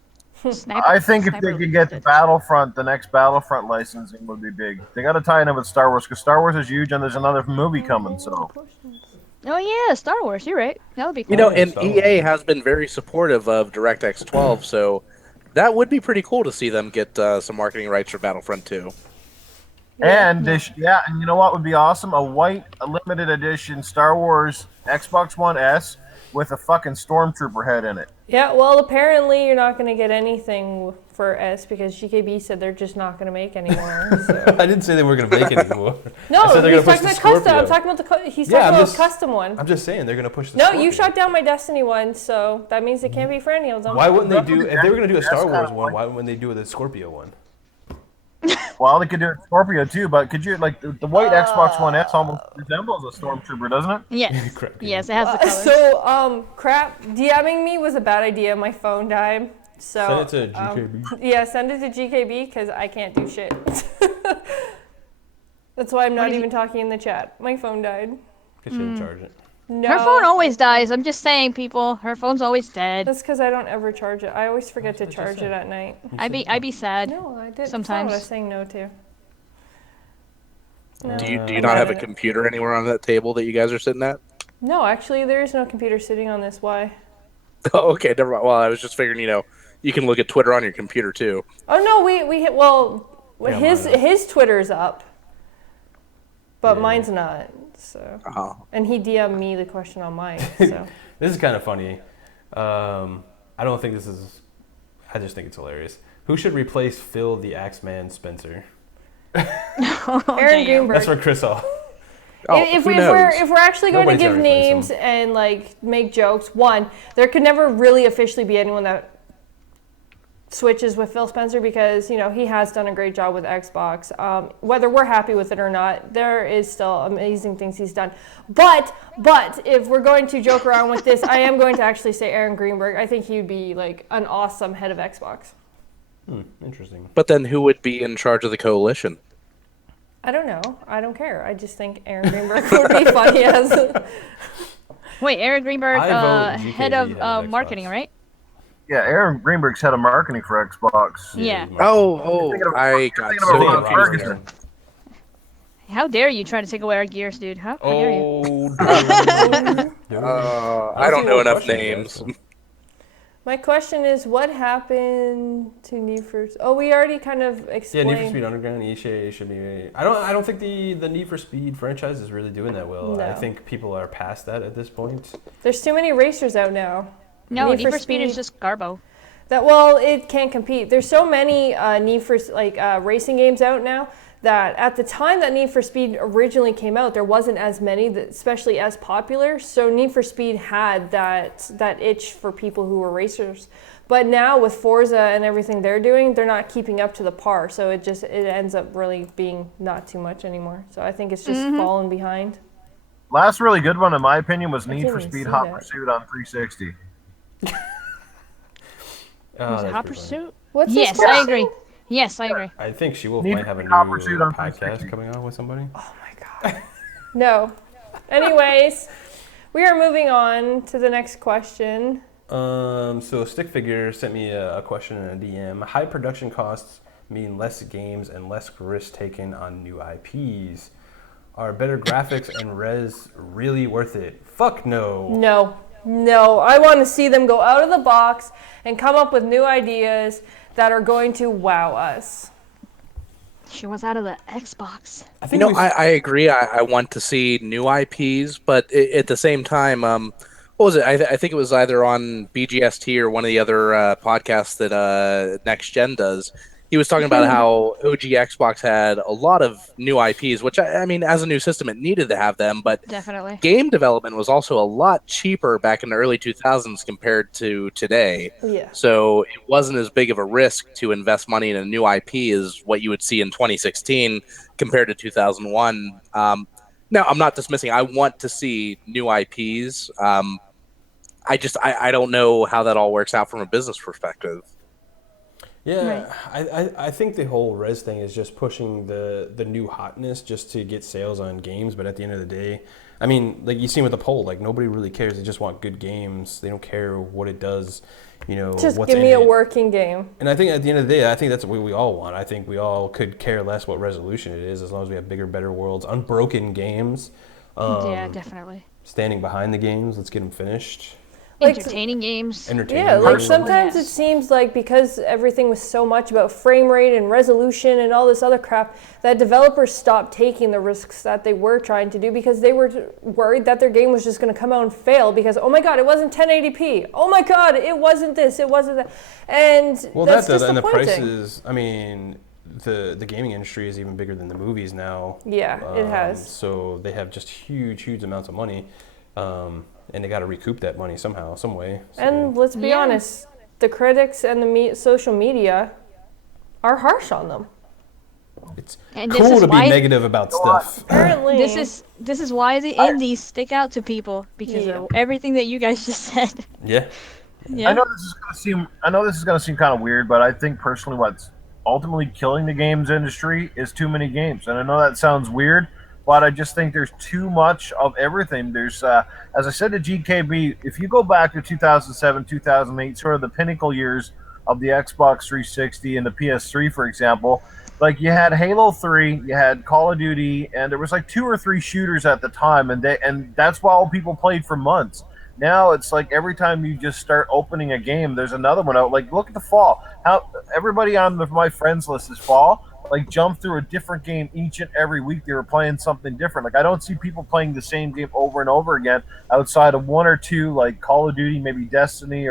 Sniper, I think if Sniper they could get the Elite. Battlefront, the next Battlefront licensing would be big. They got to tie it in with Star Wars because Star Wars is huge, and there's another movie coming. So Oh yeah, Star Wars. You're right. That would be cool. You know, and So- EA has been very supportive of DirectX 12, so that would be pretty cool to see them get some marketing rights for Battlefront 2. and and you know what would be awesome? A limited edition Star Wars Xbox One S with a fucking stormtrooper head in it. Yeah, well, apparently you're not going to get anything for S because GKB said they're just not going to make anymore. So. I didn't say they were going to make it anymore. No, I said they're he's gonna push talking the about custom. Scorpio. I'm talking about he's Yeah, talking I'm about just- a custom one. I'm just saying they're going to push the No, Scorpio. you shot down my Destiny one, so that means it can't be for any of them. Why wouldn't they do, if they were going to do a That's Star kinda Wars one, like- why wouldn't they do the Scorpio one? Well, they could do it Scorpio too, but could you like the white Xbox One S almost resembles a stormtrooper, doesn't it? Yes. Crap. Yes, it has the colors. So, crap, DMing me was a bad idea. My phone died. So Send it to GKB. yeah, send it to GKB because I can't do shit. That's why I'm not is even talking in the chat. My phone died. Get you to charge it. No. Her phone always dies. I'm just saying, people. Her phone's always dead. That's because I don't ever charge it. I always forget to charge it at night. I'd be sad. No, I did. Sometimes. That's not what I was saying no to. No. Do you I'm not have a at it. computer anywhere on that table that you guys are sitting at? No, actually, there is no computer sitting on this. Why? Oh, okay, never mind. Well, I was just figuring, you can look at Twitter on your computer too. Oh no, Yeah, his Twitter's up, but Yeah. mine's not. So, Uh-huh. and he DM'd me the question on mine. So, This is kind of funny. I don't think this is. I just think it's hilarious. Who should replace Phil the Axeman Spencer? Aaron Greenberg. That's for Chris Hall. if who we're knows? actually going Nobody's to give gonna replace names him. and like make jokes, one, there could never really officially be anyone that switches with Phil Spencer because he has done a great job with Xbox. Whether we're happy with it or not, there is still amazing things he's done. But if we're going to joke around with this, I am going to actually say Aaron Greenberg. I think he'd be like an awesome head of Xbox. Interesting. But then who would be in charge of the coalition? I don't know. I don't care. I just think Aaron Greenberg would be funny as. Wait, Eric Greenberg, I vote GKB head of head of marketing, Xbox. right? Yeah, Aaron Greenberg's head of marketing for Xbox. Yeah. I got Thinking so of Ron confused Ferguson. there. How dare you try to take away our gears, dude? How dare you? Oh, I don't know enough names. My question is, what happened to Need for? Oh, we already kind of yeah, explained. Need for Speed Underground, Ishe should be. I don't think the Need for Speed franchise is really doing that well. No. I think people are past that at this point. There's too many racers out now. No, Need for Speed is just Garbo. It can't compete. There's so many Need for racing games out now that at the time that Need for Speed originally came out, there wasn't as many, especially as popular. So Need for Speed had that itch for people who were racers. But now with Forza and everything they're doing, they're not keeping up to the par. So it ends up really being not too much anymore. So I think it's just fallen behind. Last really good one, in my opinion, was Need didn't for even Speed see Hot that. Pursuit on 360. Oh, Was it that's Hot pretty funny. Pursuit? What's Yes, this? I agree. Yes, I agree. I think She-Wolf Need might for have a Speed new Hot Pursuit on podcast 360. coming on with somebody. Oh my god. No. Anyways, we are moving on to the next question. So Stick Figure sent me a question in a DM. High production costs mean less games and less risk taken on new IPs. Are better graphics and res really worth it? Fuck no. No. I want to see them go out of the box and come up with new ideas that are going to wow us. She was out of the Xbox. I think I agree. I want to see new IPs, but at the same time, what was it? I think it was either on BGST or one of the other podcasts that Next Gen does. he was talking about how OG Xbox had a lot of new IPs, which I mean, as a new system, it needed to have them, but Definitely. game development was also a lot cheaper back in the early 2000s compared to today. Yeah. So it wasn't as big of a risk to invest money in a new IP as what you would see in 2016 compared to 2001. Now, I'm not dismissing. I want to see new IPs. I don't know how that all works out from a business perspective. Yeah, I think the whole res thing is just pushing the new hotness just to get sales on games. But at the end of the day, I mean, like you seen with the poll, like nobody really cares. They just want good games. They don't care what it does, Just what's give in me a it. working game. And I think at the end of the day, I think that's what we all want. I think we all could care less what resolution it is as long as we have bigger, better worlds, unbroken games. Yeah, definitely. Standing behind the games, let's get them finished. Like- Entertaining games. Entertaining. Yeah, like games. sometimes Yes. it seems like because everything was so much about frame rate and resolution and all this other crap, that developers stopped taking the risks that they were trying to do because they were worried that their game was just going to come out and fail because, oh my god, it wasn't 1080p. Oh my god, it wasn't this, it wasn't that. And Well, that's and the disappointing. prices. I mean, the gaming industry is even bigger than the movies now. Yeah, it has. So they have just huge amounts of money, and they got to recoup that money somehow, some way. So. And let's be Yeah. honest, the critics and the social media are harsh on them. It's And this cool is to be why- negative about stuff. Apparently, This is why the indies stick out to people because Yeah. of everything that you guys just said. Yeah. Yeah. I know this is gonna seem kind of weird, but I think personally, what's ultimately killing the games industry is too many games. And I know that sounds weird, but I just think there's too much of everything. There's, as I said to GKB, if you go back to 2007, 2008, sort of the pinnacle years of the Xbox 360 and the PS3, for example, like you had Halo 3, you had Call of Duty, and there was like 2 or 3 shooters at the time, and that's why all people played for months. Now it's like every time you just start opening a game, there's another one out. Like look at the fall. How everybody on my friends list this fall like jump through a different game each and every week. They were playing something different. Like I don't see people playing the same game over and over again outside of 1 or 2 like Call of Duty, maybe Destiny,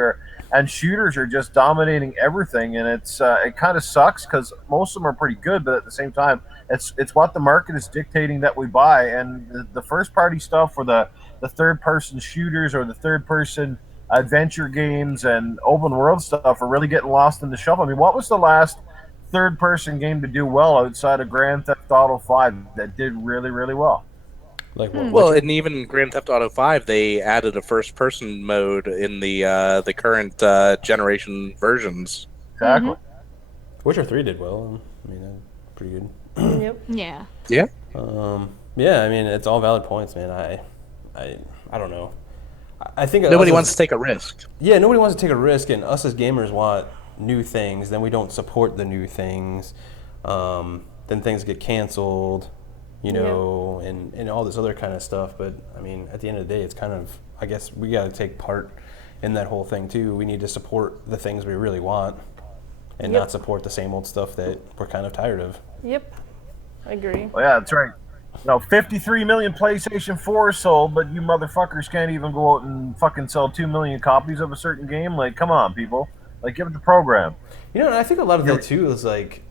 and shooters are just dominating everything. And it's it kind of sucks because most of them are pretty good, but at the same time, it's what the market is dictating that we buy. And the first party stuff for the third person shooters or the third person adventure games and open world stuff are really getting lost in the shuffle. I mean, what was the last third person game to do well outside of Grand Theft Auto 5 that did really, really well? Like what? Well, and even in Grand Theft Auto 5, they added a first-person mode in the current generation versions. Exactly. Witcher 3 did well. I mean, pretty good. yep. Yeah. Yeah. Yeah, I mean, it's all valid points, man. I don't know. I think Nobody us wants as- to take a risk. Yeah, nobody wants to take a risk, and us as gamers want new things. Then we don't support the new things. Then things get canceled, and all this other kind of stuff. But I mean, at the end of the day, it's kind of, I guess we got to take part in that whole thing too. We need to support the things we really want, and Yep. not support the same old stuff that we're kind of tired of. Yep. I agree. Well, yeah, that's right. 53 million PlayStation 4 sold, but you motherfuckers can't even go out and fucking sell 2 million copies of a certain game. Like, come on, people. Like, give it the program. And I think a lot of that too is like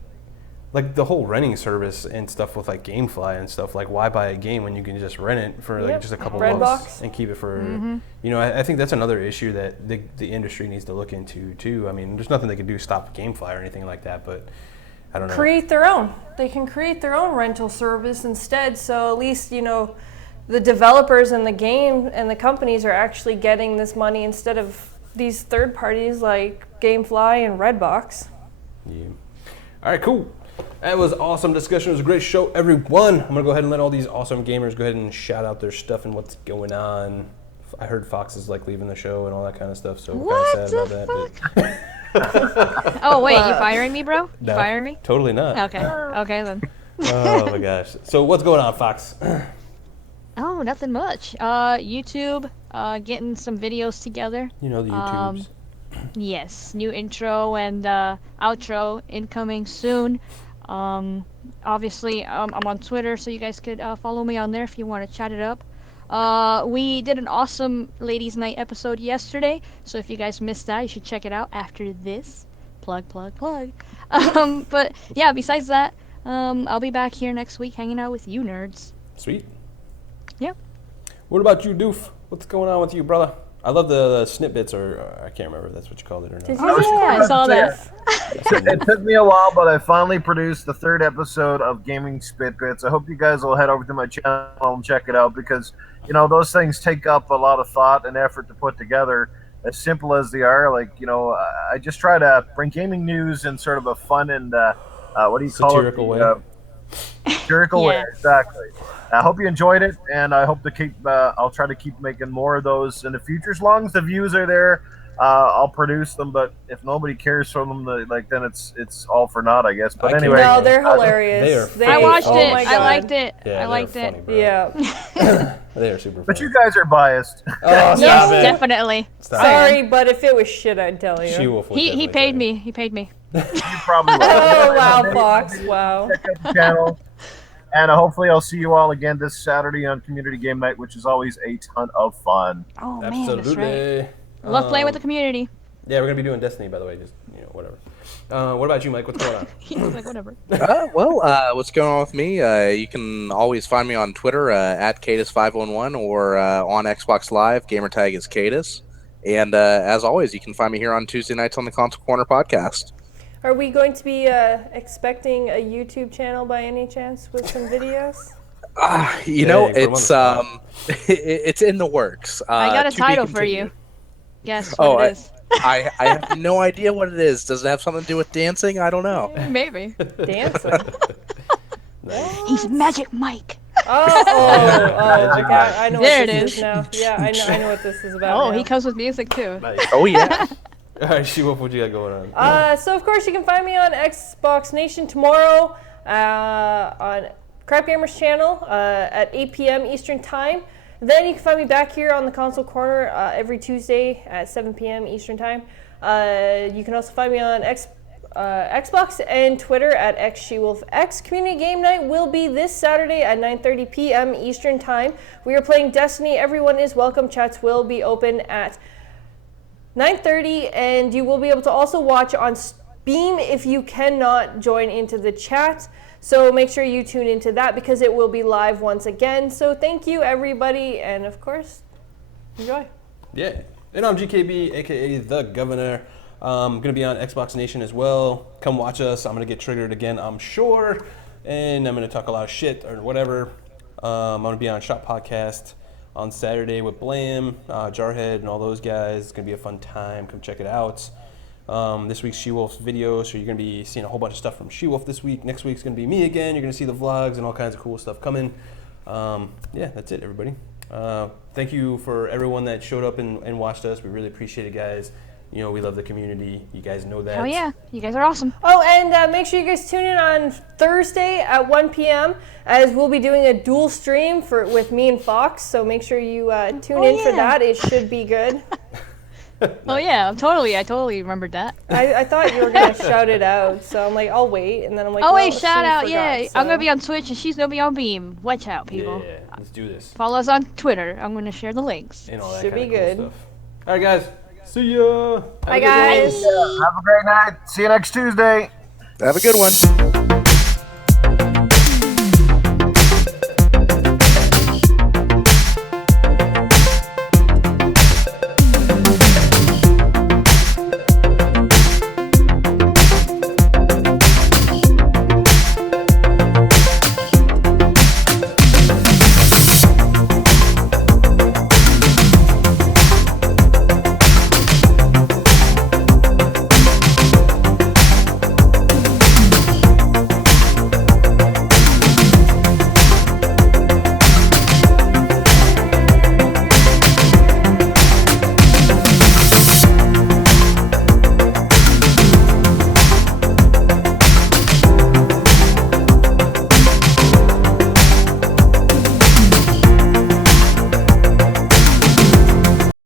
the whole renting service and stuff with like GameFly and stuff. Like, why buy a game when you can just rent it for like Yep. just a couple Redbox. bucks and keep it for, I think that's another issue that the industry needs to look into too. I mean, there's nothing they can do to stop GameFly or anything like that, but I don't know. Create their own. They can create their own rental service instead. So at least, the developers and the game and the companies are actually getting this money instead of these third parties like GameFly and Redbox. Yeah. All right, cool. That was awesome discussion. It was a great show, everyone. I'm gonna go ahead and let all these awesome gamers go ahead and shout out their stuff and what's going on. I heard Fox is like leaving the show and all that kind of stuff, so we're kind of sad about that. Oh wait, you firing me, bro? You No, firing me? Totally not. Okay. Okay then. Oh my gosh. So what's going on, Fox? Oh, nothing much. YouTube, getting some videos together. The YouTubes. Yes, new intro and outro incoming soon. Obviously, I'm on Twitter, so you guys could follow me on there if you want to chat it up. We did an awesome Ladies' Night episode yesterday, so if you guys missed that, you should check it out after this. Plug. But yeah, besides that, I'll be back here next week hanging out with you nerds. Sweet. Yeah. What about you, Doof? What's going on with you, brother? I love the snippets, or I can't remember if that's what you called it or not. Did Oh, you yeah, I saw that. It took me a while, but I finally produced the 3rd episode of Gaming Spitbits. I hope you guys will head over to my channel and check it out because, those things take up a lot of thought and effort to put together. As simple as they are, I just try to bring gaming news in sort of a fun and, what do you call Satirical it? way. Satirical way, exactly. I hope you enjoyed it, and I hope to keep. I'll try to keep making more of those in the future. As long as the views are there, I'll produce them. But if nobody cares for them, then it's all for naught, I guess. But I can't- anyway, No, they're hilarious. they are I watched oh it. my I God. liked it. Yeah, I liked they're it. funny, bro. Yeah. They are super funny. but you guys are biased. Oh, stop Yes, it. definitely. Stop. Sorry, but if it was shit, I'd tell you. She-Wolf would He definitely paid tell you. me. He paid me. You probably will. Oh, wow, Fox. Wow. Check out the channel, and hopefully I'll see you all again this Saturday on Community Game Night, which is always a ton of fun. Oh man, that's right. Absolutely. I love playing with the community. Yeah, we're gonna be doing Destiny, by the way. Just whatever. What about you, Mike? What's going on? He's like, whatever. What's going on with me? You can always find me on Twitter at Cadus511 or on Xbox Live. Gamertag is Cadus. And as always, you can find me here on Tuesday nights on the Console Corner podcast. Are we going to be expecting a YouTube channel by any chance with some videos? You know, Dang, put 'em it's on it's in the works. I got a to be title for you. continued. Guess Oh, what it is. I have no idea what it is. Does it have something to do with dancing? I don't know. Maybe. Dancing. He's Magic Mike. Okay, I know There what it this is is. now. Yeah, I know what this is about. Oh, now. he comes with music too. Oh yeah. All right, She-Wolf, what you got going on? So of course you can find me on Xbox Nation tomorrow on Crap Gamers channel at 8 p.m. Eastern Time. Then you can find me back here on the Console Corner every Tuesday at 7 p.m. Eastern Time. You can also find me on Xbox and Twitter at xshewulfx. Community Game Night will be this Saturday at 9:30 p.m. Eastern Time. We are playing Destiny. Everyone is welcome. Chats will be open at 9:30, and you will be able to also watch on Beam if you cannot join into the chat. So make sure you tune into that because it will be live once again. So thank you, everybody, and of course, enjoy. Yeah. And I'm GKB, aka The Governor. I'm going to be on Xbox Nation as well. Come watch us. I'm going to get triggered again, I'm sure. And I'm going to talk a lot of shit or whatever. I'm going to be on Shop Podcast on Saturday with Blam, Jarhead, and all those guys. It's going to be a fun time. Come check it out. This week's She-Wolf's video, so you're going to be seeing a whole bunch of stuff from She-Wolf this week. Next week's going to be me again. You're going to see the vlogs and all kinds of cool stuff coming. Yeah, that's it, everybody. Thank you for everyone that showed up and watched us. We really appreciate it, guys. We love the community. You guys know that. Oh yeah, you guys are awesome. Oh, and make sure you guys tune in on Thursday at 1 p.m. as we'll be doing a dual stream with me and Fox. So make sure you tune in for that. It should be good. Oh yeah, I totally remembered that. I thought you were going to shout it out. So I'm like, I'll wait. And then I'm like, Oh well, wait, shout she out, forgot, yeah. so. I'm gonna be on Twitch and she's gonna be on Beam. Watch out, people. Yeah, let's do this. Follow us on Twitter. I'm gonna share the links. And all that Should kind be of cool good. stuff. All right, guys. See ya. Bye, guys. Have a great night. See you next Tuesday. Have a good one.